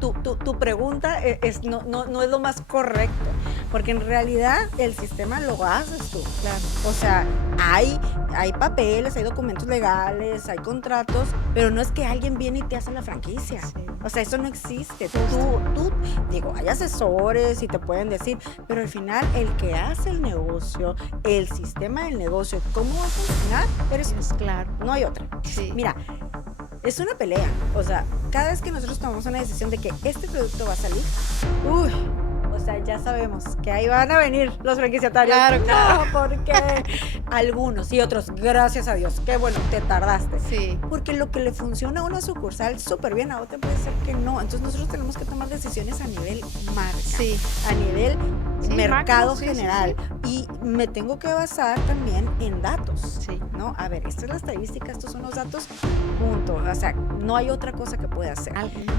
tu pregunta no es lo más correcto, porque en realidad el sistema lo haces tú. Claro. O sea, hay papeles, hay documentos legales, hay contratos, pero no es que alguien viene y te hace la franquicia. Sí. O sea, eso no existe. Digo, hay asesores y te pueden decir, pero al final el que hace el negocio, el sistema del negocio, cómo va a funcionar, eres tú. Claro. No hay otra. Sí. Mira, es una pelea. O sea, cada vez que nosotros tomamos una decisión de que este producto va a salir, o sea, ya sabemos que ahí van a venir los franquiciatarios. Claro, claro. No, porque algunos y otros, gracias a Dios, qué bueno, te tardaste. Sí. Porque lo que le funciona a una sucursal súper bien, a otra puede ser que no. Entonces nosotros tenemos que tomar decisiones a nivel marca, Sí. a nivel mercado macro, sí, general. sí. Y me tengo que basar también en datos. Sí. ¿No? A ver, esta es la estadística, estos son los datos, punto. O sea, no hay otra cosa que pueda hacer.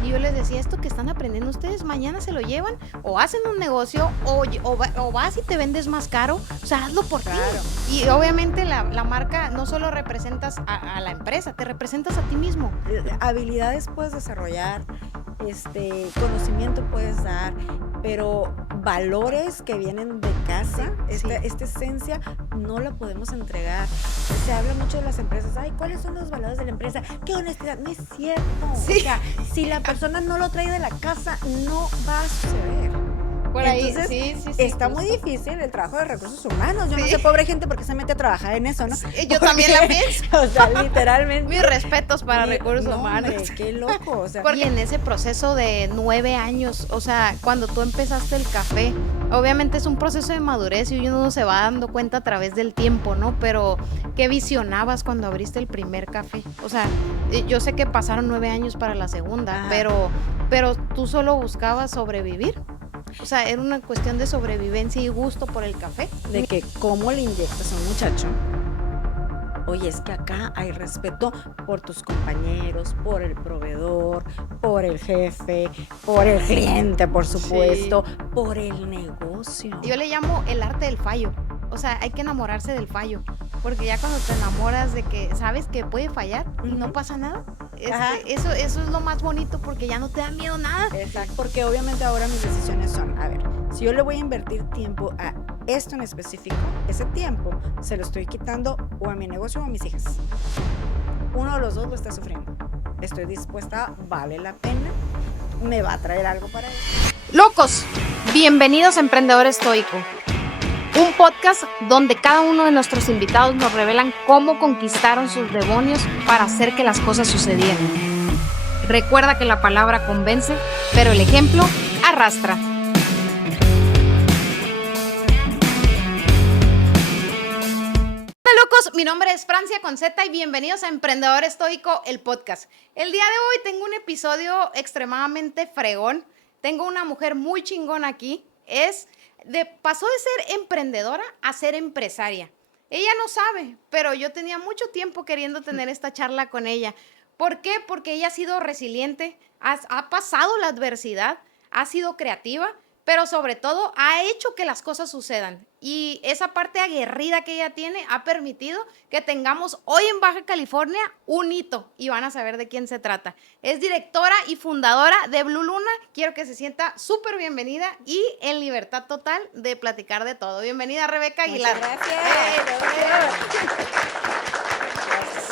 Y yo les decía, esto que están aprendiendo ustedes, mañana se lo llevan o hacen un negocio o vas y te vendes más caro. O sea, hazlo por Claro. ti. Y obviamente la marca no solo representas a la empresa, te representas a ti mismo. Habilidades puedes desarrollar, conocimiento puedes dar, pero valores que vienen de casa, esta esencia no la podemos entregar. Se habla mucho de las empresas, ¿cuáles son los valores de la empresa? ¡Qué honestidad! No es cierto. Sí. O sea, si la persona no lo trae de la casa, no va a suceder. Por Entonces, ahí, sí, está justo. muy difícil el trabajo de recursos humanos. Yo no Sí. sé, pobre gente, por qué se mete a trabajar en eso, ¿no? Sí, yo también la pienso. O sea, literalmente. Mis respetos para recursos humanos. Hombre, qué loco. O sea, Porque en ese proceso de 9 años, o sea, cuando tú empezaste el café, obviamente es un proceso de madurez y uno se va dando cuenta a través del tiempo, ¿no? Pero, ¿qué visionabas cuando abriste el primer café? O sea, yo sé que pasaron 9 años para la segunda, pero tú solo buscabas sobrevivir. O sea, era una cuestión de sobrevivencia y gusto por el café. de que cómo le inyectas a un muchacho. Oye, es que acá hay respeto por tus compañeros, por el proveedor, por el jefe, por el cliente, por supuesto, por el negocio. Yo le llamo el arte del fallo. O sea, hay que enamorarse del fallo. Porque ya cuando te enamoras de que sabes que puede fallar y no pasa nada, eso es lo más bonito porque ya no te da miedo nada. Exacto. Porque obviamente ahora mis decisiones son, a ver, si yo le voy a invertir tiempo a esto en específico, ese tiempo se lo estoy quitando o a mi negocio o a mis hijas. Uno de los dos lo está sufriendo. Estoy dispuesta, vale la pena, me va a traer algo para él. Locos, bienvenidos a Emprendedor Estoico. Un podcast donde cada uno de nuestros invitados nos revelan cómo conquistaron sus demonios para hacer que las cosas sucedieran. Recuerda que la palabra convence, pero el ejemplo arrastra. Hola locos, mi nombre es Francia con Z y bienvenidos a Emprendedor Estoico, el podcast. El día de hoy tengo un episodio extremadamente fregón. Tengo una mujer muy chingona aquí. Pasó de ser emprendedora a ser empresaria. Ella no sabe, pero yo tenía mucho tiempo queriendo tener esta charla con ella. ¿Por qué? Porque ella ha sido resiliente, ha pasado la adversidad, ha sido creativa, pero sobre todo ha hecho que las cosas sucedan. Y esa parte aguerrida que ella tiene ha permitido que tengamos hoy en Baja California un hito. Y van a saber de quién se trata. Es directora y fundadora de Blue Luna. Quiero que se sienta súper bienvenida y en libertad total de platicar de todo. Bienvenida, Rebeca Aguilar. Muchas gracias.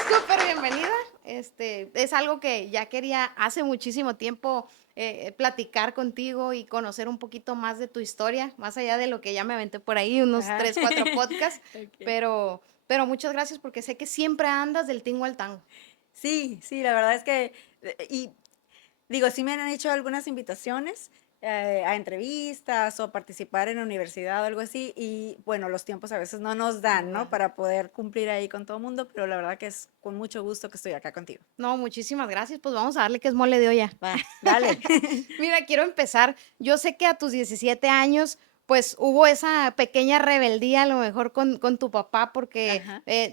Súper bienvenida. Es algo que ya quería hace muchísimo tiempo platicar contigo y conocer un poquito más de tu historia, más allá de lo que ya me aventé por ahí, unos 3, 4 podcasts, pero muchas gracias porque sé que siempre andas del tingo al tango. Sí, la verdad es que, y digo, sí me han hecho algunas invitaciones a entrevistas o participar en la universidad o algo así, y bueno, los tiempos a veces no nos dan, ¿no? Para poder cumplir ahí con todo el mundo, pero la verdad que es con mucho gusto que estoy acá contigo. No, muchísimas gracias, pues vamos a darle que es mole de olla. Va, dale. Mira, quiero empezar, yo sé que a tus 17 años pues hubo esa pequeña rebeldía a lo mejor con tu papá porque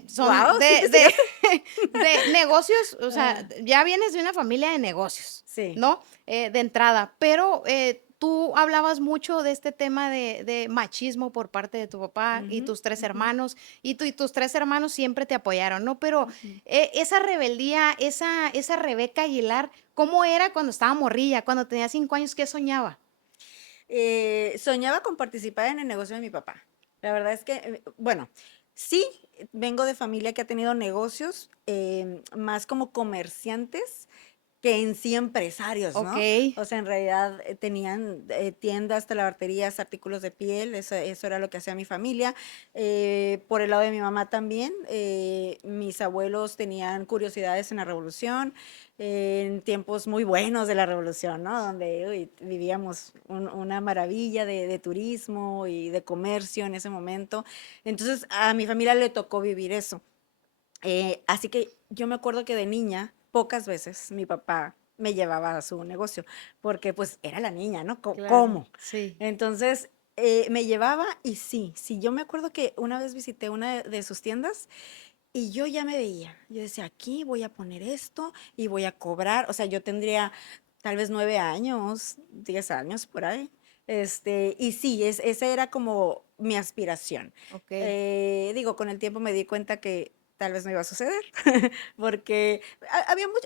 son de negocios, o sea, ya vienes de una familia de negocios, Sí. ¿no? De entrada, pero tú hablabas mucho de este tema de machismo por parte de tu papá y Ujú, tus 3 ujú, hermanos, y tus 3 hermanos siempre te apoyaron, ¿no? Pero, ujú. esa rebeldía, esa Rebeca Aguilar, ¿cómo era cuando estaba morrilla? Cuando tenía 5 años, ¿qué soñaba? Soñaba con participar en el negocio de mi papá. La verdad es que, bueno, sí, vengo de familia que ha tenido negocios, más como comerciantes, que en sí empresarios, ¿no? Okey, O sea, en realidad tenían tiendas, talabarterías, artículos de piel, eso era lo que hacía mi familia. Por el lado de mi mamá también, mis abuelos tenían curiosidades en la revolución, en tiempos muy buenos de la revolución, ¿no? Donde uy, vivíamos una maravilla de turismo y de comercio en ese momento. Entonces, a mi familia le tocó vivir eso. Así que yo me acuerdo que de niña, pocas veces mi papá me llevaba a su negocio, porque pues era la niña, ¿no? claro, ¿Cómo? sí. Entonces, me llevaba y sí, sí, yo me acuerdo que una vez visité una de sus tiendas y yo ya me veía, yo decía, aquí voy a poner esto y voy a cobrar, o sea, yo tendría tal vez 9 años, 10 años por ahí, y sí, esa era como mi aspiración. Okey. Digo, con el tiempo me di cuenta que tal vez no iba a suceder, porque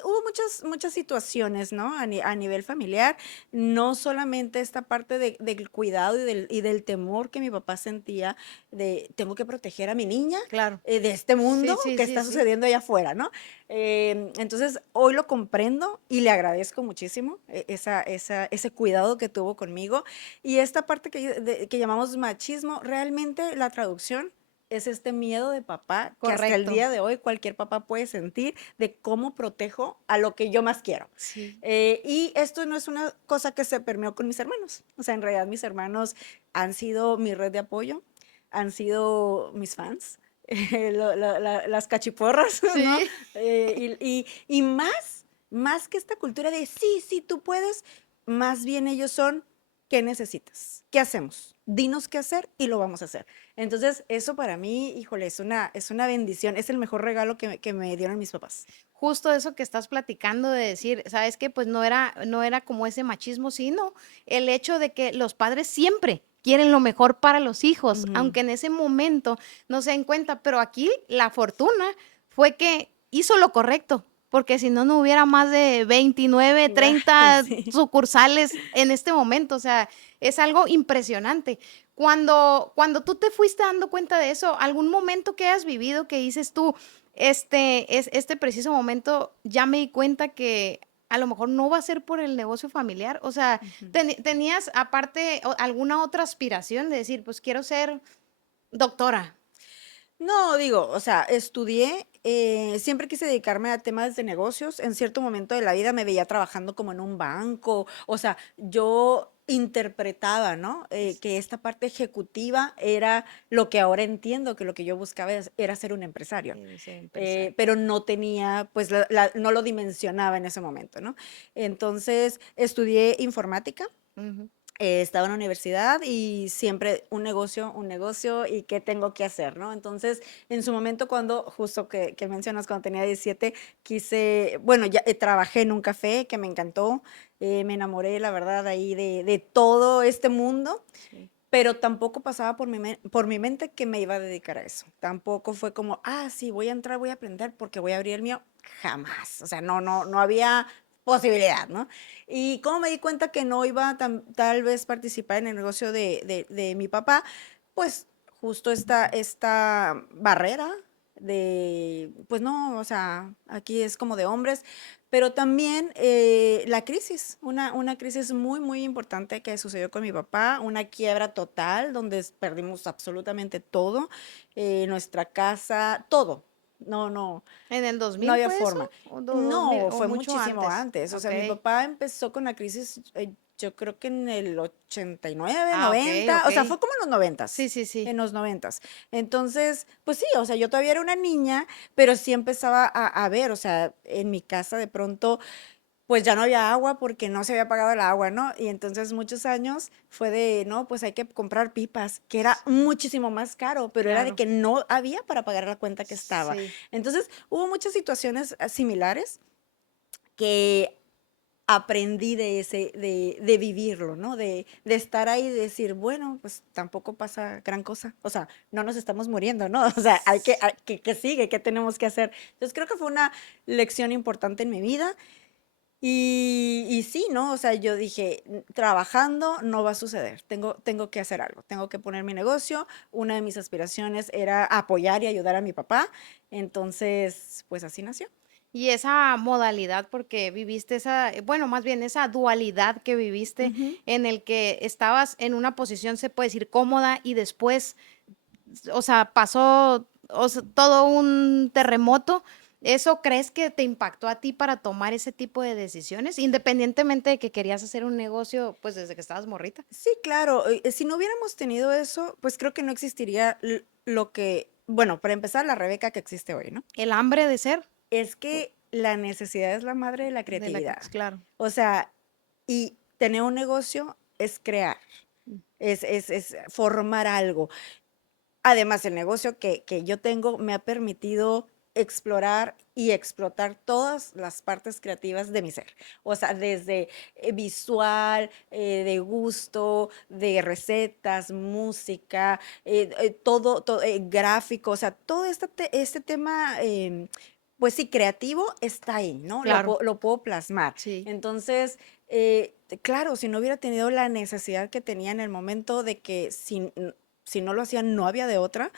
hubo muchas situaciones, ¿no? A nivel familiar, no solamente esta parte del cuidado y del temor que mi papá sentía de tengo que proteger a mi niña Claro. de este mundo Sí, sí, que sí, está sí. sucediendo allá afuera, ¿no? Entonces, hoy lo comprendo y le agradezco muchísimo ese cuidado que tuvo conmigo. Y esta parte que llamamos machismo, realmente la traducción es este miedo de papá que hasta el Correcto. día de hoy cualquier papá puede sentir de cómo protejo a lo que yo más quiero. Sí. Y esto no es una cosa que se permeó con mis hermanos. O sea, en realidad mis hermanos han sido mi red de apoyo, han sido mis fans, las cachiporras, ¿no? Sí. Y más que esta cultura de sí, sí, tú puedes, más bien ellos son, ¿qué necesitas? ¿Qué hacemos? Dinos qué hacer y lo vamos a hacer. Entonces, eso para mí, híjole, es una bendición, es el mejor regalo que me dieron mis papás. Justo eso que estás platicando de decir, ¿sabes qué? Pues no era como ese machismo, sino el hecho de que los padres siempre quieren lo mejor para los hijos, Ujú. aunque en ese momento no se den cuenta, pero aquí la fortuna fue que hizo lo correcto, porque si no, no hubiera más de 29, Ay, 30 sí. sucursales en este momento, o sea, es algo impresionante. Cuando tú te fuiste dando cuenta de eso, algún momento que has vivido que dices tú, este preciso momento ya me di cuenta que a lo mejor no va a ser por el negocio familiar. O sea, Ujú. ¿tenías aparte alguna otra aspiración de decir, pues quiero ser doctora? No, digo, o sea, estudié, siempre quise dedicarme a temas de negocios. En cierto momento de la vida me veía trabajando como en un banco. O sea, yo interpretaba, ¿no? Que esta parte ejecutiva era lo que ahora entiendo que lo que yo buscaba era ser un empresario. Ser empresario. Pero no tenía, pues, no lo dimensionaba en ese momento, ¿no? Entonces, estudié informática. Ujú. Estaba en la universidad y siempre un negocio y qué tengo que hacer, ¿no? Entonces, en su momento cuando, justo que mencionas, cuando tenía 17, quise, bueno, ya trabajé en un café que me encantó, me enamoré, la verdad, ahí de todo este mundo, Sí. pero tampoco pasaba por mi mente que me iba a dedicar a eso. Tampoco fue como, sí, voy a entrar, voy a aprender porque voy a abrir el mío. Jamás. O sea, no había posibilidad, ¿no? Y como me di cuenta que no iba a tal vez participar en el negocio de mi papá, pues justo esta barrera de, pues no, o sea, aquí es como de hombres, pero también la crisis, una crisis muy, muy importante que sucedió con mi papá, una quiebra total donde perdimos absolutamente todo, nuestra casa, todo. No, no, ¿En el no 2000 había fue eso? forma. ¿O 2000 No, o fue mucho muchísimo antes? antes. O sea, mi Okey. papá empezó con la crisis, yo creo que en el 89, Ah, okey, 90, o sea, okey. fue como en los Sí, noventas, sí, sí. en los noventas. Entonces, pues sí, o sea, yo todavía era una niña, pero sí empezaba a ver, o sea, en mi casa de pronto pues ya no había agua porque no se había pagado el agua, ¿no? Y entonces muchos años fue de, no, pues hay que comprar pipas, que era Sí, muchísimo más caro, pero era de claro. que no había para pagar la cuenta que estaba. Sí. Entonces hubo muchas situaciones similares que aprendí de vivirlo, ¿no? De estar ahí y decir, bueno, pues tampoco pasa gran cosa. O sea, no nos estamos muriendo, ¿no? O sea, que sigue, ¿qué tenemos que hacer? Entonces creo que fue una lección importante en mi vida. Y sí, ¿no? O sea, yo dije, trabajando no va a suceder, tengo que hacer algo, tengo que poner mi negocio. Una de mis aspiraciones era apoyar y ayudar a mi papá. Entonces, pues así nació. Y esa modalidad, porque viviste esa, bueno, más bien esa dualidad que viviste Ujú. en el que estabas en una posición, se puede decir, cómoda y después, o sea, pasó todo un terremoto. ¿Eso crees que te impactó a ti para tomar ese tipo de decisiones, independientemente de que querías hacer un negocio, pues desde que estabas morrita? Sí, claro. Si no hubiéramos tenido eso, pues creo que no existiría lo que, bueno, para empezar, la Rebeca que existe hoy, ¿no? El hambre de ser, Es que la necesidad es la madre de la de la que, creatividad. claro. O sea, y tener un negocio es crear, Mm. es formar algo. Además, el negocio que yo tengo me ha permitido explorar y explotar todas las partes creativas de mi ser. O sea, desde visual, de gusto, de recetas, música, todo, gráfico, o sea, todo este tema, pues sí, creativo está ahí, ¿no? Claro, Lo puedo plasmar. sí. Entonces, claro, si no hubiera tenido la necesidad que tenía en el momento de que si no lo hacían, no había de otra,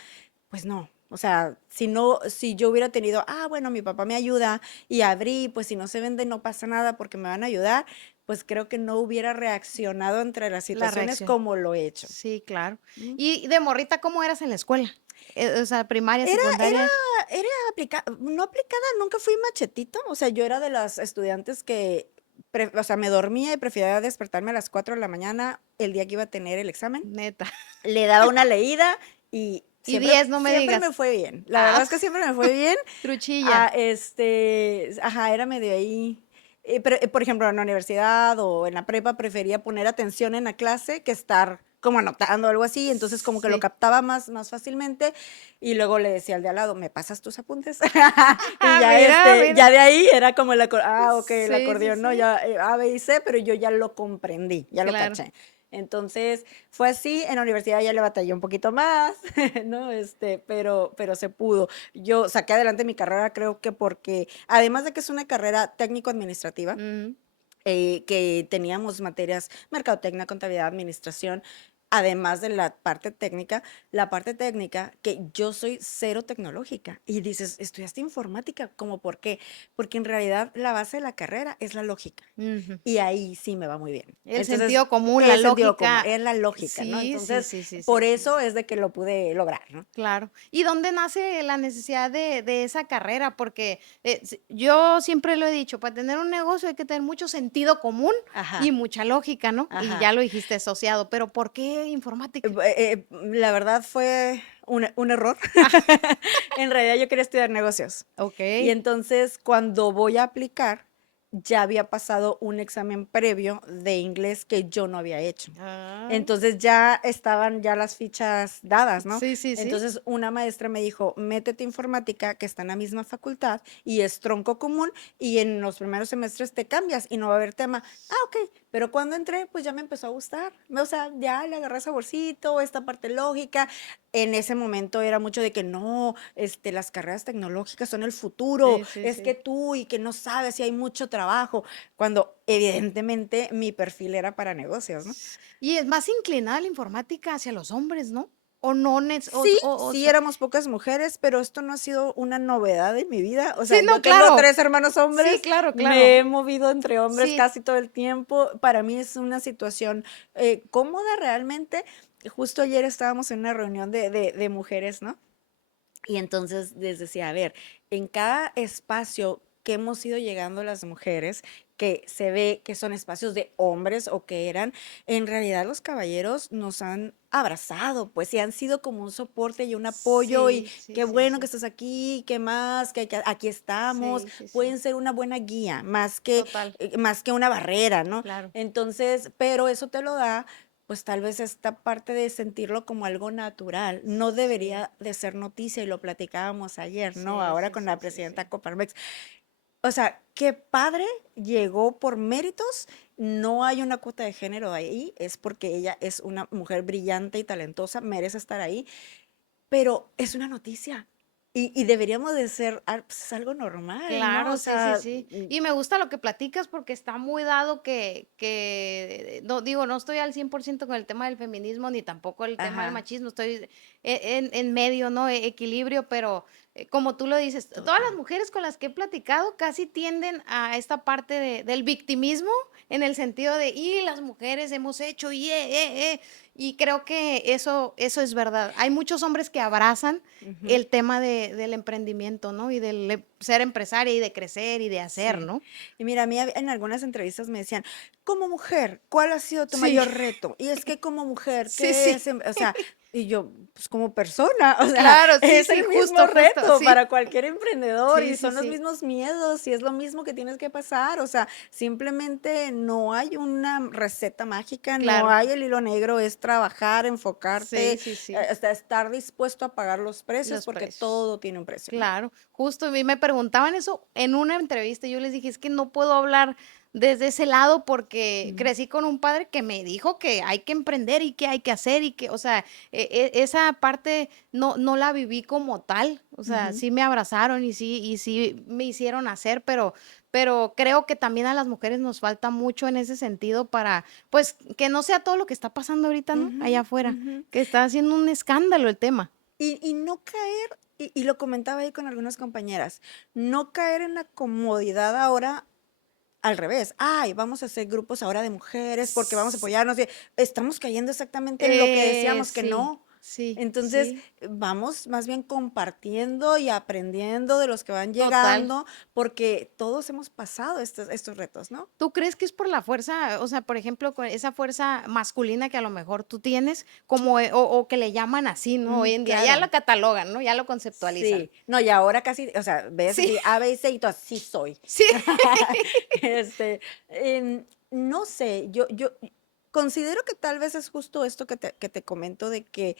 pues no. O sea, si yo hubiera tenido, bueno, mi papá me ayuda y abrí, pues si no se vende no pasa nada porque me van a ayudar, pues creo que no hubiera reaccionado entre las La situaciones reacción. como lo he hecho. Sí, claro. Mm. Y de morrita, ¿cómo eras en la escuela? O sea, primaria, Era, era, secundaria. era no aplicada, nunca fui machetito, o sea, yo era de las estudiantes que, o sea, me dormía y prefería despertarme a las 4 de la mañana el día que iba a tener el examen. Neta. Le daba una leída y Y siempre, 10, no me siempre digas. me fue bien. La Ah, verdad es que siempre me fue bien. truchilla. Ajá, era medio ahí. Pero, por ejemplo, en la universidad o en la prepa prefería poner atención en la clase que estar como anotando o algo así, entonces como que lo Sí. captaba más fácilmente y luego le decía al de al lado, ¿me pasas tus apuntes? Y Ah, ya, mira, mira. ya de ahí era como ok, el Sí, sí, acordeón, ¿no? sí. Ya A, B y C, pero yo ya lo comprendí, ya lo Claro. caché. Entonces, fue así, en la universidad ya le batallé un poquito más, ¿no? Pero se pudo. Yo saqué adelante mi carrera, creo que porque, además de que es una carrera técnico-administrativa, Ujú. que teníamos materias, mercadotecnia, contabilidad, administración, además de la parte técnica, que yo soy cero tecnológica. Y dices, estudiaste informática, ¿cómo por qué? Porque en realidad la base de la carrera es la lógica. Ujú. Y ahí sí me va muy bien. El Entonces, sentido común, la es sentido común, lógica. es la lógica, ¿no? Sí, sí, Entonces, sí, sí, por sí, sí. eso es de que lo pude lograr, ¿no? Claro. ¿Y dónde nace la necesidad de esa carrera? Porque yo siempre lo he dicho, para tener un negocio hay que tener mucho sentido común y Ajá, mucha lógica, ¿no? Y ajá. ya lo dijiste asociado, pero ¿por qué informática? La verdad fue un error. En realidad yo quería estudiar negocios. Ok. Y entonces cuando voy a aplicar, ya había pasado un examen previo de inglés que yo no había hecho. Ah, Entonces ya estaban ya las fichas dadas, ¿no? sí, sí, sí. Entonces una maestra me dijo, métete informática, que está en la misma facultad y es tronco común y en los primeros semestres te cambias y no va a haber tema. Ok, pero cuando entré, pues ya me empezó a gustar. O sea, ya le agarré saborcito, esta parte lógica. En ese momento era mucho de que no, las carreras tecnológicas son el futuro, Sí, sí, es que sí. tú y que no sabes si hay mucho trabajo, cuando evidentemente mi perfil era para negocios, ¿no? Y es más inclinada la informática hacia los hombres, ¿no? O no, Sí, sí éramos pocas mujeres, pero esto no ha sido una novedad en mi vida. O sí, sea, no, yo tengo claro. 3 hermanos Sí, hombres, claro, me he claro. movido entre hombres Sí. casi todo el tiempo. Para mí es una situación cómoda realmente. Justo ayer estábamos en una reunión de mujeres, ¿no? Y entonces les decía, a ver, en cada espacio que hemos ido llegando las mujeres, que se ve que son espacios de hombres o que eran, en realidad los caballeros nos han abrazado, pues y han sido como un soporte y un apoyo y Sí, sí, qué sí, bueno que sí. estás aquí, qué más, aquí estamos, Sí, sí, sí. pueden ser una buena guía, Total, más que una barrera, ¿no? claro. Entonces, pero eso te lo da pues tal vez esta parte de sentirlo como algo natural no Sí, debería de ser noticia y lo platicábamos ayer, ¿no? sí, Ahora sí, con sí, la sí, presidenta sí. Coparmex. O sea, qué padre, llegó por méritos, no hay una cuota de género ahí, es porque ella es una mujer brillante y talentosa, merece estar ahí, pero es una noticia y deberíamos de ser pues, es algo normal, ¿no? Claro, O sí, sí, sea, sí. Y me gusta lo que platicas porque está muy dado no digo, no estoy al 100% con el tema del feminismo ni tampoco el tema del ajá, machismo, estoy en medio, ¿no? Equilibrio, pero como tú lo dices, todas las total. mujeres con las que he platicado casi tienden a esta parte del victimismo en el sentido de, y las mujeres hemos hecho, y creo que eso es verdad. Hay muchos hombres que abrazan Ujú. el tema del emprendimiento, ¿no? Y del ser empresaria y de crecer y de hacer, Sí. ¿no? Y mira, a mí en algunas entrevistas me decían, como mujer, ¿cuál ha sido tu Sí, mayor reto? Y es que como mujer, sí, ¿qué sí. es? O sea, y yo, pues como persona, o sea, Claro, sí, es sí, el mismo justo, justo, reto sí. para cualquier emprendedor Sí, y sí, son los sí. mismos miedos y es lo mismo que tienes que pasar. O sea, simplemente no hay una receta mágica, no Claro. hay el hilo negro, es trabajar, enfocarte, Sí, sí, sí. hasta estar dispuesto a pagar los precios Los porque precios. todo tiene un precio, ¿no? Claro, justo, y me preguntaban eso en una entrevista, yo les dije, es que no puedo hablar desde ese lado porque Ujú, crecí con un padre que me dijo que hay que emprender y que hay que hacer y que, o sea, esa parte no la viví como tal, o sea, ujú. sí me abrazaron y sí me hicieron hacer, pero creo que también a las mujeres nos falta mucho en ese sentido para, pues, que no sea todo lo que está pasando ahorita, ¿no? Ujú, Allá afuera, ujú. que está haciendo un escándalo el tema. Y no caer, y lo comentaba ahí con algunas compañeras, no caer en la comodidad ahora al revés. Ay, vamos a hacer grupos ahora de mujeres porque vamos a apoyarnos. Y estamos cayendo exactamente en lo que decíamos que Sí, no. sí, Entonces, sí, vamos más bien compartiendo y aprendiendo de los que van total. llegando, porque todos hemos pasado estos retos, ¿no? ¿Tú crees que es por la fuerza, o sea, por ejemplo, con esa fuerza masculina que a lo mejor tú tienes, como, o que le llaman así, ¿no? Hoy en día ya Claro. lo catalogan, ¿no? Ya lo conceptualizan. Sí, no, y ahora casi, o sea, ves Sí, así, A, B y C y tú así soy. sí, Este, no sé, yo considero que tal vez es justo esto que te comento de que,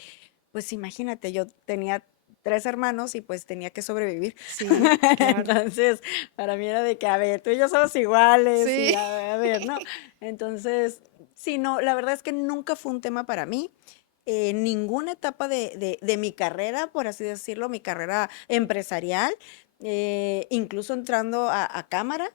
pues imagínate, yo tenía 3 hermanos y pues tenía que sobrevivir. sí, claro. Entonces, para mí era de que, a ver, tú y yo somos iguales y Sí, a ver, ¿no? Entonces, sí, no, la verdad es que nunca fue un tema para mí. En ninguna etapa de mi carrera, por así decirlo, mi carrera empresarial, incluso entrando a cámara,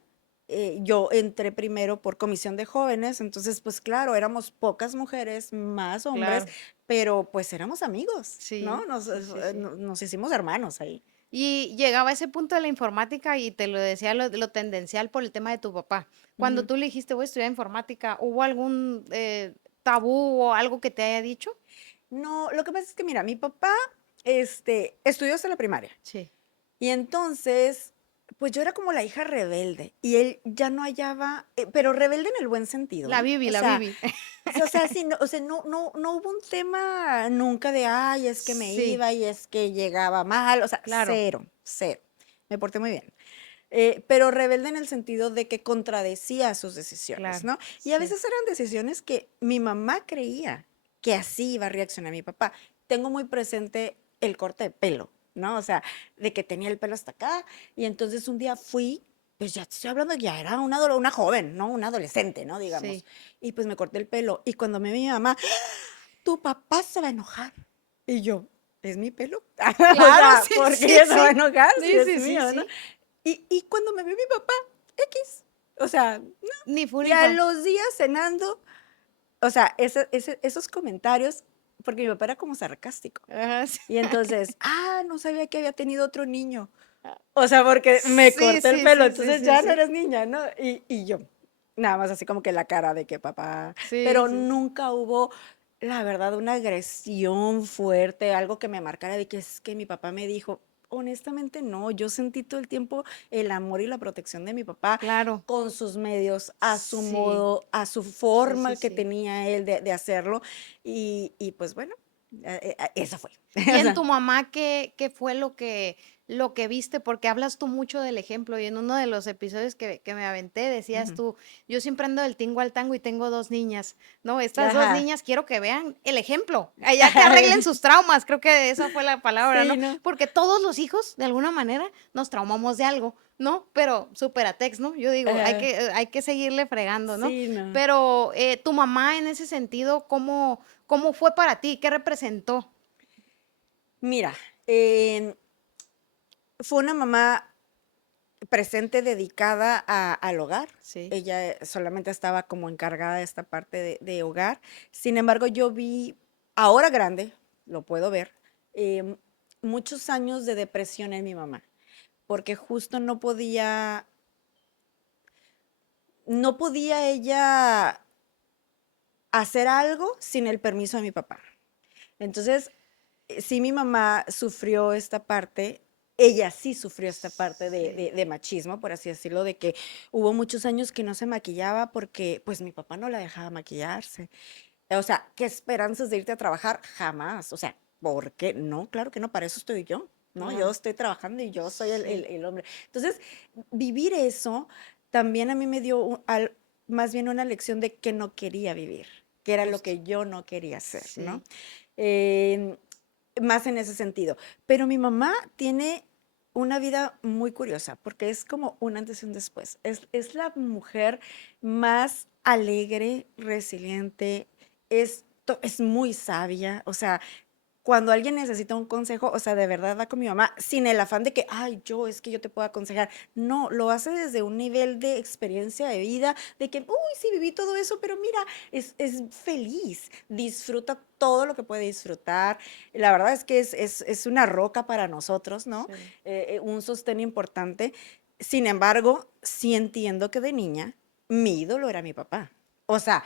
yo entré primero por comisión de jóvenes, entonces, pues claro, éramos pocas mujeres, más hombres, claro. pero pues éramos amigos, ¿no? Sí, Nos, sí, sí, sí. nos hicimos hermanos ahí. Y llegaba a ese punto de la informática y te lo decía lo tendencial por el tema de tu papá. Cuando Ujú. tú le dijiste, voy a estudiar informática, ¿hubo algún tabú o algo que te haya dicho? No, lo que pasa es que, mira, mi papá, estudió hasta la primaria. Sí. Y entonces, pues yo era como la hija rebelde y él ya no hallaba, pero rebelde en el buen sentido, La ¿eh? Bibi, O la sea, Bibi. sí, no, o sea, no hubo un tema nunca de, ay, es que me Sí, iba y es que llegaba mal, o sea, claro. cero, cero. Me porté muy bien. Pero rebelde en el sentido de que contradecía sus decisiones, Claro, ¿no? Y a sí. veces eran decisiones que mi mamá creía que así iba a reaccionar mi papá. Tengo muy presente el corte de pelo, ¿no? O sea, de que tenía el pelo hasta acá y entonces un día fui, pues ya te estoy hablando, ya era una joven, ¿no? Una adolescente, ¿no? Digamos. Sí. Y pues me corté el pelo y cuando me vi mi mamá, tu papá se va a enojar. Y yo, ¿es mi pelo? O Claro, sea, sí, ¿por qué sí, ella se va a sí. enojar si Sí, es sí, sí, mío, no? sí. Y cuando me vio mi papá, X. O sea, no. Ni fu Y ni a fa. los días cenando, o sea, esos comentarios, porque mi papá era como sarcástico. Ajá, sí. Y entonces, no sabía que había tenido otro niño. O sea, porque me Sí, corté el sí, pelo, sí, sí, entonces sí, ya no sí. eres niña, ¿no? Y yo, nada más así como que la cara de que papá, Sí, pero sí. nunca hubo, la verdad, una agresión fuerte, algo que me marcara de que es que mi papá me dijo. Honestamente no, yo sentí todo el tiempo el amor y la protección de mi papá Claro. con sus medios, a su Sí. modo, a su Sí, sí, forma que sí. tenía él de hacerlo. Y pues bueno, eso fue. Y O en sea, tu mamá, ¿qué fue lo que lo que viste, porque hablas tú mucho del ejemplo y en uno de los episodios que me aventé decías Ujú. tú, yo siempre ando del tingo al tango y tengo 2 niñas, ¿no? Estas dos Ajá. niñas quiero que vean el ejemplo, allá que arreglen sus traumas, creo que esa fue la palabra, Sí, ¿no? ¿no? Porque todos los hijos, de alguna manera, nos traumamos de algo, ¿no? Pero superatex, ¿no? Yo digo, Ajá. hay que seguirle fregando, ¿no? Sí, no. Pero tu mamá en ese sentido, ¿cómo fue para ti? ¿Qué representó? Mira, em, fue una mamá presente, dedicada al hogar. Sí. Ella solamente estaba como encargada de esta parte de hogar. Sin embargo, yo vi, ahora grande, lo puedo ver, em, muchos años de depresión en mi mamá, porque justo no podía ella hacer algo sin el permiso de mi papá. Entonces, sí, mi mamá sufrió esta parte, ella sí sufrió esta parte de, Sí. de- de machismo, por así decirlo, de que hubo muchos años que no se maquillaba porque pues mi papá no la dejaba maquillarse. O sea, ¿qué esperanzas de irte a trabajar? Jamás. O sea, ¿por qué? No, claro que no, para eso estoy yo, ¿no? Yo Claro. estoy trabajando y yo soy el, el- Sí. el hombre. Entonces, vivir eso también a mí me dio más bien una lección de que no quería vivir, que era lo Justo. que yo no quería hacer, ¿no? Sí. Em, Más en ese sentido. Pero mi mamá tiene una vida muy curiosa porque es como un antes y un después. Es la mujer más alegre, resiliente, es muy sabia. O sea, cuando alguien necesita un consejo, o sea, de verdad va con mi mamá, sin el afán de que, ay, es que yo te puedo aconsejar. No, lo hace desde un nivel de experiencia de vida, de que, uy, sí, viví todo eso, pero mira, es feliz, disfruta todo lo que puede disfrutar. La verdad es que es una roca para nosotros, ¿no? Sí. Un sostén importante. Sin embargo, sí entiendo que de niña mi ídolo era mi papá. O sea,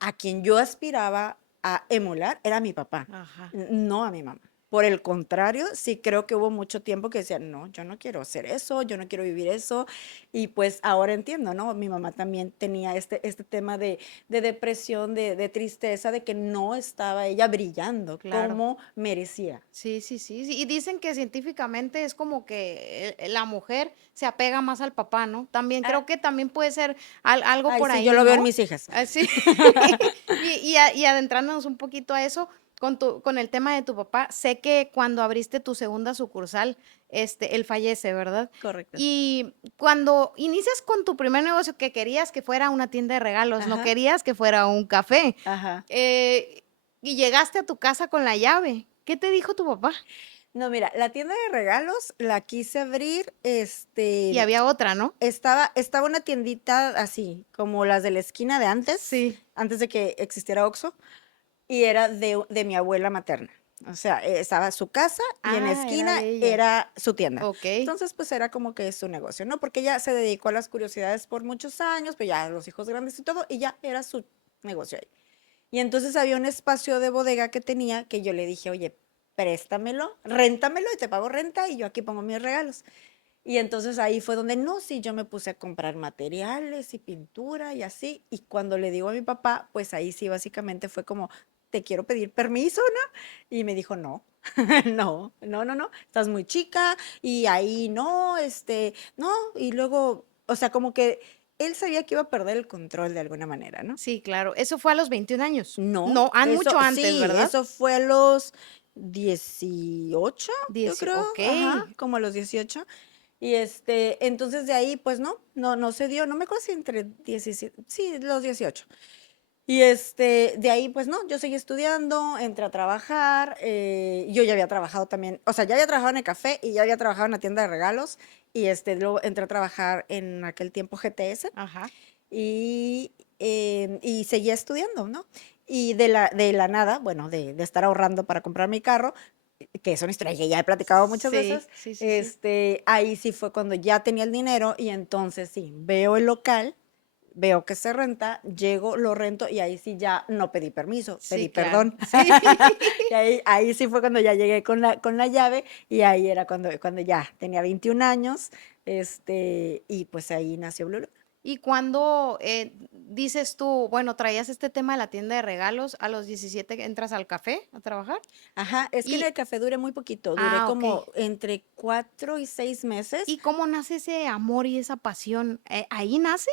a quien yo aspiraba a emular era mi papá, Ajá. no a mi mamá. Por el contrario, sí creo que hubo mucho tiempo que decía, no, yo no quiero hacer eso, yo no quiero vivir eso. Y pues ahora entiendo, ¿no? Mi mamá también tenía este tema de depresión, de tristeza, de que no estaba ella brillando Claro. como merecía. Sí, sí, sí, sí. Y dicen que científicamente es como que la mujer se apega más al papá, ¿no? También Ah, creo que también puede ser algo ay, por sí, yo ahí, lo veo en ¿no? mis hijas. Así. Y adentrándonos un poquito a eso, con el tema de tu papá, sé que cuando abriste tu segunda sucursal, él fallece, ¿verdad? Correcto. Y cuando inicias con tu primer negocio, que querías que fuera una tienda de regalos, no Ajá, querías que fuera un café, ajá. eh, y llegaste a tu casa con la llave, ¿qué te dijo tu papá? No, mira, la tienda de regalos la quise abrir, Y había otra, ¿no? estaba una tiendita así, como las de la esquina de antes, Sí. antes de que existiera Oxxo, y era de mi abuela materna. O sea, estaba su casa y en la Ah, era esquina de ella. era su tienda. Okey. Entonces, pues era como que su negocio, ¿no? Porque ella se dedicó a las curiosidades por muchos años, pues ya los hijos grandes y todo, y ya era su negocio ahí. Y entonces había un espacio de bodega que tenía que yo le dije, oye, préstamelo, réntamelo y te pago renta y yo aquí pongo mis regalos. Y entonces ahí fue donde no, sí, yo me puse a comprar materiales y pintura y así. Y cuando le digo a mi papá, pues ahí sí básicamente fue como, te quiero pedir permiso, ¿no? Y me dijo, no, no, no, no, no, estás muy chica y ahí no, no. Y luego, o sea, como que él sabía que iba a perder el control de alguna manera, ¿no? Sí, claro. Eso fue a los 21 años. No, No, eso mucho antes, sí, ¿verdad? eso fue a los 18, yo creo, ajá, Okey. como a los 18. Y entonces de ahí, pues no se dio, no me acuerdo si entre 17, sí, los 18. Y de ahí, pues no, yo seguí estudiando, entré a trabajar, yo ya había trabajado también, o sea, ya había trabajado en el café y ya había trabajado en la tienda de regalos, y luego entré a trabajar en aquel tiempo GTS Ajá. y seguía estudiando, ¿no? Y de la nada, bueno, de estar ahorrando para comprar mi carro, que es una historia que ya he platicado muchas Sí, veces, sí, sí, sí. ahí sí fue cuando ya tenía el dinero y entonces sí, veo el local, veo que se renta, llego, lo rento y ahí sí ya no pedí permiso, pedí Sí, claro. perdón. Sí. Y ahí sí fue cuando ya llegué con la llave y ahí era cuando ya tenía 21 años, y pues ahí nació Blue Look. ¿Y cuando dices tú, bueno, traías este tema de la tienda de regalos, a los 17 entras al café a trabajar? Ajá, es que en el Y, café duré muy poquito, duré ah, ok. como entre 4 y 6 meses. ¿Y cómo nace ese amor y esa pasión? ¿Ahí nace?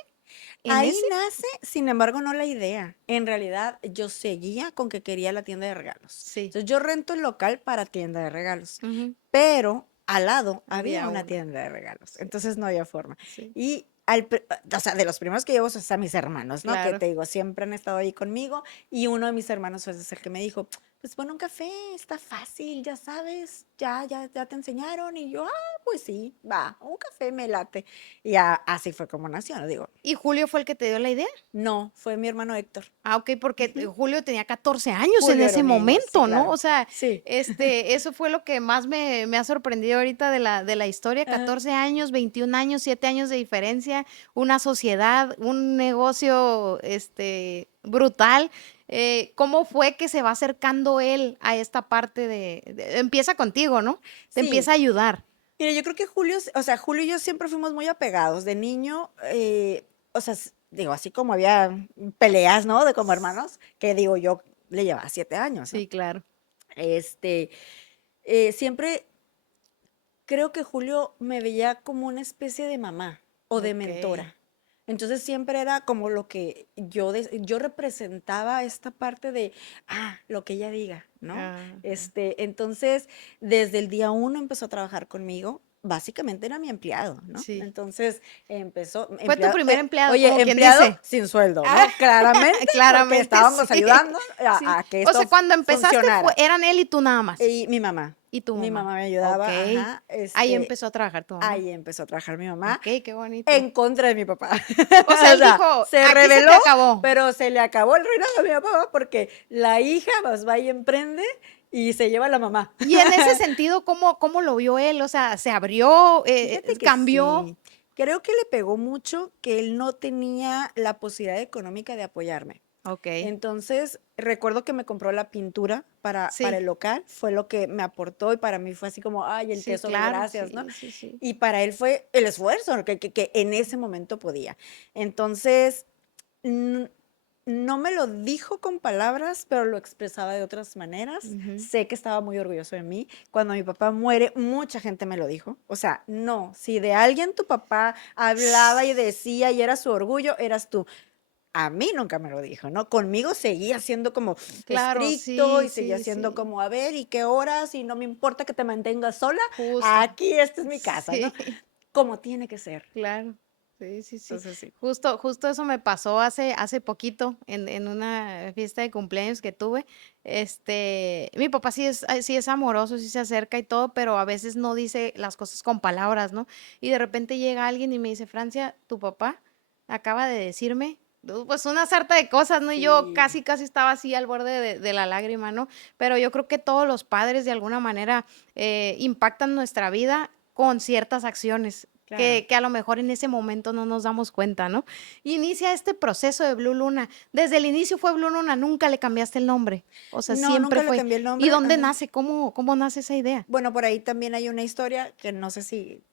¿En Ahí ese? nace, sin embargo, no la idea. En realidad, yo seguía con que quería la tienda de regalos. Sí. Entonces, yo rento el local para tienda de regalos, Ujú. pero al lado había Había una una. tienda de regalos. Sí, Entonces, no había forma. sí, Y o sea, de los primeros que llevo son mis hermanos, ¿no? Que claro. te digo, siempre han estado ahí conmigo. Y uno de mis hermanos fue el que me dijo, pues pon un café, está fácil, ya sabes, ya te enseñaron. Y yo, pues sí, va, un café me late. Y así fue como nació, ¿no? Digo, ¿Y Julio fue el que te dio la idea? no, fue mi hermano Héctor. Ah, ok, porque Ujú. Julio tenía 14 años en Julio era ese un niño, sí, momento, ¿no? claro. O sea, Sí. eso fue lo que más me ha sorprendido ahorita de la historia. Ajá. 14 años, 21 años, 7 años de diferencia, una sociedad, un negocio, brutal. ¿Cómo fue que se va acercando él a esta parte empieza contigo, ¿no? Te Sí. empieza a ayudar. Mira, yo creo que Julio y yo siempre fuimos muy apegados. De niño, o sea, digo, así como había peleas, ¿no? De como hermanos, que digo, yo le llevaba 7 años, ¿no? Sí, claro. Este, siempre creo que Julio me veía como una especie de mamá o de Ok. mentora. Entonces siempre era como lo que yo representaba esta parte de, lo que ella diga, ¿no? Ajá. Entonces, desde el día uno empezó a trabajar conmigo. Básicamente era mi empleado, ¿no? Sí. Entonces empezó, Fue tu primer empleado, oye, como quien empleado dice. sin sueldo, Ah, ¿no? Claramente, porque claramente estábamos sí. ayudando Sí. a que O sea, esto cuando empezaste funcionara. eran él y tú nada más. Y mi mamá. Y tu Mi mamá. mamá me Ok. ayudaba, ajá, Ahí empezó a trajar tu mamá. ahí empezó a trabajar mi mamá Ok, qué bonito. en contra de mi papá. O sea, O él sea, dijo, se aquí se te rebeló, acabó. pero se le acabó el reinado a mi papá porque la hija pues va y emprende y se lleva a la mamá. Y en ese sentido, ¿cómo lo vio él? O sea, se abrió, Fíjate que cambió. sí. Creo que le pegó mucho que él no tenía la posibilidad económica de apoyarme. Ok. Entonces, recuerdo que me compró la pintura para Sí, el local, fue lo que me aportó y para mí fue así como, ay, el sí, tesoro, claro, gracias, ¿no? sí, sí, sí. Y para él fue el esfuerzo que en ese momento podía. Entonces, n- no me lo dijo con palabras, pero lo expresaba de otras maneras. Ujú. Sé que estaba muy orgulloso de mí. Cuando mi papá muere, mucha gente me lo dijo. O sea, no, si de alguien tu papá hablaba y decía y era su orgullo, eras tú. A mí nunca me lo dijo, ¿no? Conmigo seguía siendo como Claro, estricto sí, y seguía sí, siendo sí. como, a ver, ¿y qué horas? Y no me importa que te mantengas sola, Justo. aquí esta es mi casa, ¿no? Sí. Como tiene que ser. Claro, sí, sí, sí. Entonces, sí. Justo eso me pasó hace poquito en una fiesta de cumpleaños que tuve. Mi papá sí es amoroso, sí se acerca y todo, pero a veces no dice las cosas con palabras, ¿no? Y de repente llega alguien y me dice, Francia, tu papá acaba de decirme, pues una sarta de cosas, ¿no? Y yo Sí, casi estaba así al borde de la lágrima, ¿no? Pero yo creo que todos los padres de alguna manera impactan nuestra vida con ciertas acciones claro. que a lo mejor en ese momento no nos damos cuenta, ¿no? Inicia este proceso de Blue Luna. Desde el inicio fue Blue Luna, nunca le cambiaste el nombre. O sea, No, siempre nunca le fue. cambié el ¿Y nombre. dónde Ajá. nace? ¿Cómo nace esa idea? Bueno, por ahí también hay una historia que no sé si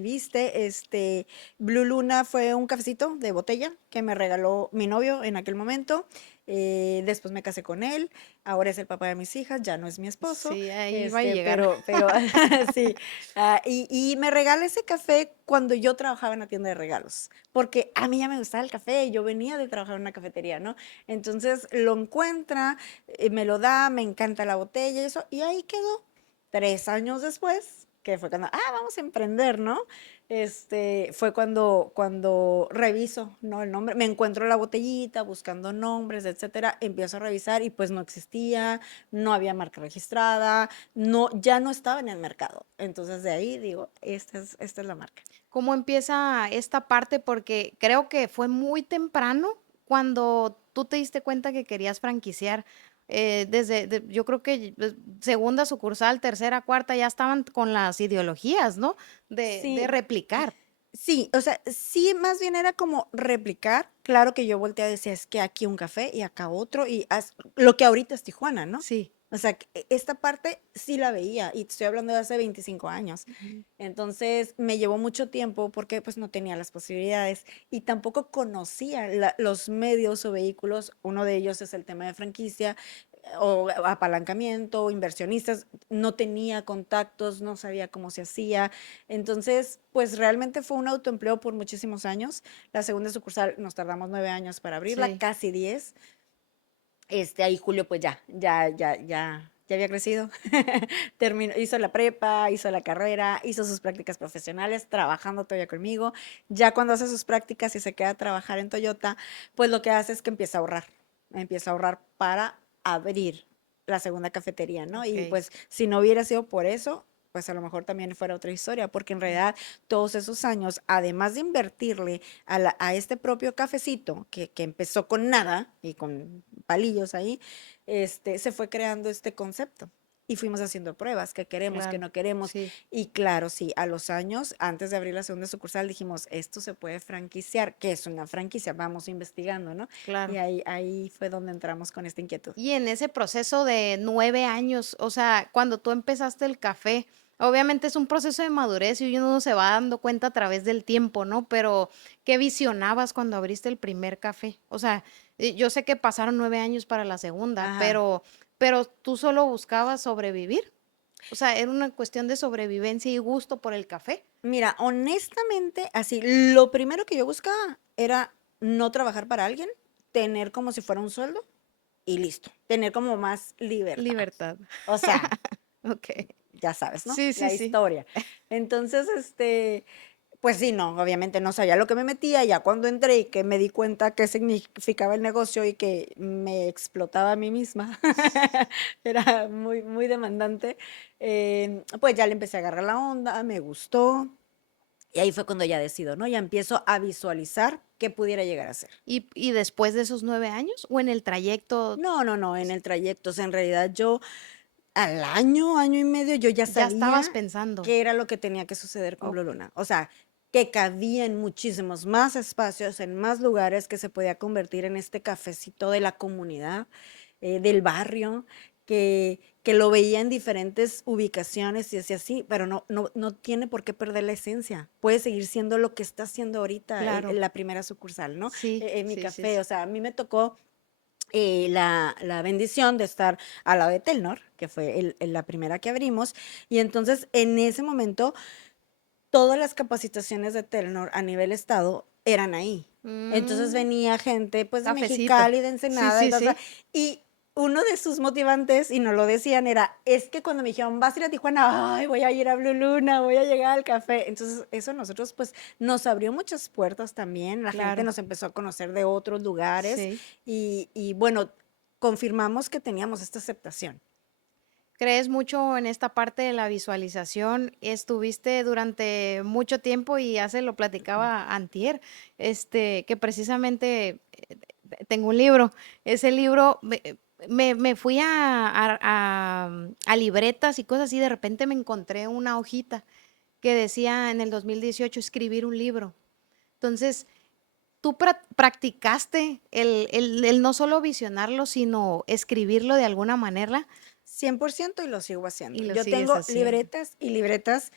viste. Blue Luna fue un cafecito de botella que me regaló mi novio en aquel momento. Después me casé con él. Ahora es el papá de mis hijas, ya no es mi esposo. Sí, ahí va a llegar. Pero sí. Y me regala ese café cuando yo trabajaba en la tienda de regalos, porque a mí ya me gustaba el café, yo venía de trabajar en una cafetería, ¿no? Entonces lo encuentra, me lo da, me encanta la botella y eso, y ahí quedó. 3 años después, que fue cuando, vamos a emprender, ¿no? Fue cuando reviso, ¿no? El nombre, me encuentro la botellita buscando nombres, etcétera, empiezo a revisar y pues no existía, no había marca registrada, no, ya no estaba en el mercado. Entonces de ahí digo, esta es la marca. ¿Cómo empieza esta parte? Porque creo que fue muy temprano cuando tú te diste cuenta que querías franquiciar. Yo creo que segunda sucursal, tercera, cuarta, ya estaban con las ideologías, ¿no? De Sí, replicar. sí, o sea, sí, más bien era como replicar. Claro que yo volteé a decir, es que aquí un café y acá otro, y lo que ahorita es Tijuana, ¿no? Sí, O sea, esta parte sí la veía y te estoy hablando de hace 25 años. Ujú. Entonces me llevó mucho tiempo porque pues no tenía las posibilidades y tampoco conocía los medios o vehículos. Uno de ellos es el tema de franquicia o apalancamiento o inversionistas. No tenía contactos, no sabía cómo se hacía. Entonces, pues realmente fue un autoempleo por muchísimos años. La segunda sucursal nos tardamos 9 años para abrirla, Sí, casi 10. Ahí Julio pues ya había crecido, terminó, hizo la prepa, hizo la carrera, hizo sus prácticas profesionales, trabajando todavía conmigo. Ya cuando hace sus prácticas y se queda a trabajar en Toyota, pues lo que hace es que empieza a ahorrar para abrir la segunda cafetería, ¿no? Y ok, pues si no hubiera sido por eso, pues a lo mejor también fuera otra historia, porque en sí. realidad todos esos años, además de invertirle a este propio cafecito, que empezó con nada y con palillos ahí, se fue creando este concepto. Y fuimos haciendo pruebas, que queremos, que Claro, no queremos. sí, Y claro, sí, a los años, antes de abrir la segunda sucursal, dijimos, esto se puede franquiciar. ¿Qué es una franquicia? Vamos investigando, ¿no? Y claro. ahí fue donde entramos con esta inquietud. Y en ese proceso de 9 años, o sea, cuando tú empezaste el café, obviamente es un proceso de madurez y uno se va dando cuenta a través del tiempo, ¿no? Pero, ¿qué visionabas cuando abriste el primer café? O sea, yo sé que pasaron 9 años para la segunda, Ajá. pero tú solo buscabas sobrevivir. O sea, era una cuestión de sobrevivencia y gusto por el café. Mira, honestamente, así, lo primero que yo buscaba era no trabajar para alguien, tener como si fuera un sueldo y listo, tener como más libertad. Libertad. O sea, Ok. ya sabes, ¿no? Sí, sí, La sí. historia. Entonces, pues sí, no, obviamente no sabía lo que me metía. Ya cuando entré y que me di cuenta qué significaba el negocio y que me explotaba a mí misma, era muy, muy demandante, pues ya le empecé a agarrar la onda, me gustó. Y ahí fue cuando ya decido, ¿no? Ya empiezo a visualizar qué pudiera llegar a ser. ¿Y después de esos 9 años o en el trayecto No, no, no, en el trayecto, o sea, en realidad yo al año, año y medio, yo ya ya estabas sabía pensando? qué era lo que tenía que suceder con Blue Ok. Luna. O sea, que cabía en muchísimos más espacios, en más lugares, que se podía convertir en este cafecito de la comunidad, del barrio, que lo veía en diferentes ubicaciones y decía así, pero no tiene por qué perder la esencia. Puede seguir siendo lo que está haciendo ahorita Claro. la primera sucursal, ¿no? Sí, En mi sí, sí, café, sí. o sea, a mí me tocó la bendición de estar al lado de Telnor, que fue la primera que abrimos, y entonces en ese momento todas las capacitaciones de Telnor a nivel estado eran ahí. Entonces Mm, venía gente pues de cafecito. Mexicali, de Sí, Ensenada, sí, sí. y uno de sus motivantes, y nos lo decían, era, es que cuando me dijeron, vas a ir a Tijuana, ay, voy a ir a Blue Luna, voy a llegar al café. Entonces eso a nosotros pues nos abrió muchas puertas también, la gente Claro. nos empezó a conocer de otros lugares Sí. y bueno, confirmamos que teníamos esta aceptación. ¿Crees mucho en esta parte de la visualización? Estuviste durante mucho tiempo y ya se lo platicaba antier, que precisamente tengo un libro. Ese libro me fui a libretas y cosas así. De repente me encontré una hojita que decía en el 2018 escribir un libro. Entonces, tú practicaste el no solo visionarlo, sino escribirlo de alguna manera 100% y lo sigo y haciendo. lo Yo sigues tengo haciendo. libretas y libretas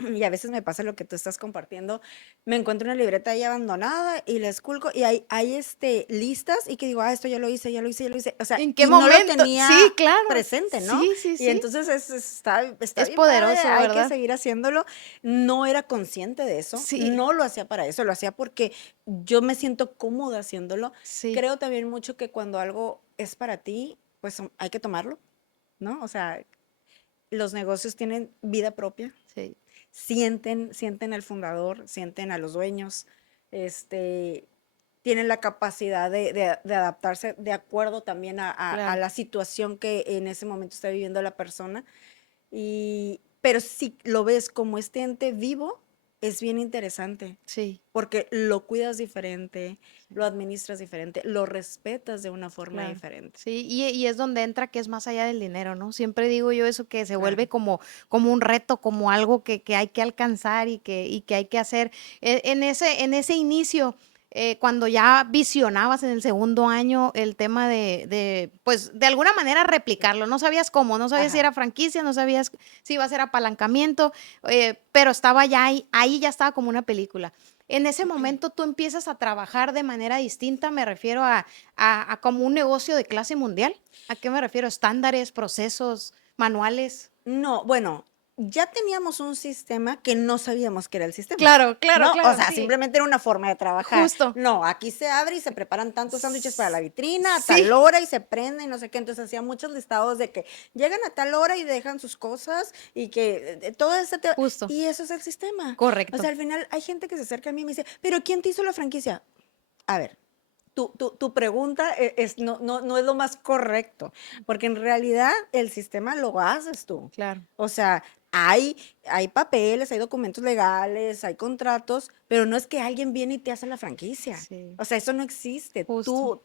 y a veces me pasa lo que tú estás compartiendo. Me encuentro una libreta ahí abandonada y la esculco y hay listas y que digo, esto ya lo hice, ya lo hice, ya lo hice. O sea, ¿En qué y no lo momento? Sí, tenía claro. presente, ¿no? Sí, sí, Y sí. entonces está Es bien padre, poderoso, hay que ¿verdad? seguir haciéndolo. No era consciente de eso, Sí, no lo hacía para eso, lo hacía porque yo me siento cómoda haciéndolo. sí, Creo también mucho que cuando algo es para ti, pues hay que tomarlo, ¿no? O sea, los negocios tienen vida propia, sí, sienten al fundador, sienten a los dueños, este, tienen la capacidad de adaptarse de acuerdo también a claro. la situación que en ese momento está viviendo la persona. Pero si lo ves como este ente vivo, es bien interesante, Sí, porque lo cuidas diferente, lo sí, administras diferente, lo respetas de una forma claro. diferente. Sí, y es donde entra que es más allá del dinero, ¿no? Siempre digo yo eso que se vuelve Claro. como un reto, como algo que hay que alcanzar y que hay que hacer. En ese inicio, cuando ya visionabas en el segundo año el tema pues, de alguna manera replicarlo. No sabías cómo, no sabías si Ajá. era franquicia, no sabías si iba a ser apalancamiento, pero estaba ya ahí ya estaba como una película. En ese momento tú empiezas a trabajar de manera distinta, me refiero a como un negocio de clase mundial. ¿A qué me refiero? Estándares, procesos, manuales. No, bueno, ya teníamos un sistema que no sabíamos que era el sistema, Claro, claro, ¿no? O claro, sea, sí. simplemente era una forma de trabajar. Justo. No, aquí se abre y se preparan tantos sándwiches para la vitrina a tal Sí, hora y se prende y no sé qué. Entonces hacía muchos listados de que llegan a tal hora y dejan sus cosas y que todo ese justo. y eso es el sistema. O Correcto. sea, al final hay gente que se acerca a mí y me dice, pero ¿quién te hizo la franquicia? A ver, tu pregunta no es lo más correcto, porque en realidad el sistema lo haces tú. Claro. O sea, hay papeles, hay documentos legales, hay contratos, pero no es que alguien viene y te hace la franquicia. Sí, O sea, eso no existe. justo.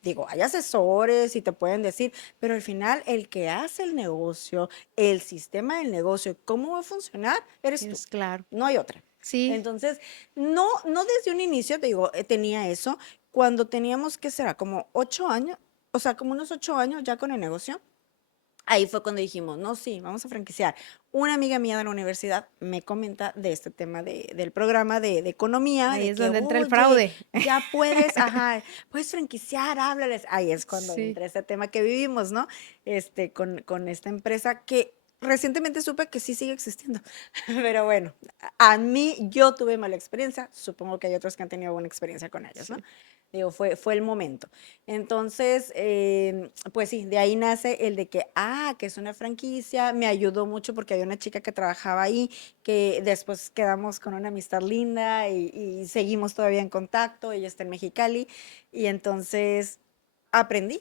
Digo, hay asesores y te pueden decir, pero al final el que hace el negocio, el sistema del negocio, cómo va a funcionar, eres tú. Es claro. No hay otra. Sí, Entonces, no desde un inicio, te digo, tenía eso. Cuando teníamos, ¿qué será? Como 8 años, o sea, como unos 8 años ya con el negocio. Ahí fue cuando dijimos, no, sí, vamos a franquiciar. Una amiga mía de la universidad me comenta de este tema del programa de economía, ahí de es que, donde entra el oye, fraude. ya puedes, ajá, puedes franquiciar, háblales. Ahí es cuando Sí, entra este tema que vivimos, ¿no? Con esta empresa que recientemente supe que sí sigue existiendo. Pero bueno, a mí yo tuve mala experiencia, supongo que hay otros que han tenido buena experiencia con ellos, ¿no? sí. Digo, fue el momento. Entonces, pues sí, de ahí nace el de que es una franquicia, me ayudó mucho porque había una chica que trabajaba ahí, que después quedamos con una amistad linda y seguimos todavía en contacto, ella está en Mexicali, y entonces aprendí,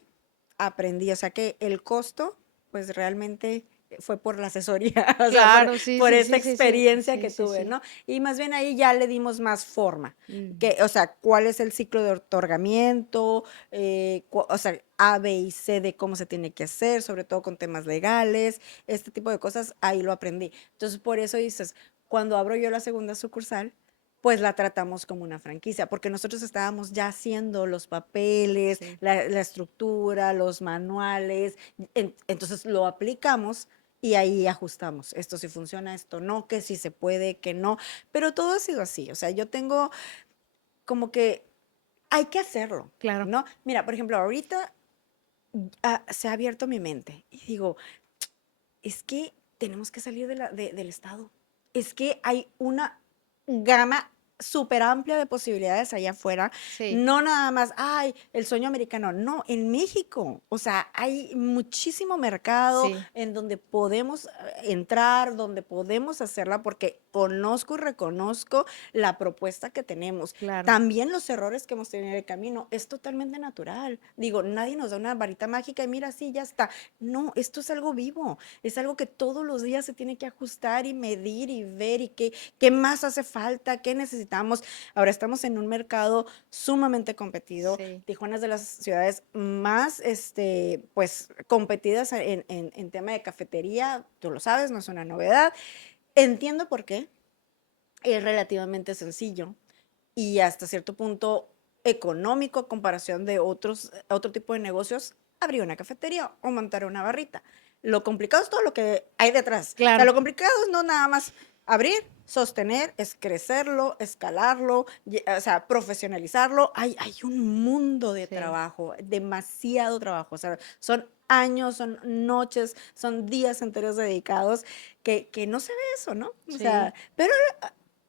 aprendí, o sea que el costo, pues realmente fue por la asesoría, o sea, Claro, sí, por sí, esa sí, sí, sí, experiencia sí, que sí, tuve, sí. ¿no? Y más bien ahí ya le dimos más forma Mm, que, o sea, cuál es el ciclo de otorgamiento, o sea, A, B y C de cómo se tiene que hacer, sobre todo con temas legales, este tipo de cosas, ahí lo aprendí. Entonces, por eso dices, cuando abro yo la segunda sucursal, pues la tratamos como una franquicia, porque nosotros estábamos ya haciendo los papeles, sí, la estructura, los manuales, entonces lo aplicamos y ahí ajustamos, esto sí funciona, esto no, que sí se puede, que no, pero todo ha sido así, o sea, yo tengo como que hay que hacerlo, claro. ¿no? Mira, por ejemplo, ahorita se ha abierto mi mente y digo, es que tenemos que salir del Estado. Es que hay una gama súper amplia de posibilidades allá afuera. Sí, No nada más, ay, el sueño americano. No, en México. O sea, hay muchísimo mercado sí, en donde podemos entrar, donde podemos hacerla, porque conozco y reconozco la propuesta que tenemos. claro. También los errores que hemos tenido en el camino. Es totalmente natural. Digo, nadie nos da una varita mágica y mira, sí, ya está. No, esto es algo vivo. Es algo que todos los días se tiene que ajustar y medir y ver y qué más hace falta, qué necesitamos. Ahora estamos en un mercado sumamente competido. Sí, Tijuana es de las ciudades más, pues, competidas en tema de cafetería. Tú lo sabes, no es una novedad. Entiendo por qué. Es relativamente sencillo y hasta cierto punto económico a comparación de otro tipo de negocios, abrir una cafetería o montar una barrita. Lo complicado es todo lo que hay detrás. O sea, claro. lo complicado es no nada más abrir, sostener, es crecerlo, escalarlo, o sea, profesionalizarlo. Hay un mundo de Sí, trabajo, demasiado trabajo. O sea, son años, son noches, son días enteros dedicados que no se ve eso, ¿no? O sí. sea, pero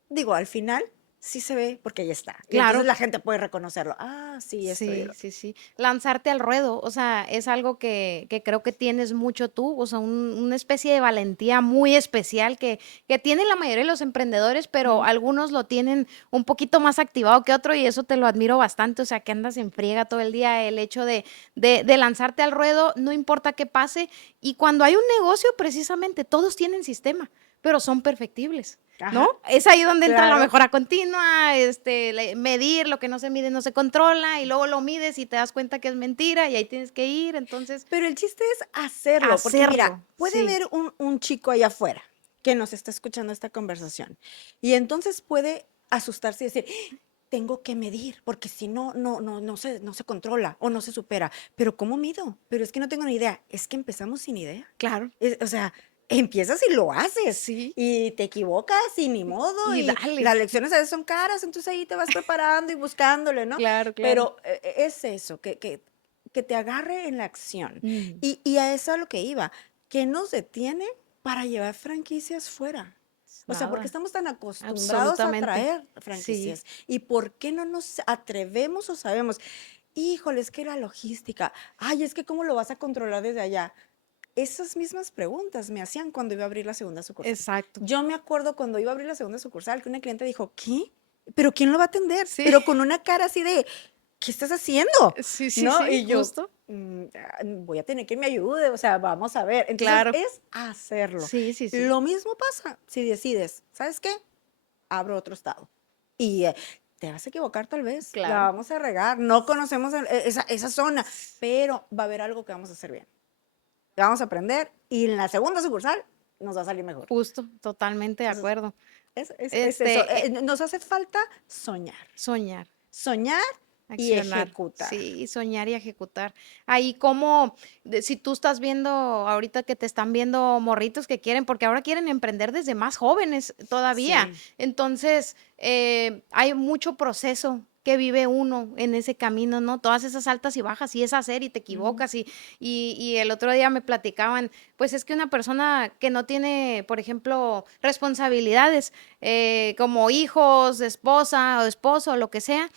digo, al final sí se ve porque ahí está. Y entonces Claro. la gente puede reconocerlo. Ah, sí, esto y el Sí, otro. sí, sí. Lanzarte al ruedo, o sea, es algo que creo que tienes mucho tú, o sea, una especie de valentía muy especial que tienen la mayoría de los emprendedores, pero Ujú. algunos lo tienen un poquito más activado que otro y eso te lo admiro bastante, o sea, que andas en friega todo el día, el hecho de lanzarte al ruedo, no importa qué pase, y cuando hay un negocio, precisamente, todos tienen sistema, pero son perfectibles. ¿No? Ajá, Es ahí donde entra la claro. mejora continua, medir lo que no se mide no se controla y luego lo mides y te das cuenta que es mentira y ahí tienes que ir, entonces Pero el chiste es hacerlo, porque mira, hacerlo, puede sí, haber un chico allá afuera que nos está escuchando esta conversación y entonces puede asustarse y decir, tengo que medir, porque si no, no se controla o no se supera. Pero ¿cómo mido? Pero es que no tengo ni idea. Es que empezamos sin idea. Claro. O sea, empiezas y lo haces. Sí. Y te equivocas y ni modo. Y Y dale. las lecciones a veces son caras, entonces ahí te vas preparando y buscándole, ¿no? Claro, claro. Pero es eso, que te agarre en la acción. Mm. Y a eso a lo que iba. ¿Qué nos detiene para llevar franquicias fuera? O sea, ¿por qué Nada. estamos tan acostumbrados a Absolutamente. traer Sí. franquicias? ¿Y por qué no nos atrevemos o sabemos? Híjole, es que la logística. Ay, es que ¿cómo lo vas a controlar desde allá? Esas mismas preguntas me hacían cuando iba a abrir la segunda sucursal. Exacto. Yo me acuerdo cuando iba a abrir la segunda sucursal que una cliente dijo, ¿qué? ¿Pero quién lo va a atender? Sí. Pero con una cara así de, ¿qué estás haciendo? Sí, sí, ¿No? sí, Y yo, justo. voy a tener que me ayude, o sea, vamos a ver. Entonces, Claro. es hacerlo. Sí, sí, sí. Lo mismo pasa si decides, ¿sabes qué? Abro otro estado. Y te vas a equivocar tal vez, la Claro. vamos a regar, no conocemos esa zona, pero va a haber algo que vamos a hacer bien. Vamos a aprender y en la segunda sucursal nos va a salir mejor. Justo, totalmente de Entonces, acuerdo. es Este, eso. Nos hace falta soñar. Soñar, Soñar y accionar. ejecutar. Sí, soñar y ejecutar. Ahí como, si tú estás viendo ahorita que te están viendo morritos que quieren, porque ahora quieren emprender desde más jóvenes todavía. Sí. Entonces, hay mucho proceso que vive uno en ese camino, ¿no? Todas esas altas y bajas, y es hacer y te equivocas. Y el otro día me platicaban, pues es que una persona que no tiene, por ejemplo, responsabilidades, como hijos, esposa o esposo o lo que sea,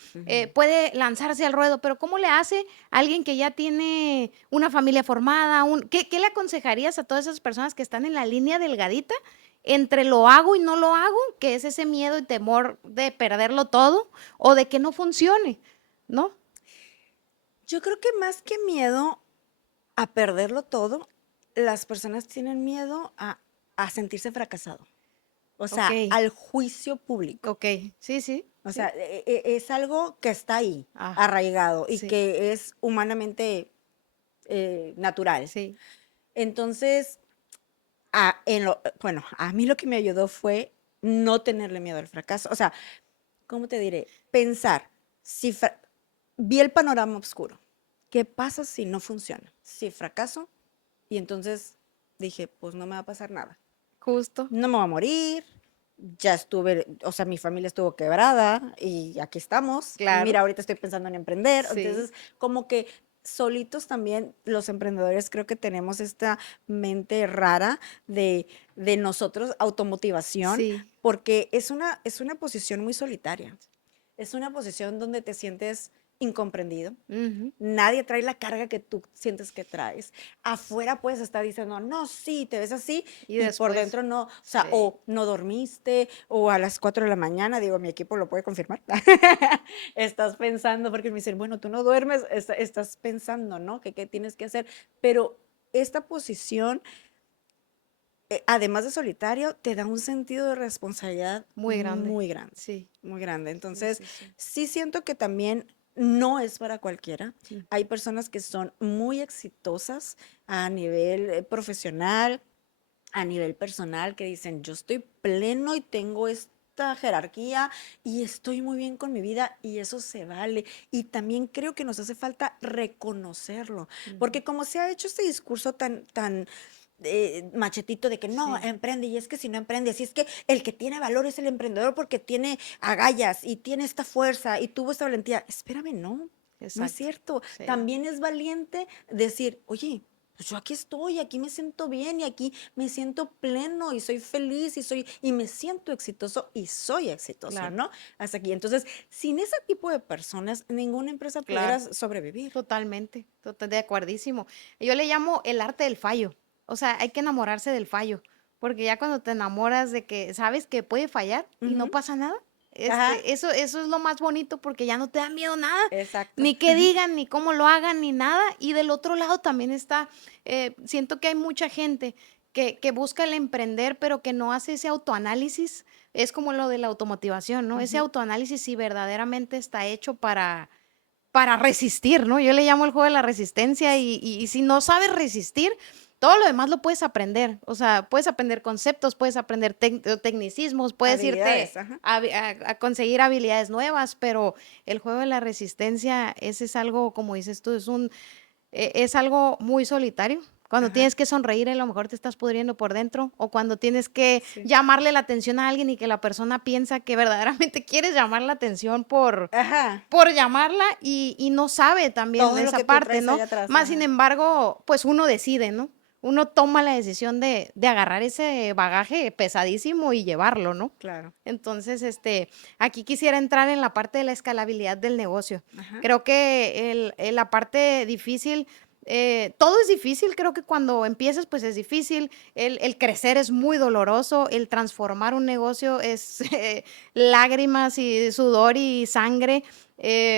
puede lanzarse al ruedo, pero ¿cómo le hace alguien que ya tiene una familia formada? ¿Qué le aconsejarías a todas esas personas que están en la línea delgadita entre lo hago y no lo hago, que es ese miedo y temor de perderlo todo o de que no funcione, ¿no? Yo creo que más que miedo a perderlo todo, las personas tienen miedo a sentirse fracasado. O sea, Ok. al juicio público. Ok, sí, sí. O sí. sea, es algo que está ahí, Ah, arraigado, y sí. que es humanamente natural. Sí. Entonces, bueno, a mí lo que me ayudó fue no tenerle miedo al fracaso. O sea, ¿cómo te diré? Pensar, si vi el panorama oscuro, ¿qué pasa si no funciona? Si fracaso, y entonces dije, pues no me va a pasar nada. Justo. No me voy a morir, ya estuve, o sea, mi familia estuvo quebrada y aquí estamos. Claro. Mira, ahorita estoy pensando en emprender. Sí. Entonces, como que solitos también los emprendedores creo que tenemos esta mente rara de nosotros, automotivación, Sí. porque es una posición muy solitaria. Es una posición donde te sientes incomprendido. Ujú. Nadie trae la carga que tú sientes que traes. Afuera puedes estar diciendo, no, sí, te ves así, Y y por después, dentro no. O sea, sí. o no dormiste, o a las 4 de la mañana, digo, mi equipo lo puede confirmar. Estás pensando, porque me dicen, bueno, tú no duermes, estás pensando, ¿no? ¿Qué tienes que hacer? Pero esta posición, además de solitario, te da un sentido de responsabilidad Muy grande. muy grande. Sí. Muy grande. Sí, Entonces, sí, sí. sí siento que también no es para cualquiera. Sí. Hay personas que son muy exitosas a nivel profesional, a nivel personal, que dicen, yo estoy pleno y tengo esta jerarquía y estoy muy bien con mi vida, y eso se vale. Y también creo que nos hace falta reconocerlo, porque como se ha hecho este discurso tan machetito de que no, Sí. emprende, y es que si no emprende, si es que el que tiene valor es el emprendedor porque tiene agallas y tiene esta fuerza y tuvo esta valentía. Espérame, no es Exacto. cierto. Sí. También es valiente decir, oye, pues yo aquí estoy, aquí me siento bien y aquí me siento pleno y soy feliz y me siento exitoso y soy exitoso, Claro. ¿no? Hasta aquí. Entonces, sin ese tipo de personas, ninguna empresa pudiera Claro. sobrevivir. Totalmente, de acuerdísimo. Yo le llamo el arte del fallo. O sea, hay que enamorarse del fallo, porque ya cuando te enamoras de que sabes que puede fallar y no Ujú. pasa nada, Ajá. eso es lo más bonito, porque ya no te da miedo nada, Exacto. ni qué digan, ni cómo lo hagan, ni nada. Y del otro lado también está, siento que hay mucha gente que busca el emprender, pero que no hace ese autoanálisis. Es como lo de la automotivación, ¿no? Ese Ujú. autoanálisis si verdaderamente está hecho para resistir, ¿no? Yo le llamo el juego de la resistencia, y si no sabes resistir, todo lo demás lo puedes aprender. O sea, puedes aprender conceptos, puedes aprender tecnicismos, puedes Habilidades, irte ajá. a conseguir habilidades nuevas, pero el juego de la resistencia, ese es algo, como dices tú, es algo muy solitario. Cuando Ajá, tienes que sonreír, a lo mejor te estás pudriendo por dentro, o cuando tienes que sí. llamarle la atención a alguien y que la persona piensa que verdaderamente quieres llamar la atención Ajá, por llamarla y no sabe también todo de lo esa que tú parte, traes ¿no? allá atrás, Más sin ajá. embargo, pues uno decide, ¿no? Uno toma la decisión de agarrar ese bagaje pesadísimo y llevarlo, ¿no? Claro, Entonces, aquí quisiera entrar en la parte de la escalabilidad del negocio. ajá, Creo que la parte difícil, todo es difícil, creo que cuando empiezas, pues es difícil, el crecer es muy doloroso, el transformar un negocio es lágrimas y sudor y sangre,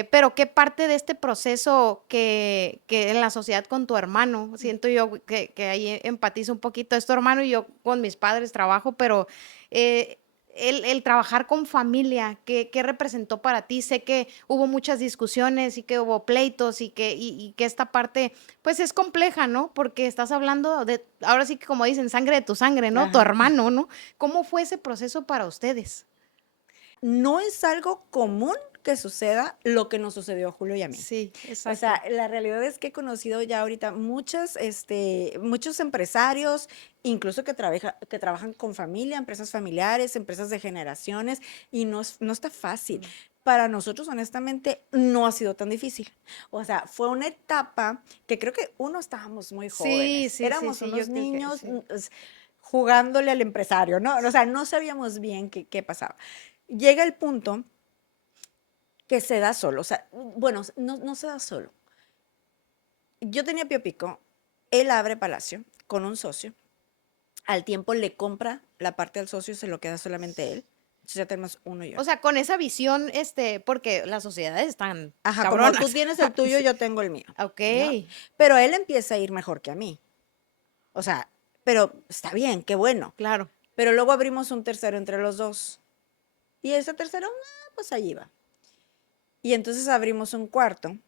pero ¿qué parte de este proceso que en la sociedad con tu hermano? Siento yo que ahí empatizo un poquito, es tu hermano y yo con mis padres trabajo, pero eh, el trabajar con familia, ¿qué representó para ti? Sé que hubo muchas discusiones y que hubo pleitos y que esta parte, pues es compleja, ¿no? Porque estás hablando de, ahora sí que como dicen, sangre de tu sangre, ¿no? Tu ajá. hermano, ¿no? ¿Cómo fue ese proceso para ustedes? No es algo común que suceda lo que nos sucedió a Julio y a mí. Sí, O exacto. sea, la realidad es que he conocido ya ahorita muchos empresarios, incluso que trabajan con familia, empresas familiares, empresas de generaciones, y no está fácil. Mm. Para nosotros, honestamente, no ha sido tan difícil. O sea, fue una etapa que creo que estábamos muy Sí, jóvenes, sí, sí, éramos sí, unos yo creo que niños sí. jugándole al empresario, ¿no? O sea, no sabíamos bien qué pasaba. Llega el punto que se da solo, o sea, bueno, no se da solo. Yo tenía Pío Pico, él abre Palacio con un socio, al tiempo le compra la parte al socio, se lo queda solamente él, entonces ya tenemos uno y O uno. sea, con esa visión, porque las sociedades están Ajá, como tú cabronas. tienes el tuyo, Sí. yo tengo el mío, Ok, ¿no? Pero él empieza a ir mejor que a mí, o sea, pero está bien, qué bueno. claro. Pero luego abrimos un tercero entre los dos, y ese tercero, pues allí va. Y entonces abrimos un cuarto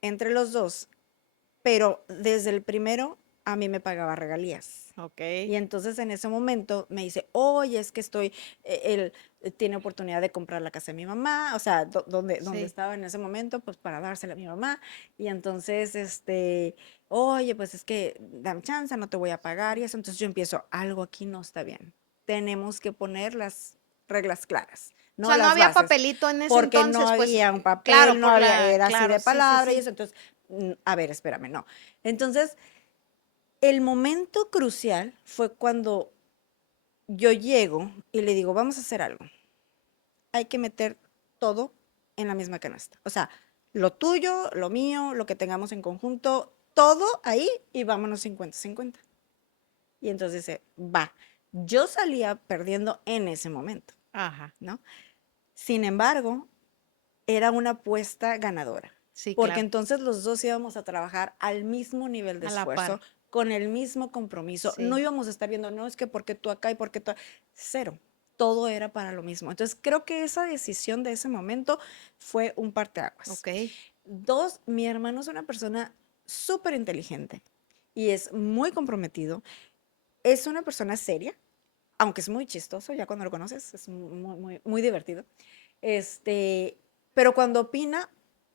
entre los dos, pero desde el primero a mí me pagaba regalías. Ok. Y entonces en ese momento me dice, oye, es que él tiene oportunidad de comprar la casa de mi mamá, o sea, donde Sí. estaba en ese momento, pues para dársela a mi mamá. Y entonces, oye, pues es que dame chance, no te voy a pagar y eso. Entonces yo empiezo, algo aquí no está bien. Tenemos que poner las reglas claras, O no sea, no las había bases, papelito en ese porque no entonces, pues, había un claro, papel, no por había, la, era así claro, de sí, sí, palabra y sí. eso. Entonces, a ver, espérame, no. Entonces, el momento crucial fue cuando yo llego y le digo, vamos a hacer algo. Hay que meter todo en la misma canasta. O sea, lo tuyo, lo mío, lo que tengamos en conjunto, todo ahí y vámonos 50-50. Y entonces dice, va. Yo salía perdiendo en ese momento, Ajá, ¿no? Sin embargo, era una apuesta ganadora, sí, porque claro, entonces los dos íbamos a trabajar al mismo nivel de a la esfuerzo, par, con el mismo compromiso. No sí. íbamos a estar viendo, no es que porque tú acá y porque tú. Cero. Todo era para lo mismo. Entonces creo que esa decisión de ese momento fue un parteaguas. Ok, Dos, mi hermano es una persona súper inteligente y es muy comprometido. Es una persona seria, aunque es muy chistoso, ya cuando lo conoces, es muy, muy, muy divertido. Este, pero cuando opina,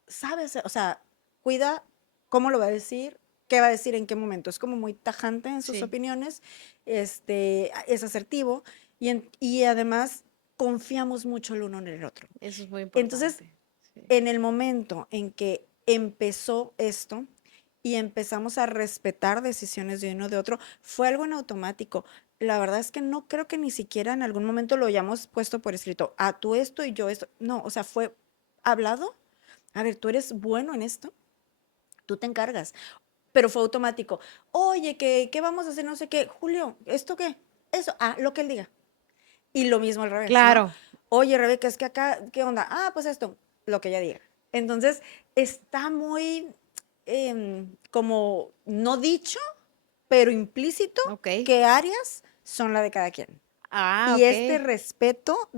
sabes, o sea, cuida cómo lo va a decir, qué va a decir en qué momento. Es como muy tajante en sus sí, opiniones, es asertivo y además confiamos mucho el uno en el otro. eso es muy Entonces, importante. Sí. en el momento en que empezó esto y empezamos a respetar decisiones de uno de otro, fue algo en automático. La verdad es que no creo que ni siquiera en algún momento lo hayamos puesto por escrito, tú esto y yo esto. No, o sea, fue hablado. A ver, tú eres bueno en esto, tú te encargas. Pero fue automático. Oye, ¿qué vamos a hacer? No sé qué. Julio, ¿esto qué? Eso, lo que él diga. Y lo mismo al revés, ¿no? Claro, Oye, Rebeca, es que acá, ¿qué onda? Pues esto, lo que ella diga. Entonces, está muy como no dicho, pero implícito ok. qué áreas son la de cada quien. Ah, Y ok. este respeto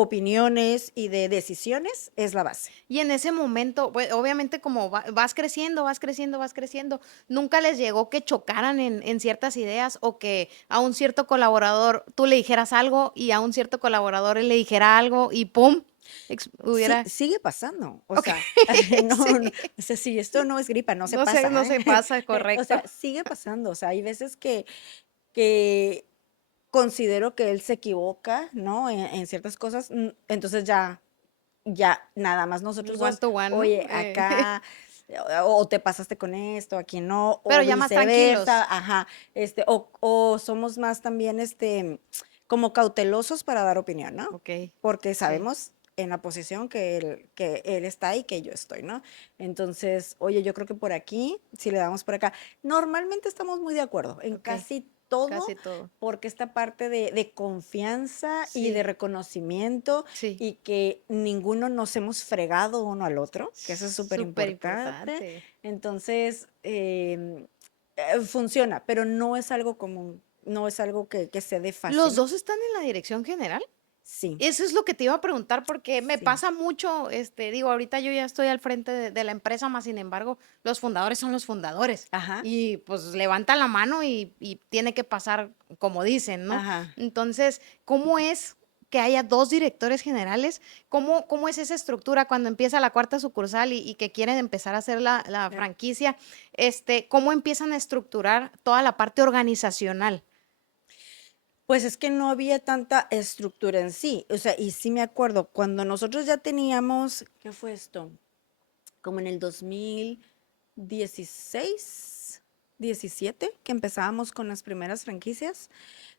opiniones y de decisiones es la base. Y en ese momento, pues, obviamente como vas creciendo, vas creciendo, vas creciendo, ¿nunca les llegó que chocaran en ciertas ideas o que a un cierto colaborador tú le dijeras algo y a un cierto colaborador él le dijera algo y ¡pum! Sí, Hubiera... sigue pasando, o Ok, sea, sí, no, o sea, si esto no es gripa, no se no pasa, se pasa, o correcto. sea, sigue pasando, o sea, hay veces que considero que él se equivoca, ¿no? En ciertas cosas, entonces ya nada más nosotros One dos, to one, ¿no? oye, acá, o te pasaste con esto, aquí no, Pero o ya más tranquilos. viceversa, ajá, o somos más también, como cautelosos para dar opinión, ¿no? Ok, Porque sí, sabemos en la posición que él está y que yo estoy, ¿no? Entonces, oye, yo creo que por aquí, si le damos por acá, normalmente estamos muy de acuerdo en ok, casi todo, casi todo. porque esta parte de confianza y de Sí, reconocimiento sí, y que ninguno nos hemos fregado uno al otro, que eso es súper súper importante. importante. Entonces, funciona, pero no es algo común, no es algo que se dé ¿Los fácil, ¿no? dos están en la dirección general? Sí, Eso es lo que te iba a preguntar porque me sí. pasa mucho, digo, ahorita yo ya estoy al frente de la empresa, más sin embargo, los fundadores son los fundadores Ajá, y pues levantan la mano y tiene que pasar como dicen, ¿no? ajá. Entonces, ¿cómo es que haya dos directores generales? ¿Cómo es esa estructura cuando empieza la cuarta sucursal y que quieren empezar a hacer la Ya. franquicia? ¿Cómo empiezan a estructurar toda la parte organizacional? Pues es que no había tanta estructura en sí, o sea, y sí me acuerdo, cuando nosotros ya teníamos, ¿qué fue esto? Como en el 2016, 17, que empezábamos con las primeras franquicias.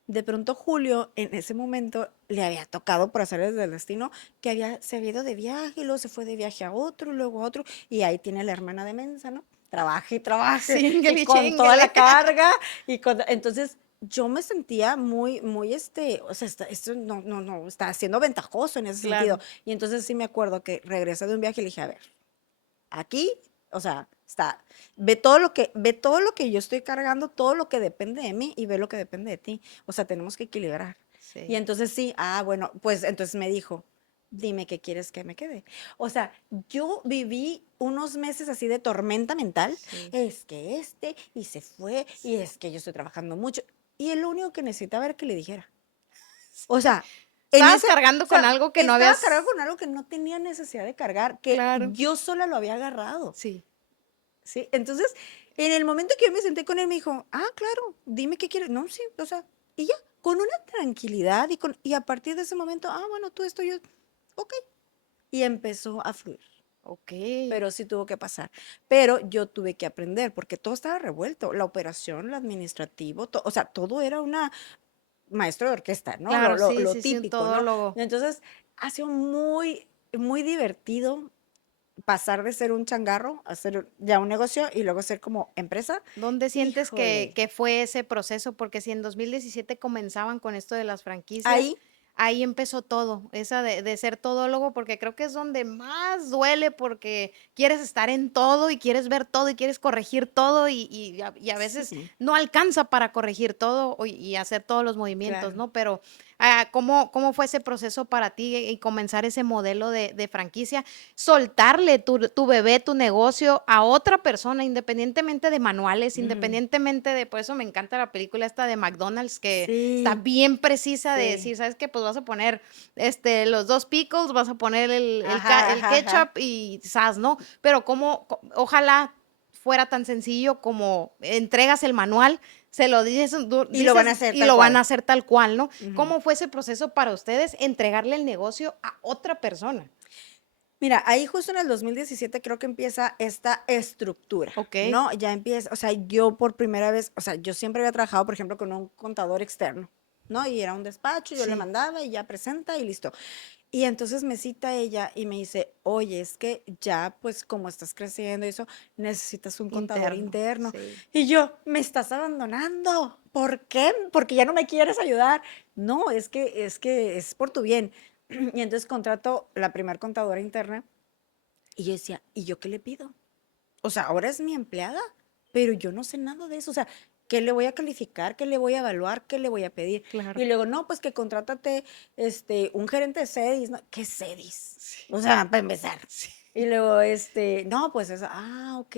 De pronto Julio, en ese momento, le había tocado por hacer desde el destino, que se había ido de viaje, y luego se fue de viaje a otro, y luego a otro, y ahí tiene la hermana de Mensa, ¿no? Trabaje y trabaje, y Chíngale, con toda chíngale. la carga, entonces yo me sentía muy, o sea, esto no, está siendo ventajoso en ese sentido. Claro. Y entonces sí me acuerdo que regresé de un viaje y le dije, a ver, aquí, o sea, ve todo lo que yo estoy cargando, todo lo que depende de mí y ve lo que depende de ti. O sea, tenemos que equilibrar. Y Sí, entonces sí, bueno, pues entonces me dijo, dime qué quieres que me quede. O sea, yo viví unos meses así de tormenta mental, sí. es que y se fue, y es que yo estoy trabajando mucho. Y el único que necesitaba era que le dijera. O sea, Estabas cargando o con sea, algo que no estaba cargado habías... con algo que no tenía necesidad de cargar, que Claro, yo sola lo había agarrado. sí. ¿Sí? Entonces, en el momento que yo me senté con él, me dijo, claro, dime qué quieres. No, sí, o sea, y ya, con una tranquilidad y a partir de ese momento, bueno, tú esto, yo, ok. Y empezó a fluir, Okey. pero sí tuvo que pasar. Pero yo tuve que aprender porque todo estaba revuelto, la operación, lo administrativo, o sea, todo era una maestro de orquesta, ¿no? Lo, Claro, lo, sí, lo sí, sí, un típico, ¿no? todólogo. Entonces, ha sido muy divertido pasar de ser un changarro a ser ya un negocio y luego ser como empresa. ¿Dónde sientes que Híjole, que fue ese proceso? Porque si en 2017 comenzaban con esto de las franquicias, ahí, ahí empezó todo, esa de ser todólogo, porque creo que es donde más duele, porque quieres estar en todo, y quieres ver todo, y quieres corregir todo, y a veces sí, no alcanza para corregir todo, y hacer todos los movimientos, claro. ¿no? Pero, ¿cómo fue ese proceso para ti, y comenzar ese modelo de franquicia? Soltarle tu bebé, tu negocio a otra persona, independientemente de manuales, Ujú. independientemente de, por eso me encanta la película esta de McDonald's, que está Sí, bien precisa de sí. decir, ¿sabes qué? Pues vas a poner los dos pickles, vas a poner Ajá, el ajá, ajá. ketchup y sas, ¿no? Pero ojalá fuera tan sencillo como entregas el manual, se lo dices, Y lo van a dices hacer y tal lo van a cual. hacer tal cual, ¿no? Ujú. ¿Cómo fue ese proceso para ustedes entregarle el negocio a otra persona? Mira, ahí justo en el 2017 creo que empieza esta estructura, Ok, ¿no? Ya empieza, o sea, yo por primera vez, o sea, yo siempre había trabajado, por ejemplo, con un contador externo, ¿no? Y era un despacho, yo le sí, mandaba y ya presenta y listo. Y entonces me cita ella y me dice, oye, es que ya, pues como estás creciendo y eso, necesitas un contador interno, interno. sí. Y yo, me estás abandonando. ¿Por qué? Porque ya no me quieres ayudar. No, es que es por tu bien. Y entonces contrato la primer contadora interna y yo decía, ¿y yo qué le pido? O sea, ahora es mi empleada, pero yo no sé nada de eso. O sea, ¿qué le voy a calificar? ¿Qué le voy a evaluar? ¿Qué le voy a pedir? Claro. Y luego, no, pues que contrátate un gerente de CEDIS, ¿no? ¿Qué es CEDIS? Sí. O sea, para empezar. Sí. Y luego, no, pues eso, ok.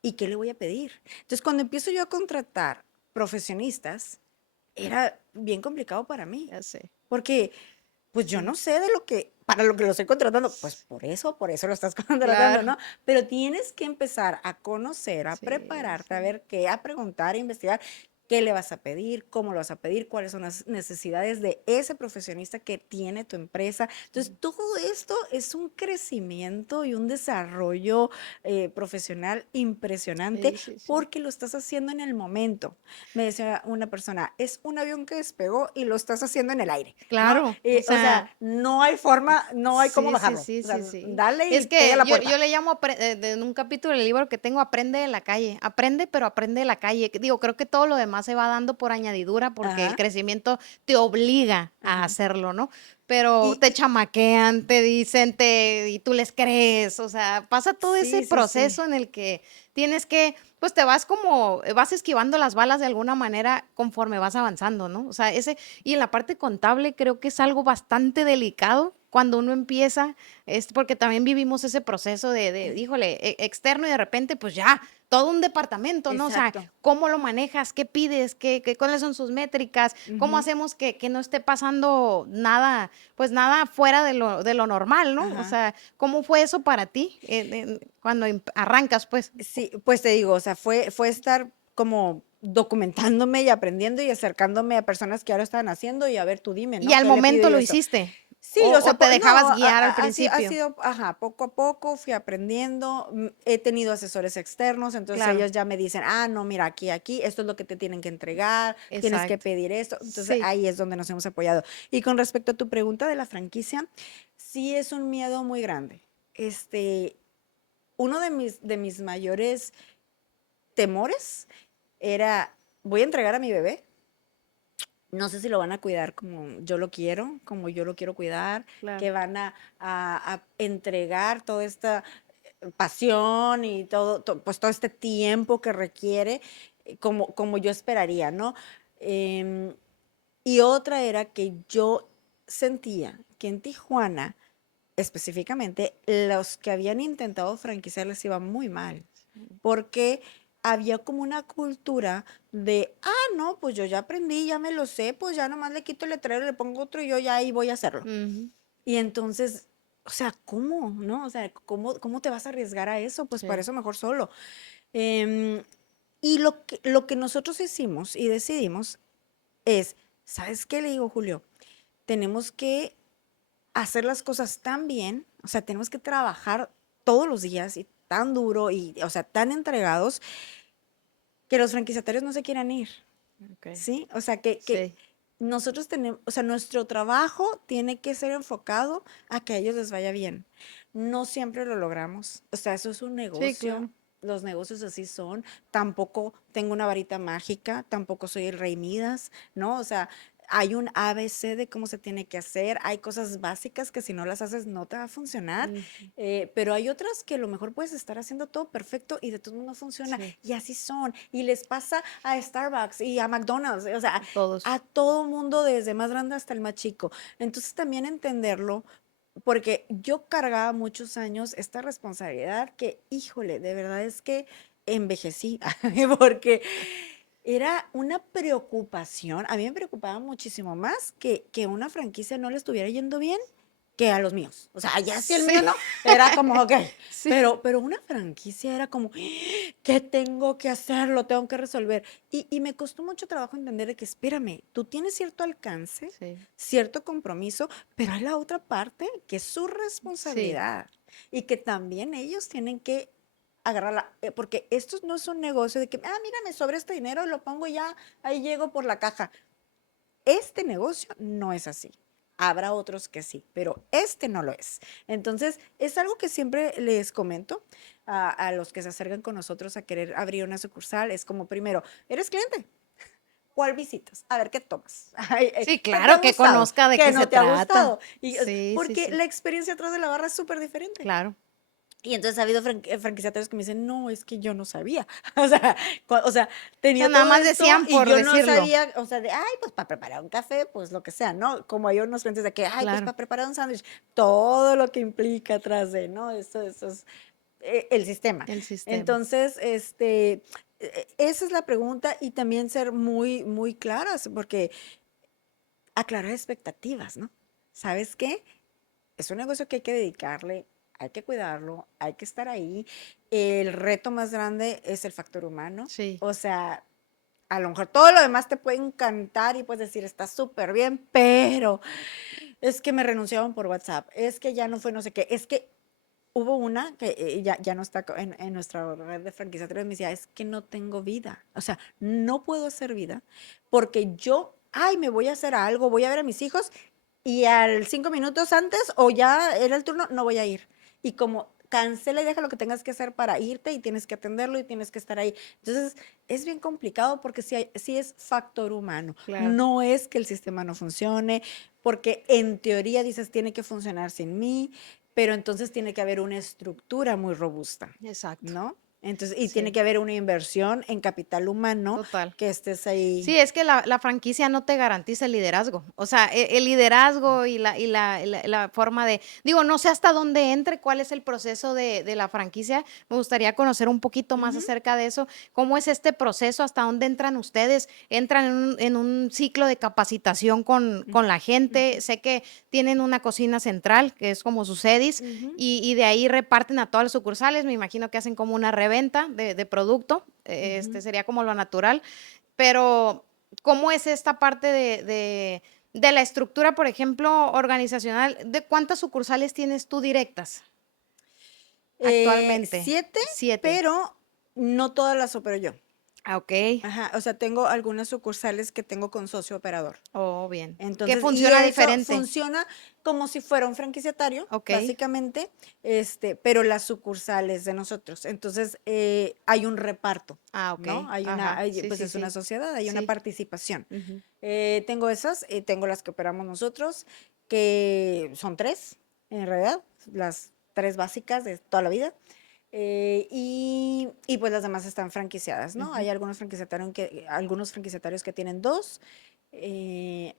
¿Y qué le voy a pedir? Entonces, cuando empiezo yo a contratar profesionistas, era bien complicado para mí, Ya sé. porque pues yo Sí. no sé de para lo que lo estoy contratando, pues por eso lo estás contratando, Claro. ¿no? Pero tienes que empezar a conocer, a Sí, prepararte, a sí. ver qué, a preguntar, a investigar qué le vas a pedir, cómo lo vas a pedir, cuáles son las necesidades de ese profesionista que tiene tu empresa. Entonces, todo esto es un crecimiento y un desarrollo profesional impresionante Sí, sí, sí. porque lo estás haciendo en el momento. Me decía una persona, es un avión que despegó y lo estás haciendo en el aire, ¿no? Claro, O sea, no hay forma, no hay cómo sí, sí, bajarlo. sí, O sea, sí, sí. dale y Es pega que la yo puerta. le llamo en un capítulo del libro que tengo, aprende de la calle. Aprende, pero aprende de la calle. Digo, creo que todo lo demás se va dando por añadidura porque el Ajá, crecimiento te obliga a ajá. hacerlo, ¿no? Pero Y, te y- chamaquean, te dicen, y tú les crees. O sea, pasa todo ese sí, sí, sí. proceso en el que tienes que, pues te vas vas esquivando las balas de alguna manera conforme vas avanzando, ¿no? O sea, y en la parte contable creo que es algo bastante delicado cuando uno empieza, porque también vivimos ese proceso híjole, externo y de repente, pues ya, todo un departamento, ¿no? O sea, Exacto. ¿cómo lo manejas? ¿Qué pides? ¿Cuáles son sus métricas? ¿Cómo Ujú, hacemos que no esté pasando nada, pues nada fuera de lo normal, ¿no? O ajá. sea, ¿cómo fue eso para ti cuando arrancas, pues? Sí, pues te digo, o sea, fue estar como documentándome y aprendiendo y acercándome a personas que ahora estaban haciendo y a ver, tú dime, Y ¿no? al ¿Qué le pido momento y lo eso? hiciste, Sí, o sea, o te dejabas no, guiar al ha principio. sido, ajá, poco a poco fui aprendiendo, he tenido asesores externos, entonces Claro, ellos ya me dicen, no, mira, aquí, esto es lo que te tienen que entregar, tienes que exacto. pedir esto, entonces Sí, ahí es donde nos hemos apoyado. Y con respecto a tu pregunta de la franquicia, sí es un miedo muy grande. Uno de mis mayores temores era, voy a entregar a mi bebé, no sé si lo van a cuidar como yo lo quiero cuidar, claro. que van a entregar toda esta pasión y pues todo este tiempo que requiere, como yo esperaría, ¿no? Em, y otra era que yo sentía que en Tijuana, específicamente, los que habían intentado franquiciar les iba muy mal porque había como una cultura de, no, pues yo ya aprendí, ya me lo sé, pues ya nomás le quito el letrero, le pongo otro y yo ya ahí voy a hacerlo. Ujú, Y entonces, o sea, ¿cómo? ¿No? O sea, ¿cómo te vas a arriesgar a eso? Pues para sí. eso mejor solo. Em, y lo que nosotros hicimos y decidimos es, ¿sabes qué le digo, Julio? Tenemos que hacer las cosas tan bien, o sea, tenemos que trabajar todos los días y tan duro y, o sea, tan entregados que los franquiciatarios no se quieran ir, Okay. ¿sí? O sea, que Sí, nosotros tenemos, o sea, nuestro trabajo tiene que ser enfocado a que a ellos les vaya bien. No siempre lo logramos, o sea, eso es un sí, negocio. claro. Los negocios así son. Tampoco tengo una varita mágica, tampoco soy el rey Midas, ¿no? O sea, hay un ABC de cómo se tiene que hacer. Hay cosas básicas que si no las haces no te va a funcionar. Ujú, Pero hay otras que a lo mejor puedes estar haciendo todo perfecto y de todo no funciona. sí, Y así son. Y les pasa a Starbucks y a McDonald's, o sea, todos. a todo mundo, desde más grande hasta el más chico. Entonces también entenderlo, porque yo cargaba muchos años esta responsabilidad que, híjole, de verdad es que envejecí, porque era una preocupación. A mí me preocupaba muchísimo más que una franquicia no le estuviera yendo bien que a los míos. O sea, ya si el mío Sí, no, era como, ok, sí, pero una franquicia era como, ¿qué tengo que hacer? Lo tengo que resolver. Y me costó mucho trabajo entender de que, espérame, tú tienes cierto alcance, sí, cierto compromiso, pero hay la otra parte que es su sí, responsabilidad y que también ellos tienen que agarrarla, porque esto no es un negocio de que, mira, me sobra este dinero, lo pongo ya, ahí llego por la caja. Este negocio no es así. Habrá otros que sí, pero este no lo es. Entonces, es algo que siempre les comento a los que se acercan con nosotros a querer abrir una sucursal. Es como, primero, ¿eres cliente? ¿Cuál visitas? A ver, ¿qué tomas? sí, ¿Qué te ha claro, que gustado? conozca de ¿Qué qué se no te ha trata. gustado? Sí, sí, Porque sí, la experiencia atrás de la barra es súper diferente. claro. Y entonces ha habido franquiciatarios que me dicen, no, es que yo no sabía. O sea, o sea, tenía nada todo más esto decían y por yo no decirlo. sabía, o sea, de, ay, pues para preparar un café, pues lo que sea, ¿no? Como hay unos clientes de que, ay, pues Claro, para preparar un sándwich, todo lo que implica atrás de, ¿no? Eso es el sistema. el sistema. Entonces, esa es la pregunta y también ser muy, muy claras, porque aclarar expectativas, ¿no? ¿Sabes qué? Es un negocio que hay que dedicarle, hay que cuidarlo, hay que estar ahí. El reto más grande es el factor humano. Sí. O sea, a lo mejor todo lo demás te puede encantar y puedes decir, está súper bien, pero es que me renunciaron por WhatsApp, es que ya no fue no sé qué, es que hubo una que ya no está en nuestra red de franquiciatarios, me decía, es que no tengo vida, o sea, no puedo hacer vida porque yo, ay, me voy a hacer algo, voy a ver a mis hijos y al 5 minutos antes o ya era el turno, no voy a ir. Y como cancela y deja lo que tengas que hacer para irte y tienes que atenderlo y tienes que estar ahí. Entonces, es bien complicado porque sí es factor humano. Claro. No es que el sistema no funcione, porque en teoría dices, tiene que funcionar sin mí, pero entonces tiene que haber una estructura muy robusta, Exacto. ¿no? Entonces, y tiene Sí, que haber una inversión en capital humano total. que estés ahí. Sí, es que la franquicia no te garantiza el liderazgo. O sea, el liderazgo y la forma de, digo, no sé hasta dónde entre, cuál es el proceso de la franquicia. Me gustaría conocer un poquito más Ujú, acerca de eso. ¿Cómo es este proceso? ¿Hasta dónde entran ustedes? ¿Entran en un ciclo de capacitación con la gente? ujú, Sé que tienen una cocina central, que es como su sedis, ujú, y de ahí reparten a todas las sucursales. Me imagino que hacen como una reventa de producto. ujú. Sería como lo natural. Pero, ¿cómo es esta parte de la estructura, por ejemplo, organizacional? ¿De cuántas sucursales tienes tú directas actualmente? 7, 7. pero no todas las opero yo. Ah, okey. Ajá, o sea, tengo algunas sucursales que tengo con socio operador. Oh, bien. ¿Qué Entonces, y funciona eso diferente? funciona como si fuera un franquiciatario, Okey. básicamente, pero las sucursales de nosotros. Entonces, hay un reparto, Ah, ¿no? okey. Ajá. Sí, Pues sí, es una sí. sociedad, hay una Sí. participación. Ujú. Tengo esas, tengo las que operamos nosotros, que son tres, en realidad, las tres básicas de toda la vida. Y pues las demás están franquiciadas, ¿no? Ujú. Hay algunos franquiciatarios que tienen dos. eh,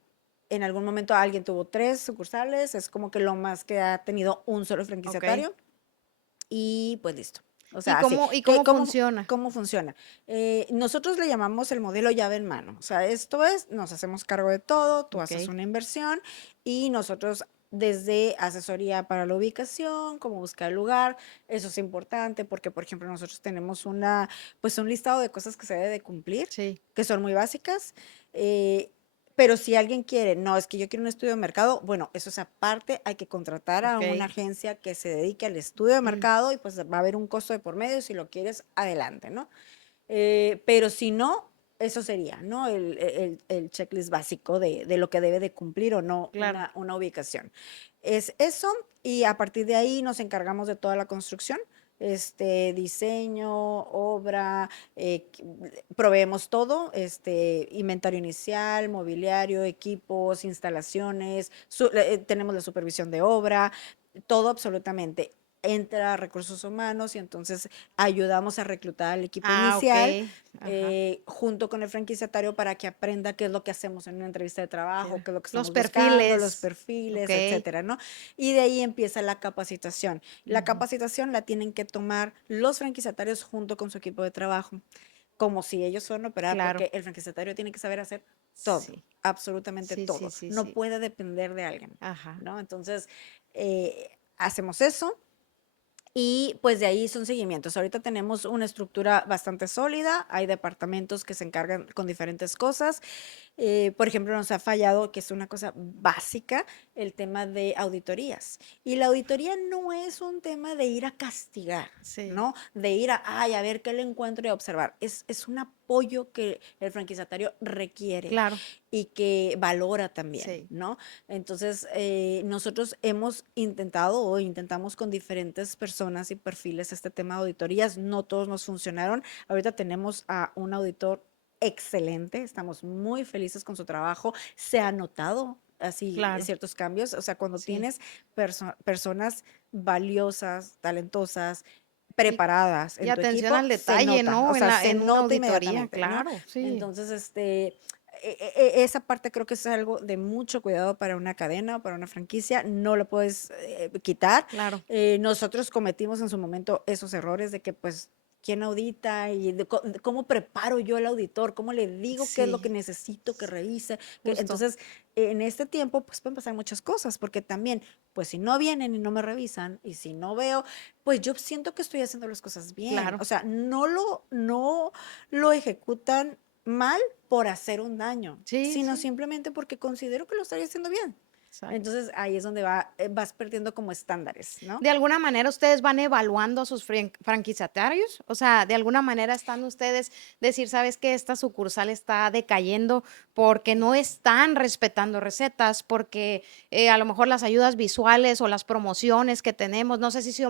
en algún momento alguien tuvo tres sucursales, es como que lo más que ha tenido un solo Okey. franquiciatario y pues listo. O ¿Y sea, así. cómo funciona? ¿Cómo funciona? Nosotros le llamamos el modelo llave en mano. O sea, esto es, nos hacemos cargo de todo, tú haces Okey. una inversión y nosotros desde asesoría para la ubicación, cómo buscar el lugar, eso es importante porque, por ejemplo, nosotros tenemos pues un listado de cosas que se debe de cumplir, Sí. que son muy básicas. eh, pero si alguien quiere, no, es que yo quiero un estudio de mercado, bueno, eso es aparte, hay que contratar a una Okey. agencia que se dedique al estudio de Mm. mercado y pues va a haber un costo de por medio, si lo quieres, adelante, ¿no? Pero si no, eso sería, ¿no? El checklist básico de lo que debe de cumplir o no Claro. una ubicación. Es eso y a partir de ahí nos encargamos de toda la construcción. Diseño, obra, proveemos todo, inventario inicial, mobiliario, equipos, instalaciones, tenemos la supervisión de obra, todo absolutamente. Entra recursos humanos y entonces ayudamos a reclutar al equipo Ah, inicial okey. Ajá. junto con el franquiciatario para que aprenda qué es lo que hacemos en una entrevista de trabajo, Ya. qué es lo que Los estamos buscando, los perfiles. perfiles, Okey. etcétera, ¿no? Y de ahí empieza la capacitación. La Ujú. capacitación la tienen que tomar los franquiciatarios junto con su equipo de trabajo, como si ellos fueran a operar, Claro. porque el franquiciatario tiene que saber hacer todo, Sí. absolutamente Sí, sí, todo. sí, No sí. puede depender de alguien, Ajá. ¿no? Entonces, hacemos eso. Y pues de ahí son seguimientos. Ahorita tenemos una estructura bastante sólida, hay departamentos que se encargan con diferentes cosas. Por ejemplo, nos ha fallado, que es una cosa básica, el tema de auditorías. Y la auditoría no es un tema de ir a castigar, Sí, ¿no? De ir ay, a ver qué le encuentro y a observar. Es un apoyo que el franquiciatario requiere claro. y que valora también, Sí. ¿no? Entonces, nosotros hemos intentado o intentamos con diferentes personas y perfiles este tema de auditorías. No todos nos funcionaron. Ahorita tenemos a un auditor excelente, estamos muy felices con su trabajo, se ha notado así Claro, ciertos cambios. O sea, cuando sí. tienes personas valiosas, talentosas, Y, preparadas y en tu atención equipo, al se detalle, nota, o ¿no? sea, se En una nota auditoría, inmediatamente, ¿no? claro, sí. Entonces, esa parte creo que es algo de mucho cuidado para una cadena o para una franquicia, no lo puedes quitar. Claro. Nosotros cometimos en su momento esos errores de que pues quién audita y de cómo preparo yo al auditor, cómo le digo qué es lo que Sí, necesito que revise. justo. Entonces, en este tiempo, pues pueden pasar muchas cosas, porque también, pues si no vienen y no me revisan, y si no veo, pues yo siento que estoy haciendo las cosas bien. Claro. O sea, no lo ejecutan mal por hacer un daño, Sí, sino sí. simplemente porque considero que lo estoy haciendo bien. Exacto. Entonces ahí es donde vas perdiendo como estándares, ¿no? De alguna manera ustedes van evaluando a sus franquiciatarios, o sea, de alguna manera están ustedes decir, sabes que esta sucursal está decayendo porque no están respetando recetas, porque a lo mejor las ayudas visuales o las promociones que tenemos, no sé si se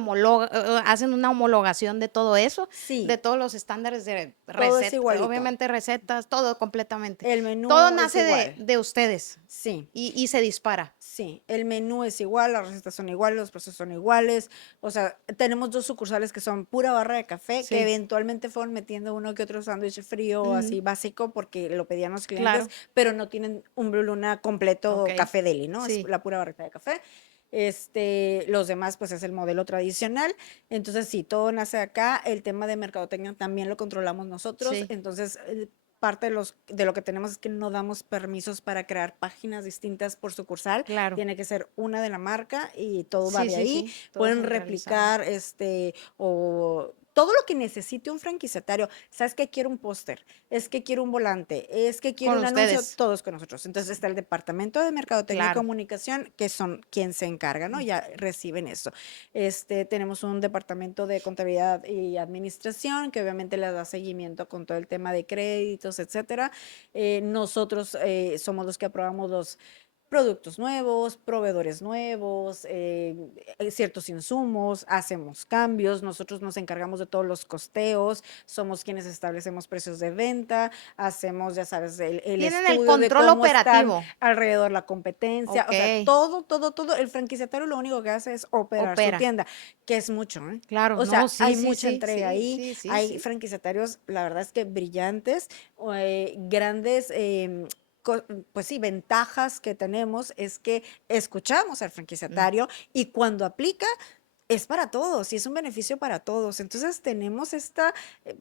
hacen una homologación de todo eso, de Sí, todos los estándares de todo es recetas, igualito. obviamente recetas, todo completamente. El Todo menú es nace igual. de ustedes Sí. y se dispara. Sí, el menú es igual, las recetas son iguales, los procesos son iguales. O sea, tenemos dos sucursales que son pura barra de café, que Sí, eventualmente fueron metiendo uno que otro sándwich frío, ujú, así básico, porque lo pedían los clientes, claro, pero no tienen un Blue Luna ok. completo café deli, ¿no? Es Sí, la pura barrita de café. Los demás, pues es el modelo tradicional. Entonces, sí, todo nace acá. El tema de mercadotecnia también lo controlamos nosotros. sí, Entonces, parte de lo que tenemos es que no damos permisos para crear páginas distintas por sucursal. claro. Tiene que ser una de la marca y todo va Sí, de sí, ahí. sí, todo Pueden centralizado. replicar o todo lo que necesite un franquiciatario. ¿Sabes que quiero un póster? Es que quiero un volante, es que quiero Con un anuncio, ustedes, todos con nosotros. Entonces está el departamento de mercadotecnia y claro. comunicación, que son quien se encarga, ¿no? Mm, Ya reciben eso. Tenemos un departamento de contabilidad y administración, que obviamente le da seguimiento con todo el tema de créditos, etcétera. Nosotros somos los que aprobamos los productos nuevos, proveedores nuevos, ciertos insumos, hacemos cambios, nosotros nos encargamos de todos los costeos, somos quienes establecemos precios de venta, hacemos, ya sabes, el Tienen el estudio de control cómo están operativo. alrededor la competencia, o sea, Ok, todo, todo, todo. El franquiciatario lo único que hace es operar su opera. tienda, que es mucho, ¿eh? Claro, O no, sea, sí, hay sí, mucha sí, entrega sí, ahí, sí, sí, hay sí. franquiciatarios, la verdad es que brillantes, grandes, pues sí, ventajas que tenemos es que escuchamos al Mm, franquiciatario y cuando aplica es para todos y es un beneficio para todos. Entonces tenemos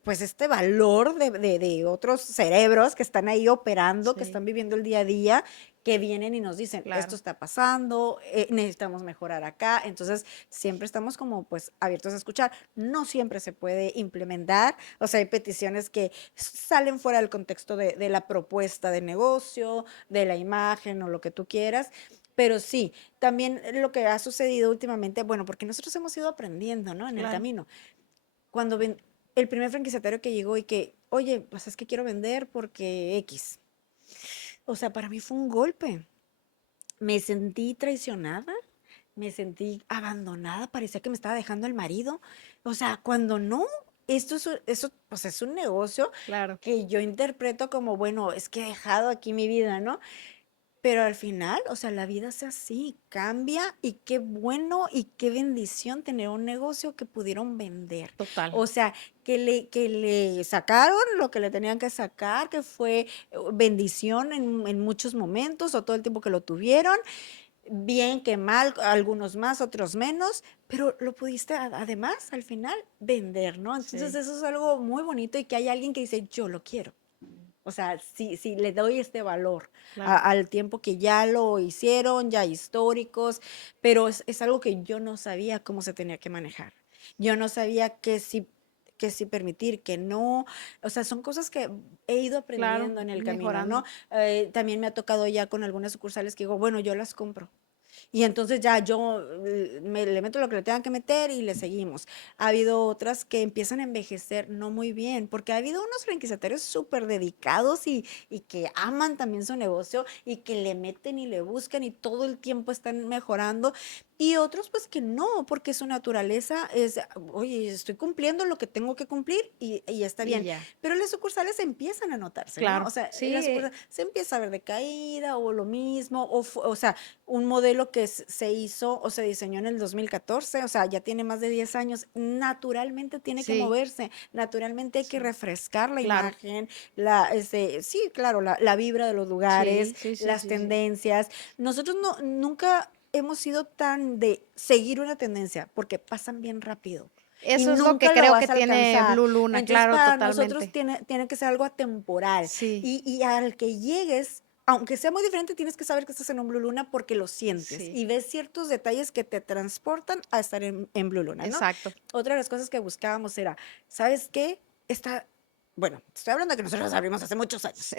pues este valor de otros cerebros que están ahí operando, que sí, están viviendo el día a día, que vienen y nos dicen, esto claro. está pasando, necesitamos mejorar acá. Entonces siempre estamos como pues abiertos a escuchar. No siempre se puede implementar, o sea, hay peticiones que salen fuera del contexto de la propuesta de negocio, de la imagen o lo que tú quieras. Pero sí, también lo que ha sucedido últimamente, bueno, porque nosotros hemos ido aprendiendo, ¿no? En el Claro. camino. Cuando el primer franquiciatario que llegó y que, oye, pues es que quiero vender porque X. O sea, para mí fue un golpe. Me sentí traicionada, me sentí abandonada, parecía que me estaba dejando el marido. O sea, cuando no, eso pues es un negocio Claro. que yo interpreto como, bueno, es que he dejado aquí mi vida, ¿no? Pero al final, o sea, la vida es así, cambia y qué bueno y qué bendición tener un negocio que pudieron vender. Total. O sea, que le sacaron lo que le tenían que sacar, que fue bendición en muchos momentos o todo el tiempo que lo tuvieron, bien que mal, algunos más, otros menos, pero lo pudiste además al final vender, ¿no? Entonces Sí, eso es algo muy bonito y que hay alguien que dice, yo lo quiero. O sea, sí, le doy este valor claro. al tiempo que ya lo hicieron, ya históricos, pero es algo que yo no sabía cómo se tenía que manejar. Yo no sabía que sí permitir, que no. O sea, son cosas que he ido Claro, aprendiendo en el camino, ¿no? mejorando. También me ha tocado ya con algunas sucursales que digo, bueno, yo las compro. Y entonces ya yo le meto lo que le tengan que meter y le seguimos. Ha habido otras que empiezan a envejecer no muy bien, porque ha habido unos franquiciatarios súper dedicados y que aman también su negocio y que le meten y le buscan y todo el tiempo están mejorando. Y otros pues que no, porque su naturaleza es, oye, estoy cumpliendo lo que tengo que cumplir y está Y bien. ya. Pero las sucursales empiezan a notarse, ¿no? O Claro. sea, las Sí, sucursales se empieza a ver decaída o lo mismo, o sea, un modelo que se hizo o se diseñó en el 2014, o sea, ya tiene más de 10 años, naturalmente tiene que sí, moverse, naturalmente hay que sí, refrescar la claro. imagen, sí, claro, la vibra de los lugares, Sí, sí, sí, las sí, sí. tendencias. Nosotros nunca hemos sido tan de seguir una tendencia porque pasan bien rápido y Eso es lo que nunca lo creo que vas a tiene alcanzar. Blue Luna, Entonces, claro, para nosotros totalmente. tiene que ser algo atemporal Sí, y al que llegues, aunque sea muy diferente, tienes que saber que estás en un Blue Luna porque lo sientes sí, y ves ciertos detalles que te transportan a estar en Blue Luna, ¿no? exacto. Otra de las cosas que buscábamos era, ¿sabes qué? Bueno, te estoy hablando de que nosotros abrimos hace muchos años. Sí.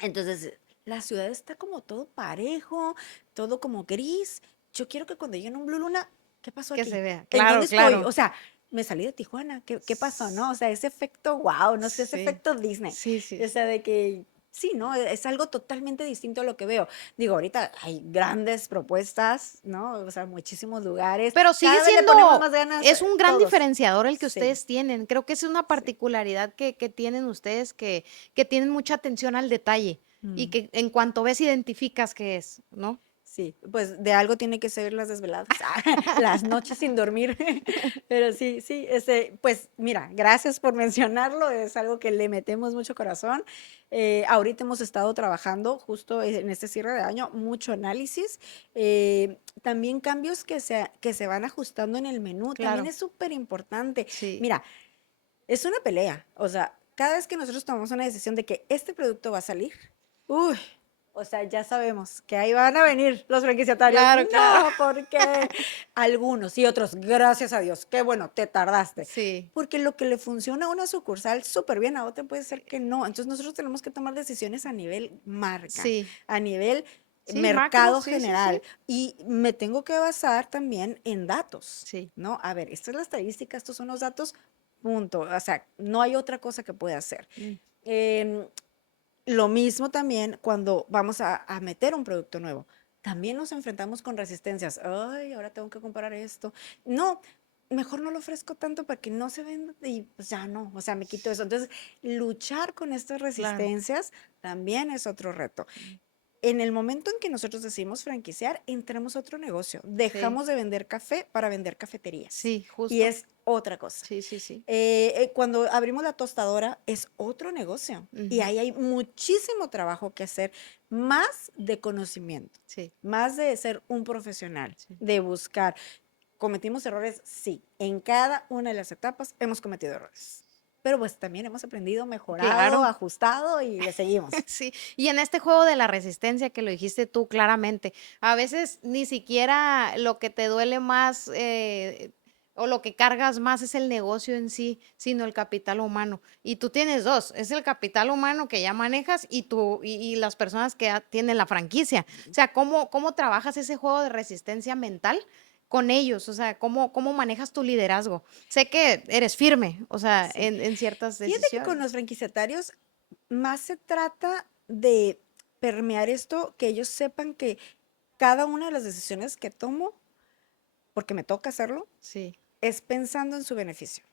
Entonces, la ciudad está como todo parejo, todo como gris. Yo quiero que cuando lleguen a un Blue Luna, ¿qué pasó Que se aquí? vea. ¿En dónde Claro, estoy? claro. O sea, me salí de Tijuana, ¿qué pasó, no? O sea, ese efecto wow, no sé, ese Sí, efecto Disney. sí, sí, O sea, de que sí, ¿no? Es algo totalmente distinto a lo que veo. Digo, ahorita hay grandes propuestas, ¿no? O sea, muchísimos lugares. pero sigue Cada vez le ponemos siendo, más ganas, es un gran todos. diferenciador el que Sí, ustedes tienen. Creo que es una sí. particularidad que tienen ustedes que tienen mucha atención al detalle y Mm. que en cuanto ves identificas qué es, ¿no? Sí, pues de algo tiene que ser las desveladas, las noches sin dormir. Pero sí, sí, pues mira, gracias por mencionarlo, es algo que le metemos mucho corazón. Ahorita hemos estado trabajando justo en este cierre de año, mucho análisis, también cambios que se van ajustando en el menú, también Claro, es súper importante. sí. Mira, es una pelea, o sea, cada vez que nosotros tomamos una decisión de que este producto va a salir, uy, o sea, ya sabemos que ahí van a venir los franquiciatarios. Claro, claro. No, porque algunos y otros, gracias a Dios, qué bueno, te tardaste. Sí, Porque lo que le funciona a una sucursal súper bien, a otra puede ser que no. Entonces nosotros tenemos que tomar decisiones a nivel marca, sí, a nivel sí, macro, mercado sí, sí, general. sí, Y me tengo que basar también en datos, sí. ¿no? A ver, esta es la estadística, estos son los datos, punto. O sea, no hay otra cosa que pueda hacer. Mm. Em, lo mismo también cuando vamos a meter un producto nuevo. También nos enfrentamos con resistencias. Ay, ahora tengo que comprar esto. No, mejor no lo ofrezco tanto para que no se venda y pues ya no, o sea, me quito eso. Entonces, luchar con estas Claro. resistencias también es otro reto. Mm. En el momento en que nosotros decidimos franquiciar, entramos a otro negocio. Sí, Dejamos de vender café para vender cafeterías. sí, Y justo. es otra cosa. Sí, sí, sí. Cuando abrimos la tostadora es otro negocio y Ujú. ahí hay muchísimo trabajo que hacer, más de conocimiento, Sí, más de ser un profesional, sí. de buscar. ¿Cometimos errores? Sí, en cada una de las etapas hemos cometido errores, pero pues también hemos aprendido, mejorado, Claro. ajustado y le seguimos. Sí, y en este juego de la resistencia que lo dijiste tú claramente, a veces ni siquiera lo que te duele más o lo que cargas más es el negocio en sí, sino el capital humano. Y tú tienes dos, es el capital humano que ya manejas y tú y las personas que ya tienen la franquicia. O sea, ¿cómo trabajas ese juego de resistencia mental con ellos? O sea, ¿cómo manejas tu liderazgo? Sé que eres firme, o sea, Sí. en ciertas Fíjate que con decisiones. los franquiciatarios más se trata de permear esto, que ellos sepan que cada una de las decisiones que tomo, porque me toca hacerlo, Sí, es pensando en su beneficio.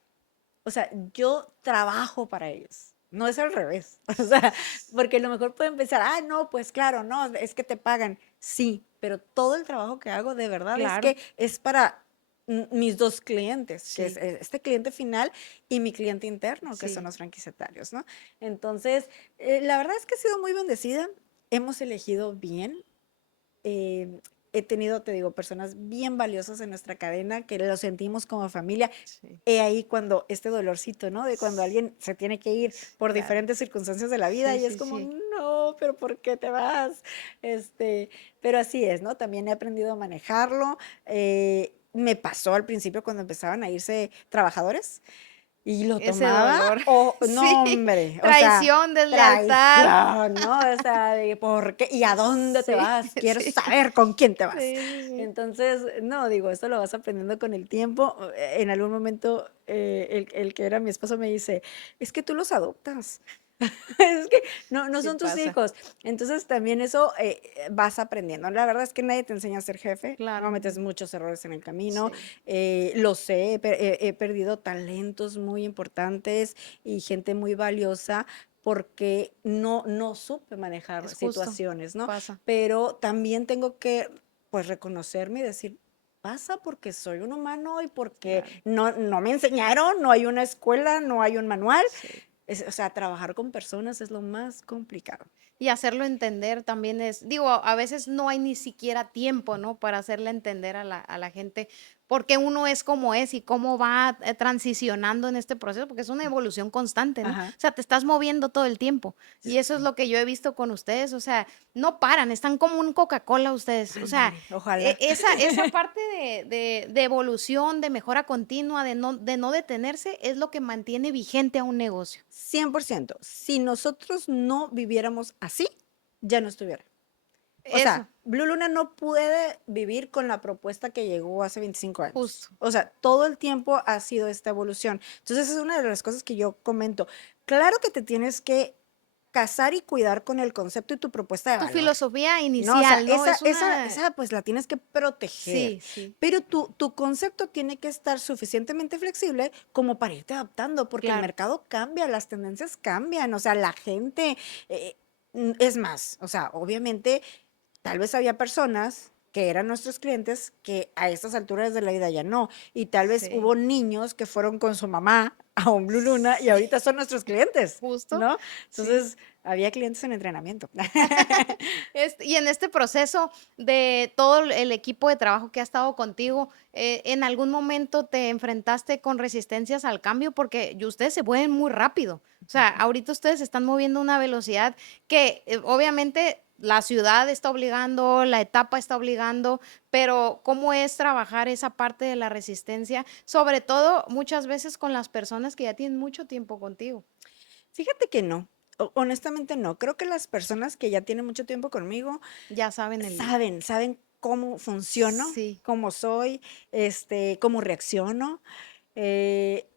O sea, yo trabajo para ellos. No es al revés. O sea, porque a lo mejor pueden pensar, ah, no, pues claro, no, es que te pagan. Sí, pero todo el trabajo que hago de verdad es claro, que es para mis dos clientes, que es sí. este cliente final y mi cliente interno, que son Sí, los franquiciatarios, ¿no? Entonces, la verdad es que he sido muy bendecida. Hemos elegido bien. eh, He tenido, te digo, personas bien valiosas en nuestra cadena que lo sentimos como familia. sí, He ahí cuando este dolorcito, ¿no? De cuando alguien se tiene que ir por claro. diferentes circunstancias de la vida Sí, y es sí, como, sí. no, pero ¿por qué te vas? Pero así es, ¿no? También he aprendido a manejarlo. Me pasó al principio cuando empezaban a irse trabajadores y lo Ese tomaba, dolor. o no, Sí, hombre, o sea, traición, deslealtad. traición, ¿no? O sea, de por qué y a dónde te Sí, vas, quiero sí. saber con quién te vas. Sí, sí, sí. Entonces, no, digo, esto lo vas aprendiendo con el tiempo. En algún momento, el que era mi esposo me dice, es que tú los adoptas. Es que no Sí son tus pasa. hijos. Entonces también eso vas aprendiendo. La verdad es que nadie te enseña a ser jefe. Claro. Cometes muchos errores en el camino. Sí. Lo sé, he perdido talentos muy importantes y gente muy valiosa porque no supe manejar Es justo. situaciones, ¿no? Pasa. Pero también tengo que, pues, reconocerme y decir, pasa porque soy un humano y porque Claro. no me enseñaron, no hay una escuela, no hay un manual. Sí. O sea, trabajar con personas es lo más complicado. Y hacerlo entender también es, digo, a veces no hay ni siquiera tiempo, ¿no? Para hacerle entender a la gente por qué uno es como es y cómo va transicionando en este proceso, porque es una evolución constante, ¿no? O Ajá. sea, te estás moviendo todo el tiempo. Sí, Y eso es lo que yo he visto con ustedes, o sea, no paran, están como un Coca-Cola ustedes. O sea, ándale, ojalá. esa parte de evolución, de mejora continua, de no detenerse, es lo que mantiene vigente a un negocio. 100%. Si nosotros no viviéramos así, ya no estuviera. O Eso, sea, Blue Luna no puede vivir con la propuesta que llegó hace 25 años. justo. O sea, todo el tiempo ha sido esta evolución. Entonces, esa es una de las cosas que yo comento. Claro que te tienes que casar y cuidar con el concepto y tu propuesta de Tu valor. filosofía No, o sea, inicial, ¿no? Es una esa pues la tienes que proteger, sí, sí, pero tu concepto tiene que estar suficientemente flexible como para irte adaptando, porque el claro. mercado cambia, las tendencias cambian, o sea, la gente, eh, es más, o sea, obviamente, tal vez había personas que eran nuestros clientes que a estas alturas de la vida ya no, y tal vez Sí, hubo niños que fueron con su mamá a un Blue Luna y sí, ahorita son nuestros clientes, justo, ¿no? sí. Entonces, había clientes en entrenamiento. Y en este proceso de todo el equipo de trabajo que ha estado contigo, ¿en algún momento te enfrentaste con resistencias al cambio? Porque ustedes se mueven muy rápido. O sea, ahorita ustedes se están moviendo a una velocidad que obviamente la ciudad está obligando, la etapa está obligando, pero ¿cómo es trabajar esa parte de la resistencia? Sobre todo muchas veces con las personas que ya tienen mucho tiempo contigo. Fíjate que no, honestamente no. Creo que las personas que ya tienen mucho tiempo conmigo Ya saben saben cómo funciono, sí, cómo soy, cómo reacciono,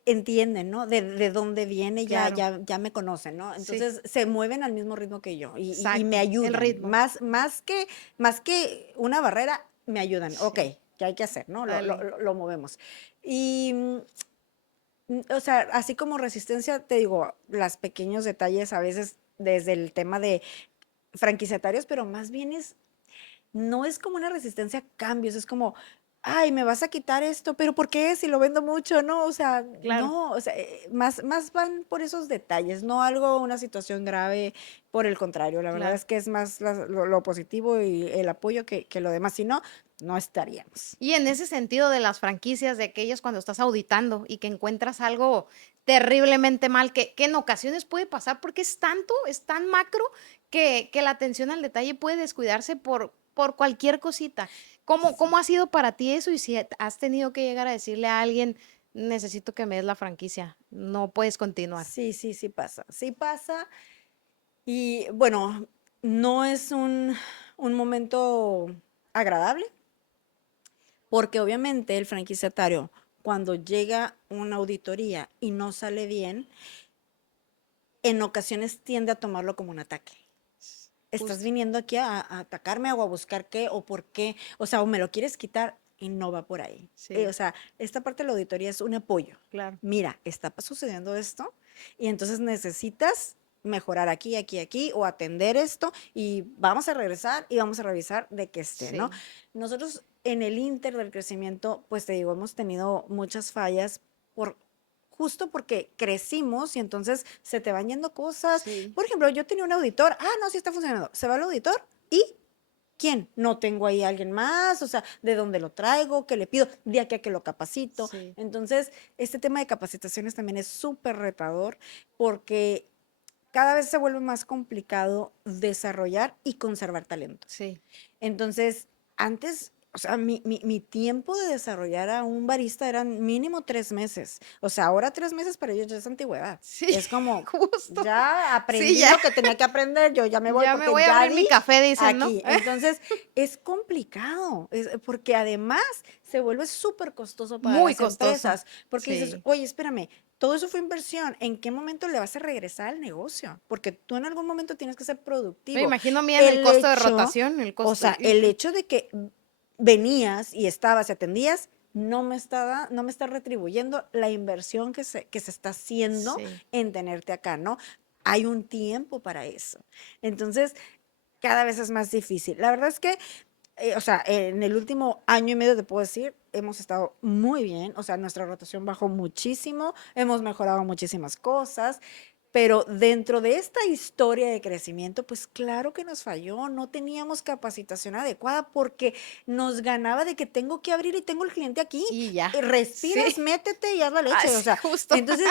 entienden, ¿no? De dónde viene, claro, ya me conocen, ¿no? sí, Entonces se mueven al mismo ritmo que yo y me exacto, el ayudan, ritmo. más que una barrera, me ayudan. Ok, Sí, ¿qué hay que hacer, no? dale. Lo movemos. Y o sea, así como resistencia, te digo, los pequeños detalles a veces desde el tema de franquiciatarios, pero más bien no es como una resistencia a cambios, es como, ay, me vas a quitar esto, pero ¿por qué? Si lo vendo mucho, ¿no? O sea, Claro. no, o sea, más van por esos detalles, no algo, una situación grave, por el contrario, la verdad Claro. es que es más lo positivo y el apoyo que lo demás, si no, no estaríamos. Y en ese sentido de las franquicias, de aquellos cuando estás auditando y que encuentras algo terriblemente mal, que en ocasiones puede pasar porque es tanto, es tan macro que la atención al detalle puede descuidarse por cualquier cosita. ¿Cómo ha sido para ti eso? Y si has tenido que llegar a decirle a alguien, necesito que me des la franquicia, no puedes continuar. Sí, sí pasa. Y bueno, no es un momento agradable, porque obviamente el franquiciatario, cuando llega una auditoría y no sale bien, en ocasiones tiende a tomarlo como un ataque. Estás Justo, viniendo aquí a atacarme o a buscar qué o por qué, o sea, o me lo quieres quitar y no va por ahí. O sí, sea, esta parte de la auditoría es un apoyo. claro. Mira, está sucediendo esto y entonces necesitas mejorar aquí, aquí, aquí o atender esto y vamos a regresar y vamos a revisar de que esté, ¿no? Sí, Nosotros en el inter del crecimiento, pues te digo, hemos tenido muchas fallas por justo porque crecimos y entonces se te van yendo cosas. sí, Por ejemplo, yo tenía un auditor, no, sí está funcionando. Se va el auditor y ¿quién? No tengo ahí a alguien más, o sea, ¿de dónde lo traigo? ¿Qué le pido? De aquí a que lo capacito. sí, Entonces, este tema de capacitaciones también es súper retador porque cada vez se vuelve más complicado desarrollar y conservar talento. sí. Entonces, antes, o sea, mi tiempo de desarrollar a un barista eran mínimo 3 meses. O sea, ahora 3 meses para ellos ya es antigüedad. Sí, Es como, justo. ya Sí, aprendí ya. lo que tenía que aprender, yo ya me voy Ya me porque voy a ya abrir mi di café, dicen, ¿no? aquí. Entonces, es complicado, porque además se vuelve súper costoso para Muy las costoso. empresas, porque dices, Sí, oye, espérame. todo eso fue inversión. ¿En qué momento le vas a regresar al negocio? Porque tú en algún momento tienes que ser Me productivo. imagino bien el costo de rotación, el O costo. sea, el hecho de que venías y estabas y atendías, no me está retribuyendo la inversión que se está haciendo Sí. en tenerte acá, ¿no? Hay un tiempo para eso. Entonces, cada vez es más difícil. La verdad es que, o sea, en el último año y medio te puedo decir, hemos estado muy bien, o sea, nuestra rotación bajó muchísimo, hemos mejorado muchísimas cosas, pero dentro de esta historia de crecimiento, pues claro que nos falló, no teníamos capacitación adecuada porque nos ganaba de que tengo que abrir y tengo el cliente aquí, Y ya. respiras, Sí. métete y haz la leche, o Sí, sea, justo. entonces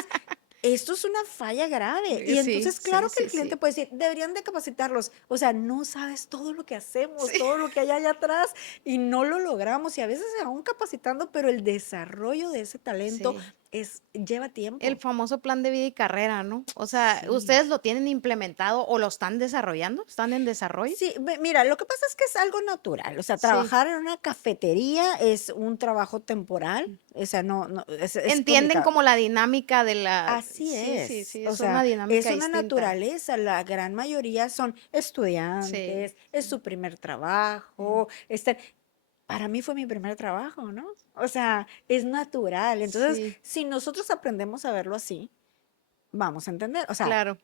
esto es una falla grave. Y Sí, entonces, sí, claro que sí, el cliente sí. puede decir, deberían de capacitarlos. O sea, no sabes todo lo que hacemos, Sí. todo lo que hay allá atrás y no lo logramos. Y a veces aún capacitando, pero el desarrollo de ese talento Sí. lleva El tiempo. famoso plan de vida y carrera, ¿no? O sea, Sí. ¿ustedes lo tienen implementado o lo están desarrollando? ¿Están en desarrollo? Sí, mira, lo que pasa es que es algo natural, o sea, Sí. trabajar en una cafetería es un trabajo temporal, o sea, no, es Entienden complicado. como la dinámica de la... Así Sí, sí, es, sí, o es una sea, es dinámica una distinta. naturaleza, la gran mayoría son Sí. estudiantes, es su primer trabajo, para mí fue mi primer trabajo, ¿no? O sea, es natural. Entonces, Sí, si nosotros aprendemos a verlo así, vamos a entender, o sea, claro.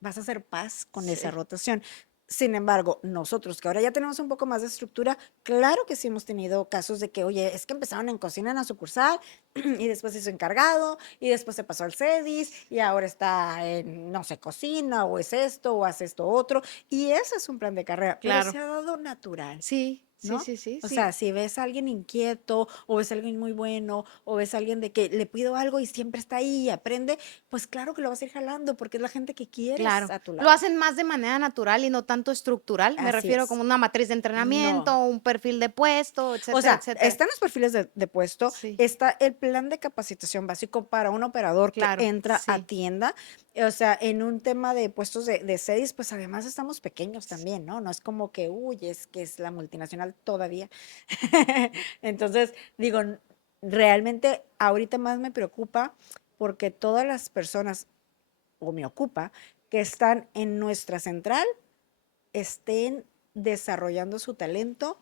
vas a hacer paz con esa Sí. rotación. Sin embargo, nosotros que ahora ya tenemos un poco más de estructura, claro que sí hemos tenido casos de que, oye, es que empezaron en cocina en la sucursal y después se hizo encargado y después se pasó al CEDIS y ahora está en, no sé, cocina o es esto o hace esto otro. Y ese es un plan de carrera, pero Claro. se ha dado natural. Sí, sí, ¿No? sí, sí, O sí. sea, si ves a alguien inquieto o ves a alguien muy bueno o ves a alguien de que le pido algo y siempre está ahí y aprende, pues claro que lo vas a ir jalando porque es la gente que quieres Claro. a tu Lo lado. hacen más de manera natural y no tanto estructural. Me Así refiero es. como una matriz de entrenamiento, No. un perfil de puesto, O etcétera, sea, etcétera. están los perfiles de puesto, Sí, está el plan de capacitación básico para un operador que claro, entra a sí. tienda. O sea, en un tema de puestos de CEDIS, pues además estamos pequeños también, ¿no? No es como que, uy, es que es la multinacional todavía. Entonces, digo, realmente ahorita más me preocupa porque todas las personas, o me ocupa, que están en nuestra central, estén desarrollando su talento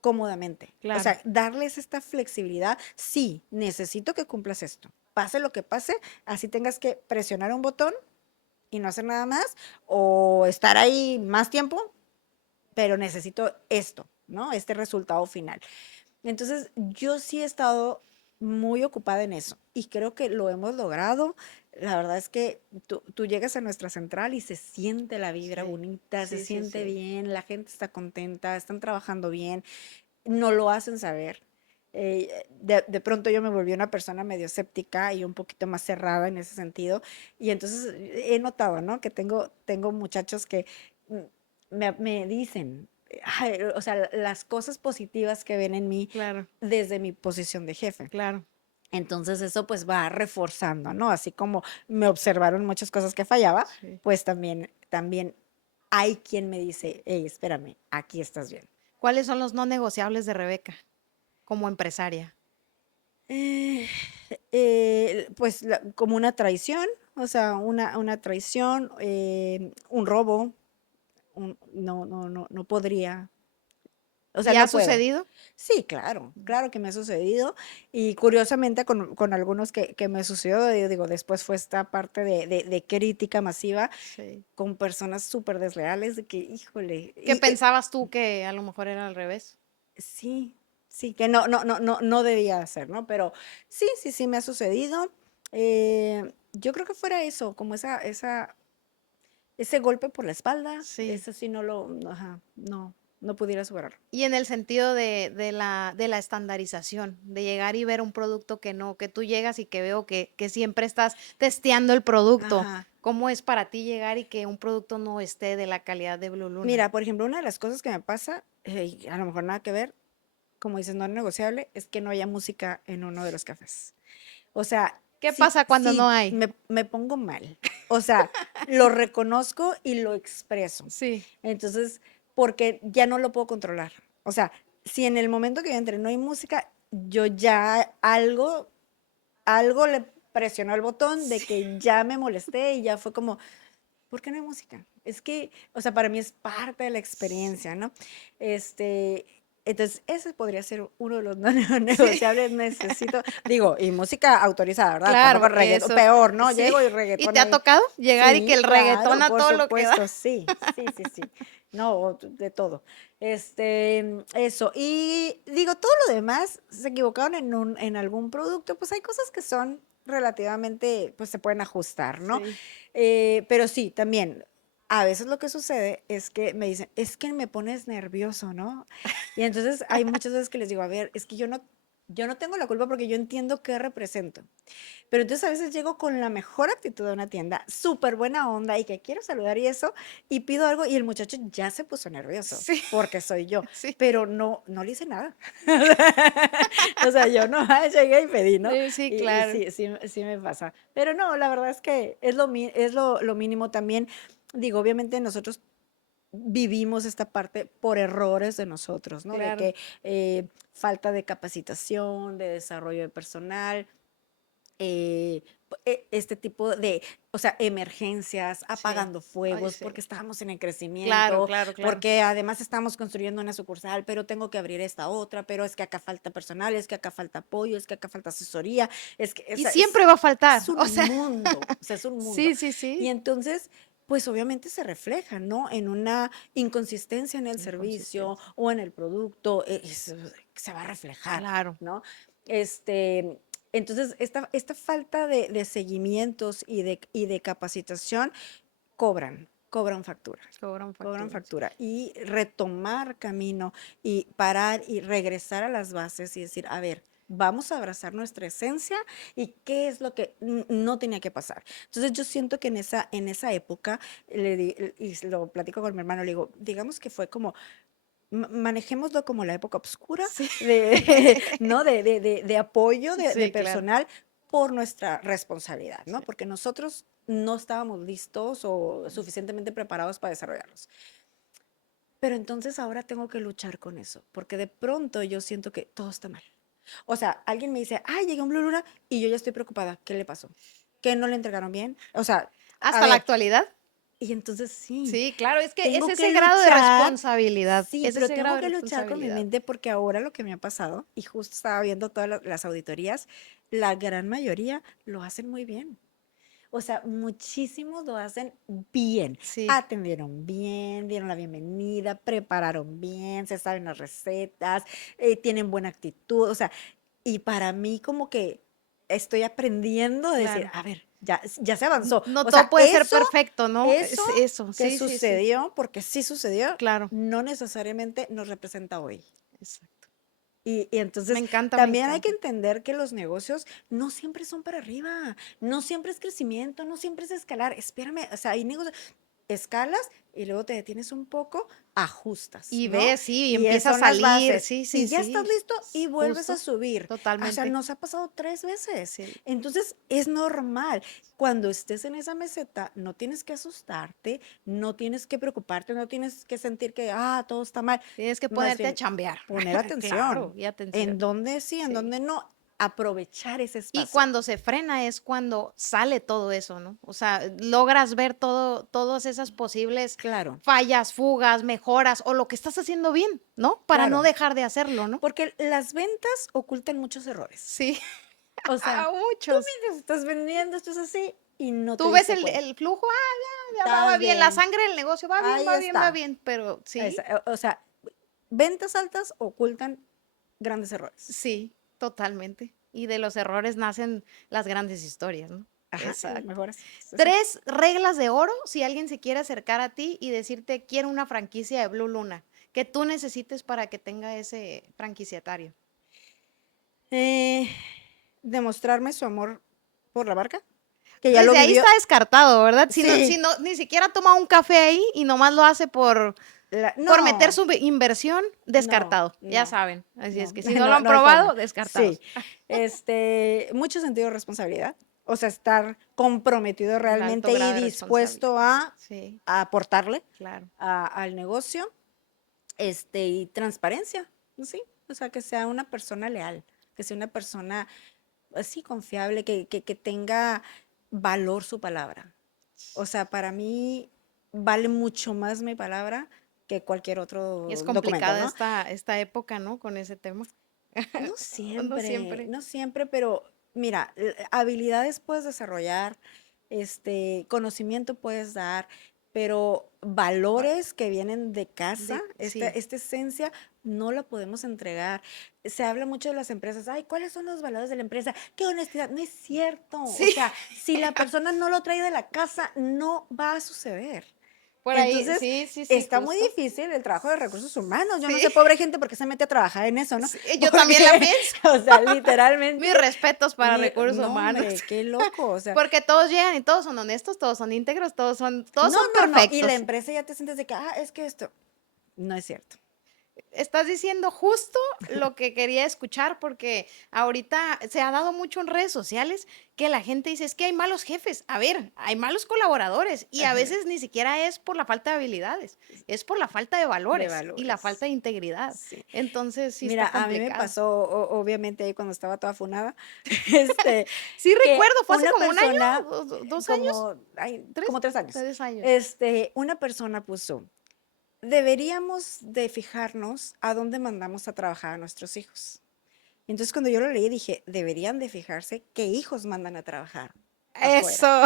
cómodamente. O Claro. sea, darles esta flexibilidad. Sí, necesito que cumplas esto. Pase lo que pase, así tengas que presionar un botón y no hacer nada más, o estar ahí más tiempo, pero necesito esto, ¿no? Este resultado final. Entonces, yo sí he estado muy ocupada en eso y creo que lo hemos logrado. La verdad es que tú llegas a nuestra central y se siente la vibra Sí, bonita, se sí, sí, siente sí. bien, la gente está contenta, están trabajando bien, no lo hacen saber. De pronto yo me volví una persona medio escéptica y un poquito más cerrada en ese sentido. Y entonces he notado, ¿no? Que tengo muchachos que mm, me dicen, ay, o sea, las cosas positivas que ven en mí Claro, desde mi posición de jefe. claro. Entonces eso pues va reforzando, ¿no? Así como me observaron muchas cosas que fallaba, Sí. pues también hay quien me dice, hey, espérame, aquí estás bien. ¿Cuáles son los no negociables de Rebeca como empresaria? Eh, pues como una traición, o sea, una traición, un robo, no podría, o sea, ¿Y ha no puedo. sucedido? Sí, claro, claro que me ha sucedido y curiosamente con algunos que me sucedió, digo, después fue esta parte de crítica masiva Sí. con personas súper desleales de que, híjole, ¿Qué pensabas tú que a lo mejor era al revés? sí, sí, que no debía hacer, ¿no? Pero sí, sí, sí me ha sucedido. Yo creo que fuera eso, como ese golpe por la espalda, Sí. eso sí ajá, no pudiera superarlo. Y en el sentido de la estandarización, de llegar y ver un producto que no, que tú llegas y que veo que siempre estás testeando el producto. Ajá. ¿Cómo es para ti llegar y que un producto no esté de la calidad de Blue Luna? Mira, por ejemplo, una de las cosas que me pasa, y a lo mejor nada que ver, como dices, no es negociable, es que no haya música en uno de los cafés. O sea, ¿Qué sí, pasa cuando no sí, hay? me pongo mal. O sea, lo reconozco y lo expreso. Sí, Entonces, porque ya no lo puedo controlar. O sea, si en el momento que yo entre no hay música, yo ya algo le presionó el botón de que ya me molesté y ya fue como, ¿por qué no hay música? Es que, o sea, para mí es parte de la experiencia, ¿no? Entonces, ese podría ser uno de los no Sí, negociables. Necesito, digo, y música autorizada, ¿verdad? Tampoco claro, reggaetón, eso. peor, ¿no? Sí. Llego y ¿Y reggaetón te ha ahí. tocado llegar y que Sí, el reggaetón claro, a por todo lo que da? supuesto, sí, sí, sí, sí. No, de todo. Eso. Y digo, todo lo demás, se equivocaron en algún producto, pues hay cosas que son relativamente, pues se pueden ajustar, ¿no? Sí. Pero sí, también, a veces lo que sucede es que me dicen, es que me pones nervioso, ¿no? Y entonces hay muchas veces que les digo, a ver, es que yo no tengo la culpa porque yo entiendo qué represento. Pero entonces a veces llego con la mejor actitud a una tienda, súper buena onda y que quiero saludar y eso, y pido algo y el muchacho ya se puso nervioso Sí, porque soy yo, sí. pero no le hice nada. O sea, yo no llegué y pedí, ¿no? Sí, Y claro. sí, sí, sí me pasa. Pero no, la verdad es que es lo mínimo también. Digo, obviamente nosotros vivimos esta parte por errores de nosotros, ¿no? De Claro. que falta de capacitación, de desarrollo de personal, este tipo de, o sea, emergencias, Sí. apagando Ay, fuegos, sí. porque estábamos en el Claro, crecimiento, claro, claro. porque además estamos construyendo una sucursal, pero tengo que abrir esta otra, pero es que acá falta personal, es que acá falta apoyo, es que acá falta asesoría, es que Y esa siempre va a faltar, es o un sea, mundo, o sea, es un mundo. sí, sí, Y sí. entonces, pues obviamente se refleja, ¿no? En una inconsistencia en el servicio Inconsistencia. o en el producto, se va a reflejar, Claro, ¿no? Este, entonces, esta falta de seguimientos y de capacitación cobran factura, cobran cobran facturas. factura. Y retomar camino y parar y regresar a las bases y decir, a ver, vamos a abrazar nuestra esencia y qué es lo que no tenía que pasar. Entonces yo siento que en esa época, y lo platico con mi hermano, le digo, digamos que fue como manejémoslo como la época oscura Sí, ¿no? de apoyo de sí, claro. personal por nuestra responsabilidad, Sí. ¿no? Porque nosotros no estábamos listos o suficientemente preparados para desarrollarlos. Pero entonces ahora tengo que luchar con eso, porque de pronto yo siento que todo está mal. O sea, alguien me dice, ay, llegó un Blue Luna y yo ya estoy preocupada. ¿Qué le pasó? ¿Que no le entregaron bien? O sea, a Hasta la ver, actualidad. y entonces sí, Sí, claro, es que es tengo que ese grado de luchar, responsabilidad, sí, es pero ese grado tengo de que luchar con mi responsabilidad. mente porque ahora lo que me ha pasado, y justo estaba viendo todas las auditorías, la gran mayoría lo hacen muy bien. O sea, muchísimos lo hacen bien. Sí, Atendieron bien, dieron la bienvenida, prepararon bien, se saben las recetas, tienen buena actitud. O sea, y para mí como que estoy aprendiendo a decir, claro. a ver, ya se avanzó. No O todo sea, puede ser eso, perfecto, ¿no? eso Es eso, que sí, sí, sí, sucedió, porque sí sucedió, claro. no necesariamente nos representa hoy. Exacto. Y Me entonces encanta, me también hay que encanta. entender que los negocios no siempre son para arriba, no siempre es crecimiento, no siempre es escalar. Espérame, o sea, hay negocios, escalas y luego te detienes un poco, ajustas, Y ¿no? ves, sí, y Y empieza a son las salir, bases. sí, Y sí, ya estás sí, listo y vuelves a justo, subir. O sea, totalmente. nos ha pasado 3 veces. Sí, Entonces es normal. Cuando estés en esa meseta, no tienes que asustarte, no tienes que preocuparte, no tienes que sentir que, todo está mal. tienes que Más ponerte a bien, chambear. poner Claro, atención. y atención. En dónde sí, en Sí. dónde no. Aprovechar ese Y espacio. cuando se frena es cuando sale todo eso, ¿no? O sea, logras ver todas esas posibles Claro, fallas, fugas, mejoras o lo que estás haciendo bien, ¿no? Para no claro. dejar de hacerlo, ¿no? Porque las ventas ocultan muchos errores. Sí, O a sea, tú muchos. mientras estás vendiendo, esto es así y no te Tú ves diste el, cuenta. el flujo, ya va, Estás bien, la bien, sangre del negocio va bien, ahí va bien, va está. bien, pero sí, O sea, ventas altas ocultan grandes errores. sí, totalmente. Y de los errores nacen las grandes historias, ¿no? Ajá, y las Exacto. mejores. Sí. 3 reglas de oro si alguien se quiere acercar a ti y decirte: "Quiero una franquicia de Blue Luna", que tú necesites para que tenga ese franquiciatario. Eh, demostrarme su amor por la marca, que ya lo Desde ahí vivió. está descartado, ¿verdad? Si Sí, no ni siquiera ha tomado un café ahí y nomás lo hace por meter no, su inversión, no, descartado, ya no, saben. Así es no, que si no lo no, han no hay forma. probado, Sí, descartados. mucho sentido de responsabilidad, o sea, estar comprometido Un alto realmente y grado de responsabilidad. dispuesto a, Sí, a aportarle claro. al negocio, y transparencia, ¿sí? O sea, que sea una persona leal, que sea una persona así confiable, que tenga valor su palabra. O sea, para mí vale mucho más mi palabra que cualquier Y es otro documento, complicada ¿no? esta época, ¿no? Con ese tema. No siempre. No siempre, pero mira, habilidades puedes desarrollar, conocimiento puedes dar, pero Va- valores que vienen de casa, Sí. esta esencia, no la podemos entregar. Se habla mucho de las empresas, ay, ¿cuáles son los valores de la empresa? ¡Qué honestidad! No es cierto. O Sí, sea, si la persona no lo trae de la casa, no va a suceder. por ahí, Entonces, sí, está muy justo. difícil el trabajo de recursos humanos. Yo no Sí, sé, pobre gente, por qué se mete a trabajar en eso, ¿no? sí, yo también la Porque, pienso. o sea, literalmente, Mis respetos para recursos no, humanos. hombre, qué loco. O sea, Porque todos llegan y todos son honestos, todos son íntegros, todos no, son no, no. Y la perfectos. empresa ya te sientes de que, es que esto, no es cierto. Estás diciendo justo lo que quería escuchar porque ahorita se ha dado mucho en redes sociales que la gente dice, es que hay malos jefes. A ver, hay malos colaboradores y a Ajá, veces ni siquiera es por la falta de habilidades, es por la falta de de valores y la valores. falta de integridad. Sí. Entonces sí Mira, está a mí me complicado. pasó, obviamente, ahí cuando estaba toda funada, este, Sí que recuerdo, fue hace una como un año, persona, 2 años, como, ay, como tres, 3 años, 3 años. una persona puso, deberíamos de fijarnos a dónde mandamos a trabajar a nuestros hijos. Entonces, cuando yo lo leí, dije, deberían de fijarse qué hijos mandan a trabajar afuera. Eso,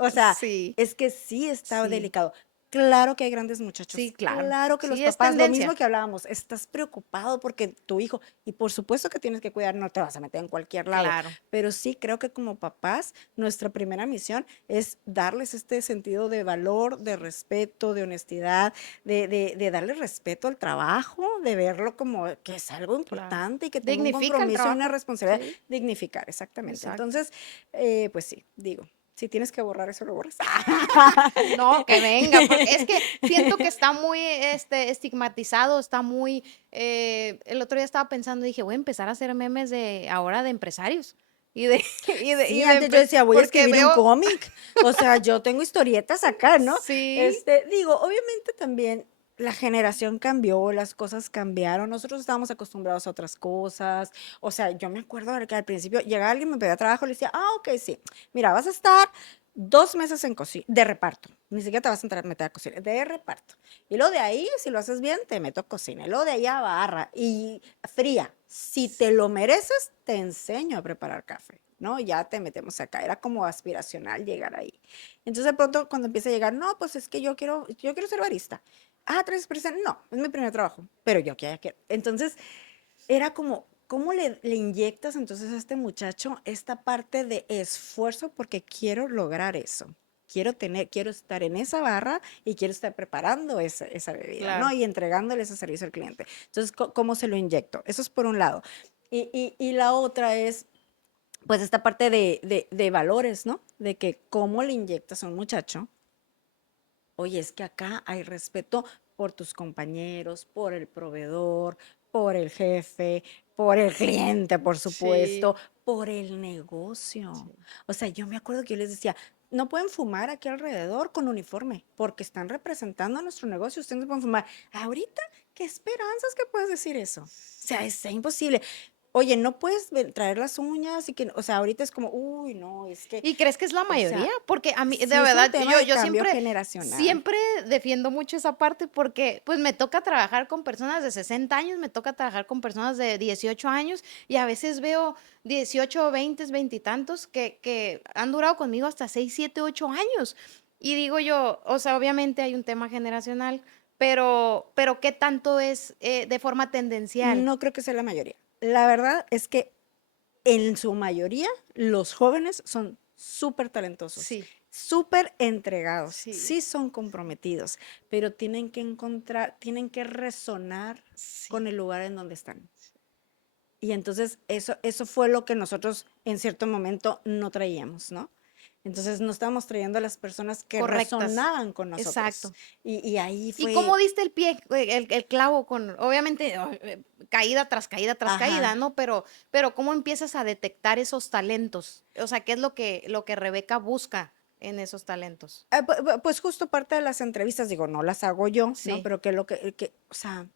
O sea, sí, es que sí está sí, delicado. Claro que hay grandes muchachos, sí, claro. claro que los Sí, es papás, lo mismo tendencia. que hablábamos, estás preocupado porque tu hijo, y por supuesto que tienes que cuidar, no te vas a meter en cualquier lado, Claro, pero sí creo que como papás, nuestra primera misión es darles este sentido de valor, de respeto, de honestidad, de darles respeto al trabajo, de verlo como que es algo claro. importante y que tenga un Dignifica el compromiso y una trabajo. responsabilidad, Sí, dignificar, exactamente. exacto. Entonces, pues sí, digo. Si tienes que borrar eso, lo borras. No, que venga, porque es que siento que está muy, estigmatizado, está muy, el otro día estaba pensando, dije, voy a empezar a hacer memes de ahora de empresarios y de, Sí, antes yo decía, voy a porque escribir un veo, cómic. O sea, yo tengo historietas acá, ¿no? sí, Digo, obviamente también la generación cambió, las cosas cambiaron. Nosotros estábamos acostumbrados a otras cosas. O sea, yo me acuerdo que al principio llegaba alguien, me pedía trabajo, le decía, ok, sí. Mira, vas a estar 2 meses en cocina, de reparto. Ni siquiera te vas a entrar a meter a cocina, de reparto. Y luego de ahí, si lo haces bien, te meto a cocina. Y luego de ahí a barra y fría. Si te lo mereces, te enseño a preparar café, ¿no? Ya te metemos acá. Era como aspiracional llegar ahí. Entonces de pronto cuando empieza a llegar, no, pues es que yo quiero ser barista. ¿Traes experiencia? No, es mi primer trabajo, pero yo ya quiero. Entonces era como, ¿cómo le inyectas entonces a este muchacho esta parte de esfuerzo porque quiero lograr eso? Quiero estar en esa barra y quiero estar preparando esa bebida, ¿no? claro, Y entregándole ese servicio al cliente. Entonces, ¿cómo se lo inyecto? Eso es por un lado. Y la otra es, pues, esta parte de valores, ¿no? De que cómo le inyectas a un muchacho. Oye, es que acá hay respeto por tus compañeros, por el proveedor, por el jefe, por el cliente, por sí, supuesto, por el negocio. sí. O sea, yo me acuerdo que yo les decía, no pueden fumar aquí alrededor con uniforme, porque están representando a nuestro negocio, ustedes no pueden fumar. Ahorita, ¿qué esperanzas que puedes decir eso? O sea, es imposible. Oye, no puedes traer las uñas y que, o sea, ahorita es como, uy, no, es que, ¿Y crees que es la o mayoría? sea, Porque a mí, de sí es un verdad, tema yo, de yo cambio siempre, generacional. siempre defiendo mucho esa parte porque pues me toca trabajar con personas de 60 años, me toca trabajar con personas de 18 años y a veces veo 18, 20, 20 y tantos que han durado conmigo hasta 6, 7, 8 años. Y digo yo, o sea, obviamente hay un tema generacional, pero ¿qué tanto es de forma tendencial? No creo que sea la mayoría. La verdad es que en su mayoría los jóvenes son súper talentosos, Sí, súper entregados, sí, sí son comprometidos, pero tienen que resonar con sí. el lugar en donde están. Y entonces eso fue lo que nosotros en cierto momento no traíamos, ¿no? Entonces no estábamos trayendo a las personas que Correctas. resonaban con nosotros. Exacto. Y ahí ¿Y cómo fue, diste el pie, el clavo con, obviamente, caída tras caída tras caída, ajá. ¿no? Pero ¿cómo empiezas a detectar esos talentos? O sea, ¿qué es lo que Rebeca busca en esos talentos? Pues justo parte de las entrevistas, digo, no las hago yo, ¿no? Sí, Pero o sea,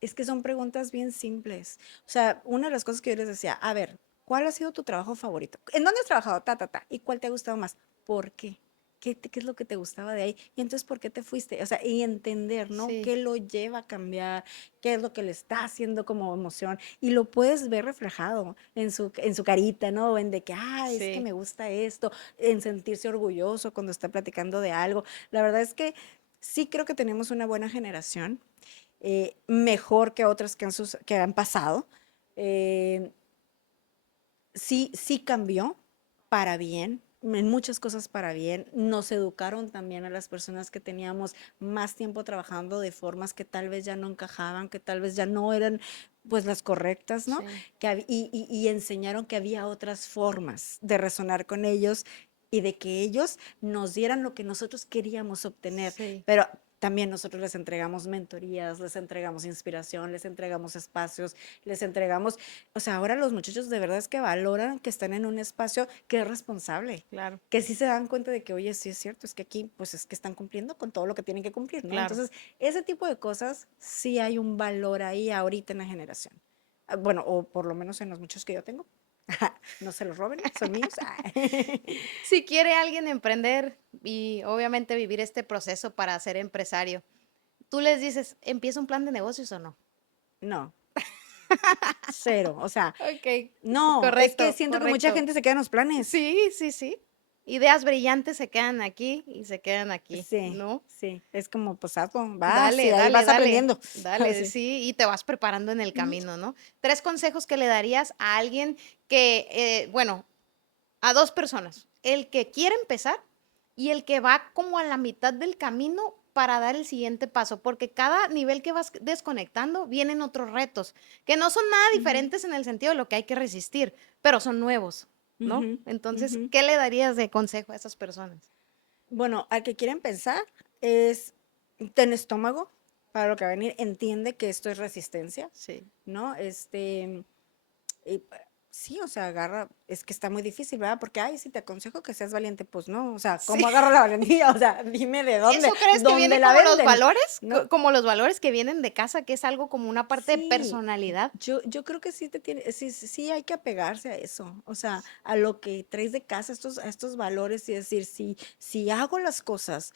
es que son preguntas bien simples. O sea, una de las cosas que yo les decía, a ver, ¿Cuál ha sido tu trabajo favorito? ¿En dónde has trabajado? Ta, ta, ta. ¿Y cuál te ha gustado más? ¿Por qué? ¿Qué es lo que te gustaba de ahí? Y entonces, ¿por qué te fuiste? O sea, y entender, ¿no? Sí, ¿Qué lo lleva a cambiar? ¿Qué es lo que le está haciendo como emoción? Y lo puedes ver reflejado en su carita, ¿no? En de que, es que sí. me gusta esto, en sentirse orgulloso cuando está platicando de algo. La verdad es que sí creo que tenemos una buena generación, mejor que otras que han pasado. Eh, sí, sí cambió para bien, en muchas cosas para bien. Nos educaron también a las personas que teníamos más tiempo trabajando de formas que tal vez ya no encajaban, que tal vez ya no eran pues las correctas, ¿no? Sí, Y enseñaron que había otras formas de resonar con ellos y de que ellos nos dieran lo que nosotros queríamos obtener, sí. pero también nosotros les entregamos mentorías, les entregamos inspiración, les entregamos espacios, les entregamos, o sea, ahora los muchachos de verdad es que valoran que están en un espacio que es responsable, Claro, que sí se dan cuenta de que, oye, sí es cierto, es que aquí, pues es que están cumpliendo con todo lo que tienen que cumplir, ¿no? claro. Entonces, ese tipo de cosas sí hay un valor ahí ahorita en la generación. Bueno, o por lo menos en los muchos que yo tengo. No se los roben, son míos. Si quiere alguien emprender y obviamente vivir este proceso para ser empresario, tú les dices, ¿empieza un plan de negocios o no? No, cero. O sea, Ok, no, es que correcto, siento que mucha correcto. gente se queda en los planes. Sí, sí, sí. Ideas brillantes se quedan aquí y se quedan aquí, Sí, ¿no? sí, es como, pues, vas y Dale, de ahí dale, vas dale, aprendiendo. dale, Sí. sí, y te vas preparando en el Ujú. camino, ¿no? 3 consejos que le darías a alguien que, bueno, a 2 personas, el que quiere empezar y el que va como a la mitad del camino para dar el siguiente paso, porque cada nivel que vas desconectando vienen otros retos, que no son nada Ujú, diferentes en el sentido de lo que hay que resistir, pero son nuevos, ¿no? ujú, Entonces, ujú. ¿qué le darías de consejo a esas personas? Bueno, al que quiera empezar es ten estómago para lo que va a venir, entiende que esto es resistencia, Sí. ¿no? Y, sí, o sea, agarra, es que está muy difícil, ¿verdad? Porque, ay, si te aconsejo que seas valiente, pues no, o sea, Sí. ¿cómo agarro la valentía? O sea, dime de dónde, ¿Eso crees que dónde viene la como los venden, valores? ¿no? Como los valores que vienen de casa, que es algo como una parte de Sí, personalidad. yo creo que sí hay que apegarse a eso, o sea, a lo que traes de casa, a estos valores y decir, si hago las cosas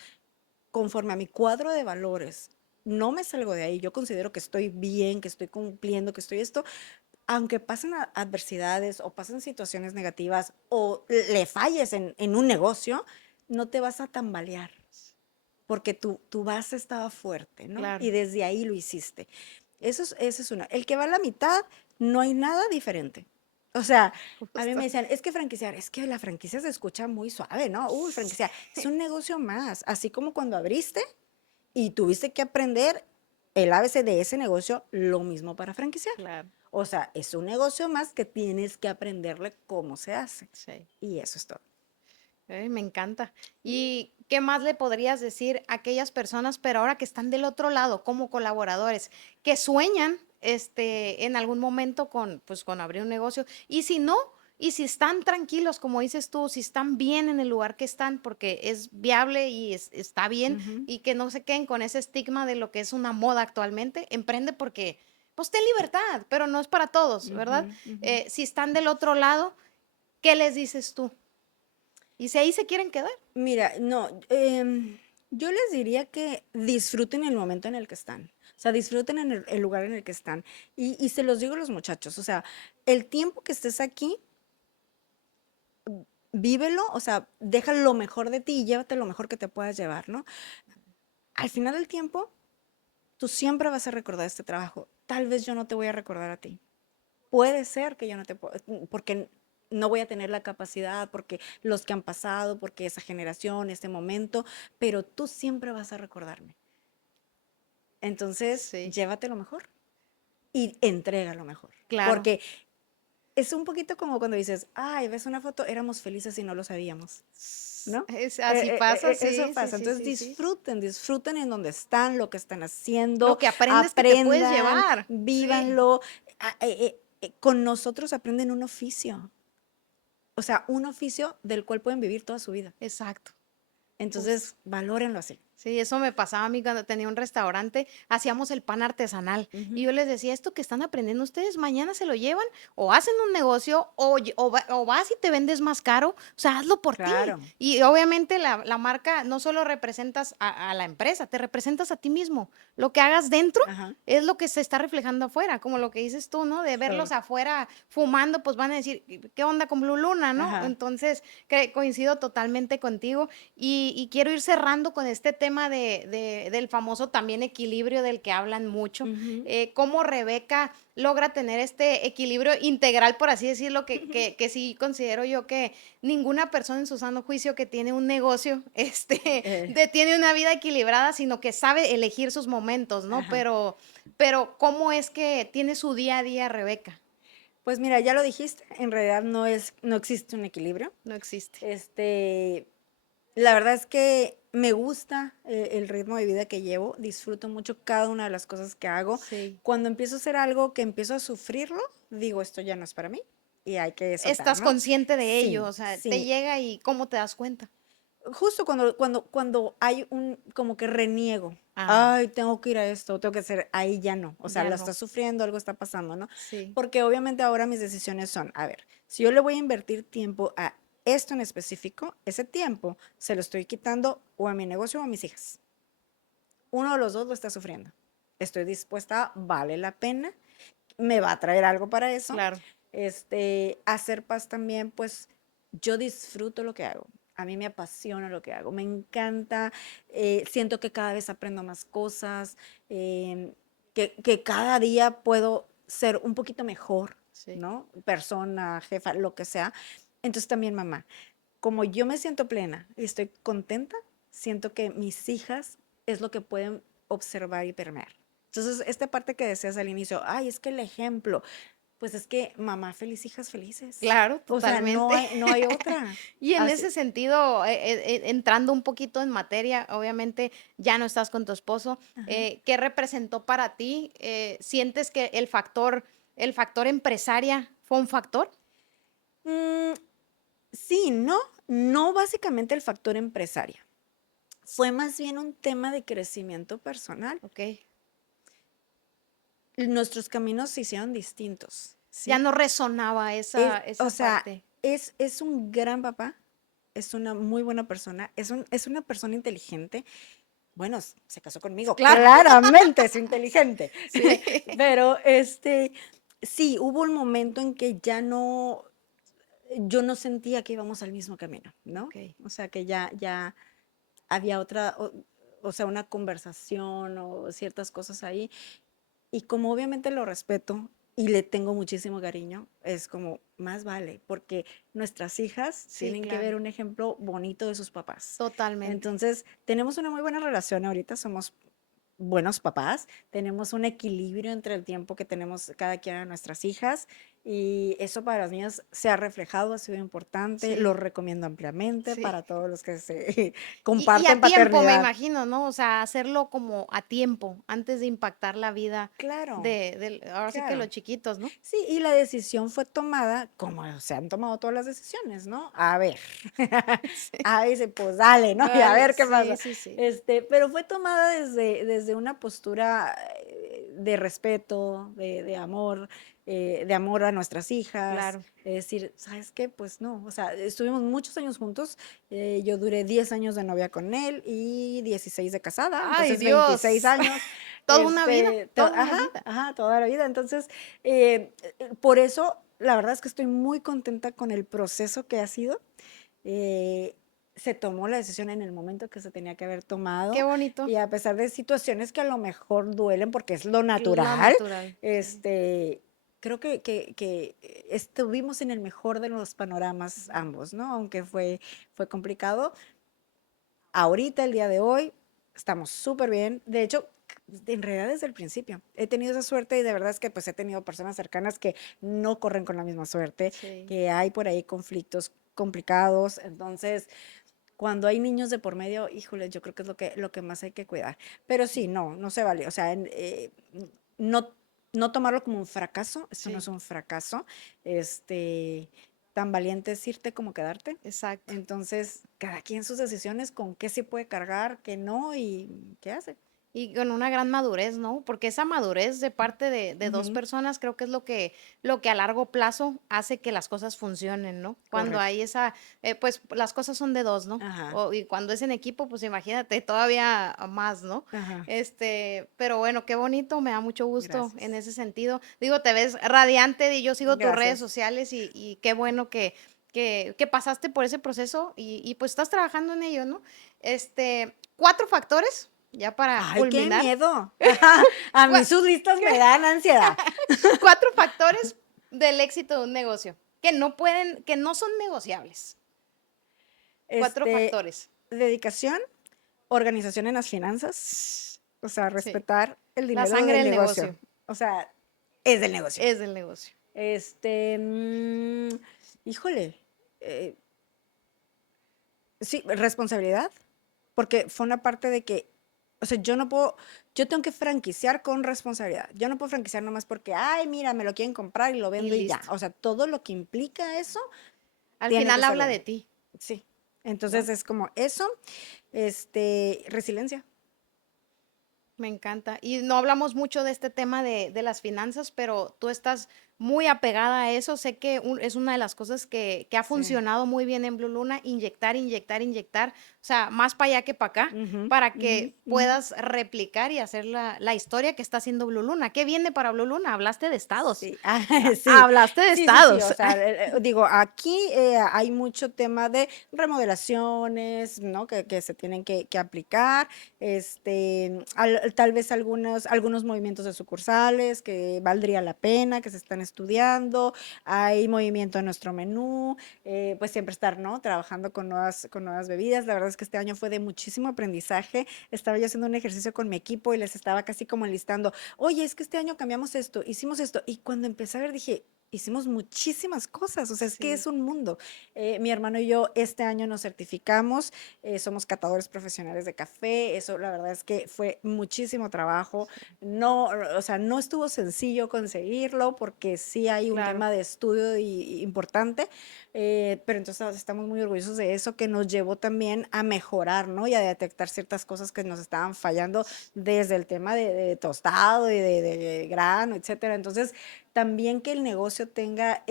conforme a mi cuadro de valores, no me salgo de ahí, yo considero que estoy bien, que estoy cumpliendo, que estoy esto, aunque pasen adversidades o pasen situaciones negativas o le falles en un negocio, no te vas a tambalear porque tu base estaba fuerte, ¿no? Claro, Y desde ahí lo hiciste. Eso es una. El que va a la mitad, no hay nada diferente. O sea, a mí me justo. decían, es que franquiciar, es que la franquicia se escucha muy suave, ¿no? Uy, franquiciar, es un negocio más. Así como cuando abriste y tuviste que aprender el ABC de ese negocio, lo mismo para franquiciar. Claro, O sea, es un negocio más que tienes que aprenderle cómo se hace. sí. Y eso es todo. Me encanta. ¿Y qué más le podrías decir a aquellas personas, pero ahora que están del otro lado, como colaboradores, que sueñan en algún momento con, pues, con abrir un negocio? Y si no, y si están tranquilos, como dices tú, si están bien en el lugar que están, porque es viable y está bien, Ujú, y que no se queden con ese estigma de lo que es una moda actualmente, emprende porque, pues, ten libertad, pero no es para todos, ujú, ¿verdad? ujú. Si están del otro lado, ¿qué les dices tú? Y si ahí se quieren quedar. Mira, no, yo les diría que disfruten el momento en el que están. O sea, disfruten en el lugar en el que están. Y se los digo a los muchachos, o sea, el tiempo que estés aquí, vívelo, o sea, deja lo mejor de ti y llévate lo mejor que te puedas llevar, ¿no? Al final del tiempo, tú siempre vas a recordar este trabajo. Tal vez yo no te voy a recordar a ti. Puede ser que yo no te pueda, porque no voy a tener la capacidad, porque los que han pasado, porque esa generación, este momento, pero tú siempre vas a recordarme. Entonces, Sí, llévate lo mejor y entrega lo mejor. claro. Porque es un poquito como cuando dices, ay, ves una foto, éramos felices y no lo sabíamos, ¿no? Así pasa, Eso sí, sí, pasa. sí, Entonces sí, sí. disfruten en donde están, lo que están haciendo, Lo que aprendes que te puedes aprendan, llevar. Sí, vívanlo. Con nosotros aprenden un oficio, o sea, un oficio del cual pueden vivir toda su vida. exacto, justo. Entonces, valórenlo así. Sí, eso me pasaba a mí cuando tenía un restaurante, hacíamos el pan artesanal y Ujú. yo les decía, esto que están aprendiendo ustedes, mañana se lo llevan o hacen un negocio o vas y te vendes más caro, o sea, hazlo por ti. Claro, Y obviamente la marca no solo representas a la empresa, te representas a ti mismo. Lo que hagas dentro ajá, es lo que se está reflejando afuera, como lo que dices tú, ¿no? De verlos sí, afuera fumando, pues van a decir, ¿qué onda con Blue Luna, no? ajá, Entonces, coincido totalmente contigo. Y quiero ir cerrando con este tema del famoso también equilibrio del que hablan mucho. ujú. Cómo Rebeca logra tener este equilibrio integral, por así decirlo, que sí considero yo que ninguna persona en su sano juicio que tiene un negocio, Eh, tiene una vida equilibrada, sino que sabe elegir sus momentos, ¿no? ajá. Pero ¿cómo es que tiene su día a día Rebeca? Pues mira, ya lo dijiste, en realidad no existe un equilibrio. No existe. Este, la verdad es que me gusta el ritmo de vida que llevo, disfruto mucho cada una de las cosas que hago. Sí. Cuando empiezo a hacer algo que empiezo a sufrirlo, digo, esto ya no es para mí y hay que soltar, Estás ¿no? consciente de ello, Sí, o sea, te sí. llega y ¿cómo te das cuenta? Justo cuando hay un, como que reniego, Ah, ay, tengo que ir a esto, tengo que hacer, ahí ya no, o sea, ya la no. estás sufriendo, algo está pasando, ¿no? Sí, Porque obviamente ahora mis decisiones son, a ver, si yo le voy a invertir tiempo a esto en específico, ese tiempo se lo estoy quitando o a mi negocio o a mis hijas. Uno de los dos lo está sufriendo. Estoy dispuesta, vale la pena, me va a traer algo para eso. claro. Hacer paz también, pues yo disfruto lo que hago. A mí me apasiona lo que hago, me encanta, siento que cada vez aprendo más cosas, que cada día puedo ser un poquito mejor, Sí. ¿no? Persona, jefa, lo que sea. Entonces también mamá, como yo me siento plena y estoy contenta, siento que mis hijas es lo que pueden observar y permear. Entonces, esta parte que decías al inicio, ay, es que el ejemplo, pues es que mamá feliz, hijas felices. Claro, O sea, totalmente. no hay otra. Y en Así, ese sentido, entrando un poquito en materia, obviamente ya no estás con tu esposo, ajá. ¿qué representó para ti? ¿Sientes que el factor empresaria fue un factor? Mm, sí, no básicamente el factor empresario. Fue más bien un tema de crecimiento personal. Ok. Nuestros caminos se hicieron distintos, Ya ¿sí? no resonaba O esa sea, parte. es un gran papá, es una muy buena persona, es una persona inteligente. Bueno, se casó conmigo, Claro. claramente es inteligente. Sí. Pero sí, hubo un momento en que ya no, yo no sentía que íbamos al mismo camino, ¿no? Ok. O sea, que ya había otra, o sea, una conversación o ciertas cosas ahí. Y como obviamente lo respeto y le tengo muchísimo cariño, es como, más vale, porque nuestras hijas Sí, tienen que claro. ver un ejemplo bonito de sus papás. Totalmente. Entonces, tenemos una muy buena relación ahorita, somos buenos papás, tenemos un equilibrio entre el tiempo que tenemos cada quien a nuestras hijas y eso para las niñas se ha reflejado, ha sido importante, lo Sí, recomiendo ampliamente sí. para todos los que se Y comparten a tiempo, me paternidad. imagino, ¿no? O sea, hacerlo como a tiempo, antes de impactar la vida Claro, ahora sí que los claro. chiquitos, ¿no? Sí, y la decisión fue tomada como se han tomado todas las decisiones, ¿no? A ver, Sí. a ver, pues dale, ¿no? Y a Dale, ver qué sí, pasa. sí, sí. Pero fue tomada desde una postura de respeto, de amor a nuestras hijas, Claro. de decir, ¿sabes qué? Pues no, o sea, estuvimos muchos años juntos, yo duré 10 años de novia con él y 16 de casada, Ay, entonces 26 Dios. años, Toda una vida, toda una ajá, vida. ajá, toda la vida, entonces por eso, la verdad es que estoy muy contenta con el proceso que ha sido. Eh, Se tomó la decisión en el momento que se tenía que haber Qué tomado bonito. y a pesar de situaciones que a lo mejor duelen porque es lo Lo natural, natural. Sí. creo que estuvimos en el mejor de los panoramas ambos, ¿no? Aunque fue complicado. Ahorita, el día de hoy, estamos súper bien. De hecho, en realidad desde el principio he tenido esa suerte y de verdad es que pues he tenido personas cercanas que no corren con la misma suerte, Sí. que hay por ahí conflictos complicados. Entonces, cuando hay niños de por medio, híjole, yo creo que es lo que más hay que cuidar. Pero sí, no se vale. O sea, no, no tomarlo como un fracaso. Esto no es Sí. un fracaso. Este, tan valiente es irte como quedarte. Exacto. Entonces, cada quien sus decisiones, con qué sí puede cargar, qué no y qué hace. Y con una gran madurez, ¿no? Porque esa madurez de parte de dos Ujú, personas creo que es lo que a largo plazo hace que las cosas funcionen, ¿no? Cuando correcto. hay esa, pues las cosas son de dos, ¿no? Ajá, Y cuando es en equipo, pues imagínate, todavía más, ¿no? ajá. Pero bueno, qué bonito, me da mucho gusto en Gracias. ese sentido. Digo, te ves radiante y yo sigo tus redes Gracias. sociales y qué bueno que pasaste por ese proceso y pues estás trabajando en ello, ¿no? 4 factores, ya para Ay, qué culminar. miedo. A mí Cua- sus listas me dan ansiedad. 4 factores del éxito de un negocio que no son negociables. 4 factores. Dedicación, organización en las finanzas, o sea, Sí. respetar el La dinero sangre del del negocio. negocio O sea, es del negocio. es del negocio. Este, mm, híjole, eh, sí, responsabilidad, porque fue una parte de que, o sea, yo tengo que franquiciar con responsabilidad. Yo no puedo franquiciar nomás porque, ay, mira, me lo quieren comprar y lo Y vendo y ya. listo. O sea, todo lo que implica eso Al tiene que final estar habla de bien. ti, Sí. Entonces ¿no? es como eso, resiliencia. Me encanta. Y no hablamos mucho de este tema de las finanzas, pero tú estás muy apegada a eso. Sé que es una de las cosas que ha Sí. funcionado muy bien en Blue Luna, inyectar, inyectar, inyectar, o sea, más para allá que para acá, Ujú, para ujú, que ujú. puedas replicar y hacer la historia que está haciendo Blue Luna. ¿Qué viene para Blue Luna? Hablaste de estados. Sí, sí, Hablaste de sí, o estados. sea, digo, aquí hay mucho tema de remodelaciones, ¿no? Que se tienen que aplicar, tal vez algunos movimientos de sucursales que valdría la pena, que se están estudiando, hay movimiento en nuestro menú, pues siempre estar, ¿no? Trabajando con nuevas bebidas. La verdad es que este año fue de muchísimo aprendizaje. Estaba yo haciendo un ejercicio con mi equipo y les estaba casi como enlistando, oye, es que este año cambiamos esto, hicimos esto. Y cuando empecé a ver dije, hicimos muchísimas cosas, o sea, es que Sí, es un mundo. Mi hermano y yo este año nos certificamos, somos catadores profesionales de café, eso la verdad es que fue muchísimo trabajo. sí, No, o sea, no estuvo sencillo conseguirlo porque sí hay un claro. tema de estudio importante, pero entonces estamos muy orgullosos de eso que nos llevó también a mejorar, ¿no? Y a detectar ciertas cosas que nos estaban fallando desde el tema de tostado y de grano, etcétera. Entonces, también que el negocio tenga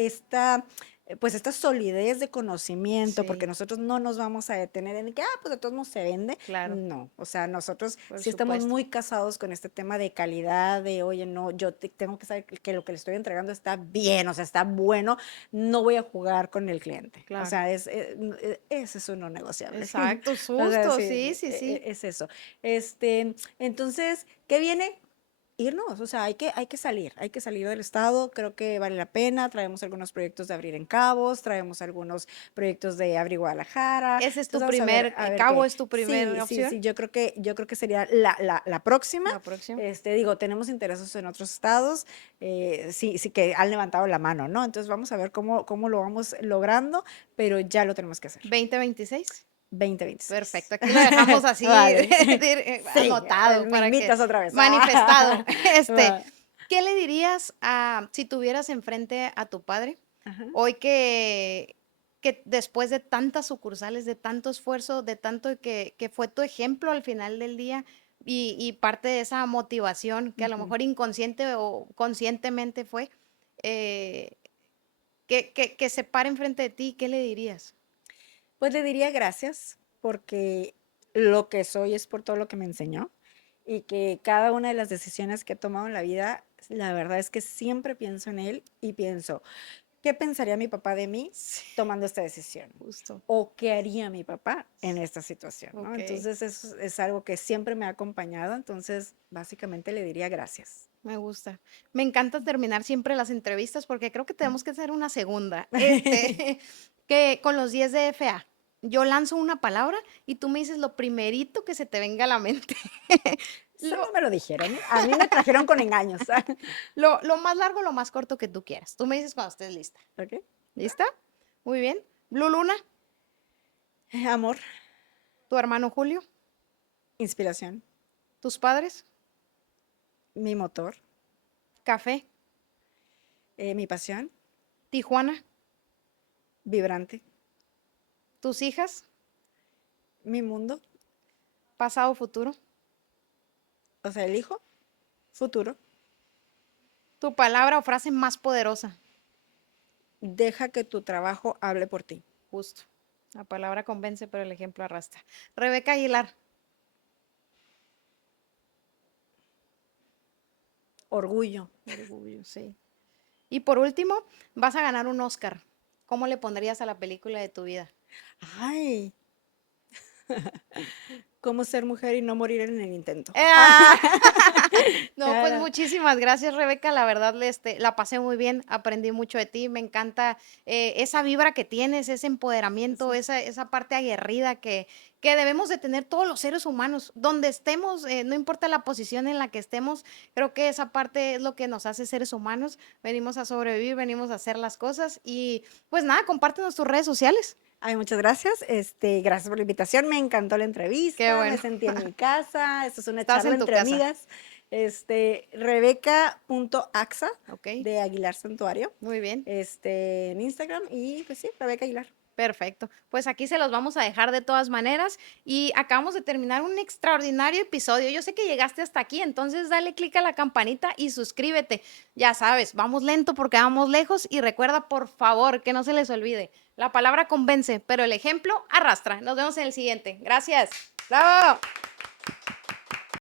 pues esta solidez de conocimiento, porque Sí, nosotros no nos vamos a detener en que, pues de todos modos se vende. claro, No, o sea, nosotros por sí estamos supuesto. muy casados con este tema de calidad, de, oye, no, tengo que saber que lo que le estoy entregando está bien, o sea, está bueno, no voy a jugar con el cliente. O Claro. sea, ese es uno negociable. Exacto, O sea, justo, sí, sí, sí, sí. es eso. Entonces, ¿qué viene? Irnos, o sea, hay que salir del estado, creo que vale la pena, traemos algunos proyectos de abrir en Cabos, traemos algunos proyectos de abrir Guadalajara, Ese es entonces tu vamos primer, a ver Cabo qué. es tu Sí, primera sí, opción. sí, yo creo que sería la próxima. La próxima. Digo, tenemos intereses en otros estados, sí, sí que han levantado la mano, ¿no? Entonces vamos a ver cómo lo vamos logrando, pero ya lo tenemos que hacer. 2026. 2026. Perfecto, aquí lo dejamos así Vale. Sí, anotado me para que invitas otra vez. manifestado. Va. ¿Qué le dirías a si tuvieras enfrente a tu padre Ajá. hoy que después de tantas sucursales, de tanto esfuerzo, de tanto que fue tu ejemplo al final del día y parte de esa motivación que a lo Ujú. mejor inconsciente o conscientemente fue, eh, que se pare enfrente de ti, ¿qué le dirías? Pues le diría gracias, porque lo que soy es por todo lo que me enseñó y que cada una de las decisiones que he tomado en la vida, la verdad es que siempre pienso en él y pienso, ¿qué pensaría mi papá de mí Sí, tomando esta decisión? justo. ¿O qué haría mi papá en esta situación? ¿No? Ok. Entonces es algo que siempre me ha acompañado, entonces básicamente le diría gracias. Me gusta. Me encanta terminar siempre las entrevistas porque creo que tenemos que hacer una segunda. Que con los 10 de FA, yo lanzo una palabra y tú me dices lo primerito que se te venga a la mente. Eso Lo, no me lo dijeron, ¿eh? A mí me trajeron con engaños. lo más largo, lo más corto que tú quieras. Tú me dices cuando estés lista. ¿Ok? ¿Lista? Muy bien. Blue Luna, Amor, tu hermano Julio, inspiración, tus padres, mi motor, café, mi pasión, Tijuana, Vibrante. ¿Tus hijas? Mi mundo. ¿Pasado, futuro? O sea, el hijo. Futuro. ¿Tu palabra o frase más poderosa? Deja que tu trabajo hable por ti. Justo. La palabra convence, pero el ejemplo arrastra. Rebeca Aguilar. Orgullo. Orgullo, sí. Y por último, vas a ganar un Oscar. ¿Cómo le pondrías a la película de tu vida? Ay. Cómo ser mujer y no morir en el intento. ¡Ah! No, pues Claro. muchísimas gracias, Rebeca. La verdad, la pasé muy bien, aprendí mucho de ti. Me encanta esa vibra que tienes, ese empoderamiento, Sí. esa parte aguerrida que debemos de tener todos los seres humanos. Donde estemos, no importa la posición en la que estemos, creo que esa parte es lo que nos hace seres humanos. Venimos a sobrevivir, venimos a hacer las cosas y pues nada, compártenos tus redes sociales. Ay, muchas gracias. Gracias por la invitación. Me encantó la Qué entrevista. bueno. Me sentí en mi casa. Esto es una Estás charla en tu entre casa. amigas. Rebeca.axa Ok, de Aguilar Santuario. muy bien. En Instagram. Y pues sí, Rebeca Aguilar. Perfecto. Pues aquí se los vamos a dejar de todas maneras y acabamos de terminar un extraordinario episodio. Yo sé que llegaste hasta aquí, entonces dale click a la campanita y suscríbete. Ya sabes, vamos lento porque vamos lejos y recuerda por favor que no se les olvide, la palabra convence, pero el ejemplo arrastra. Nos vemos en el siguiente. Gracias. ¡Bravo!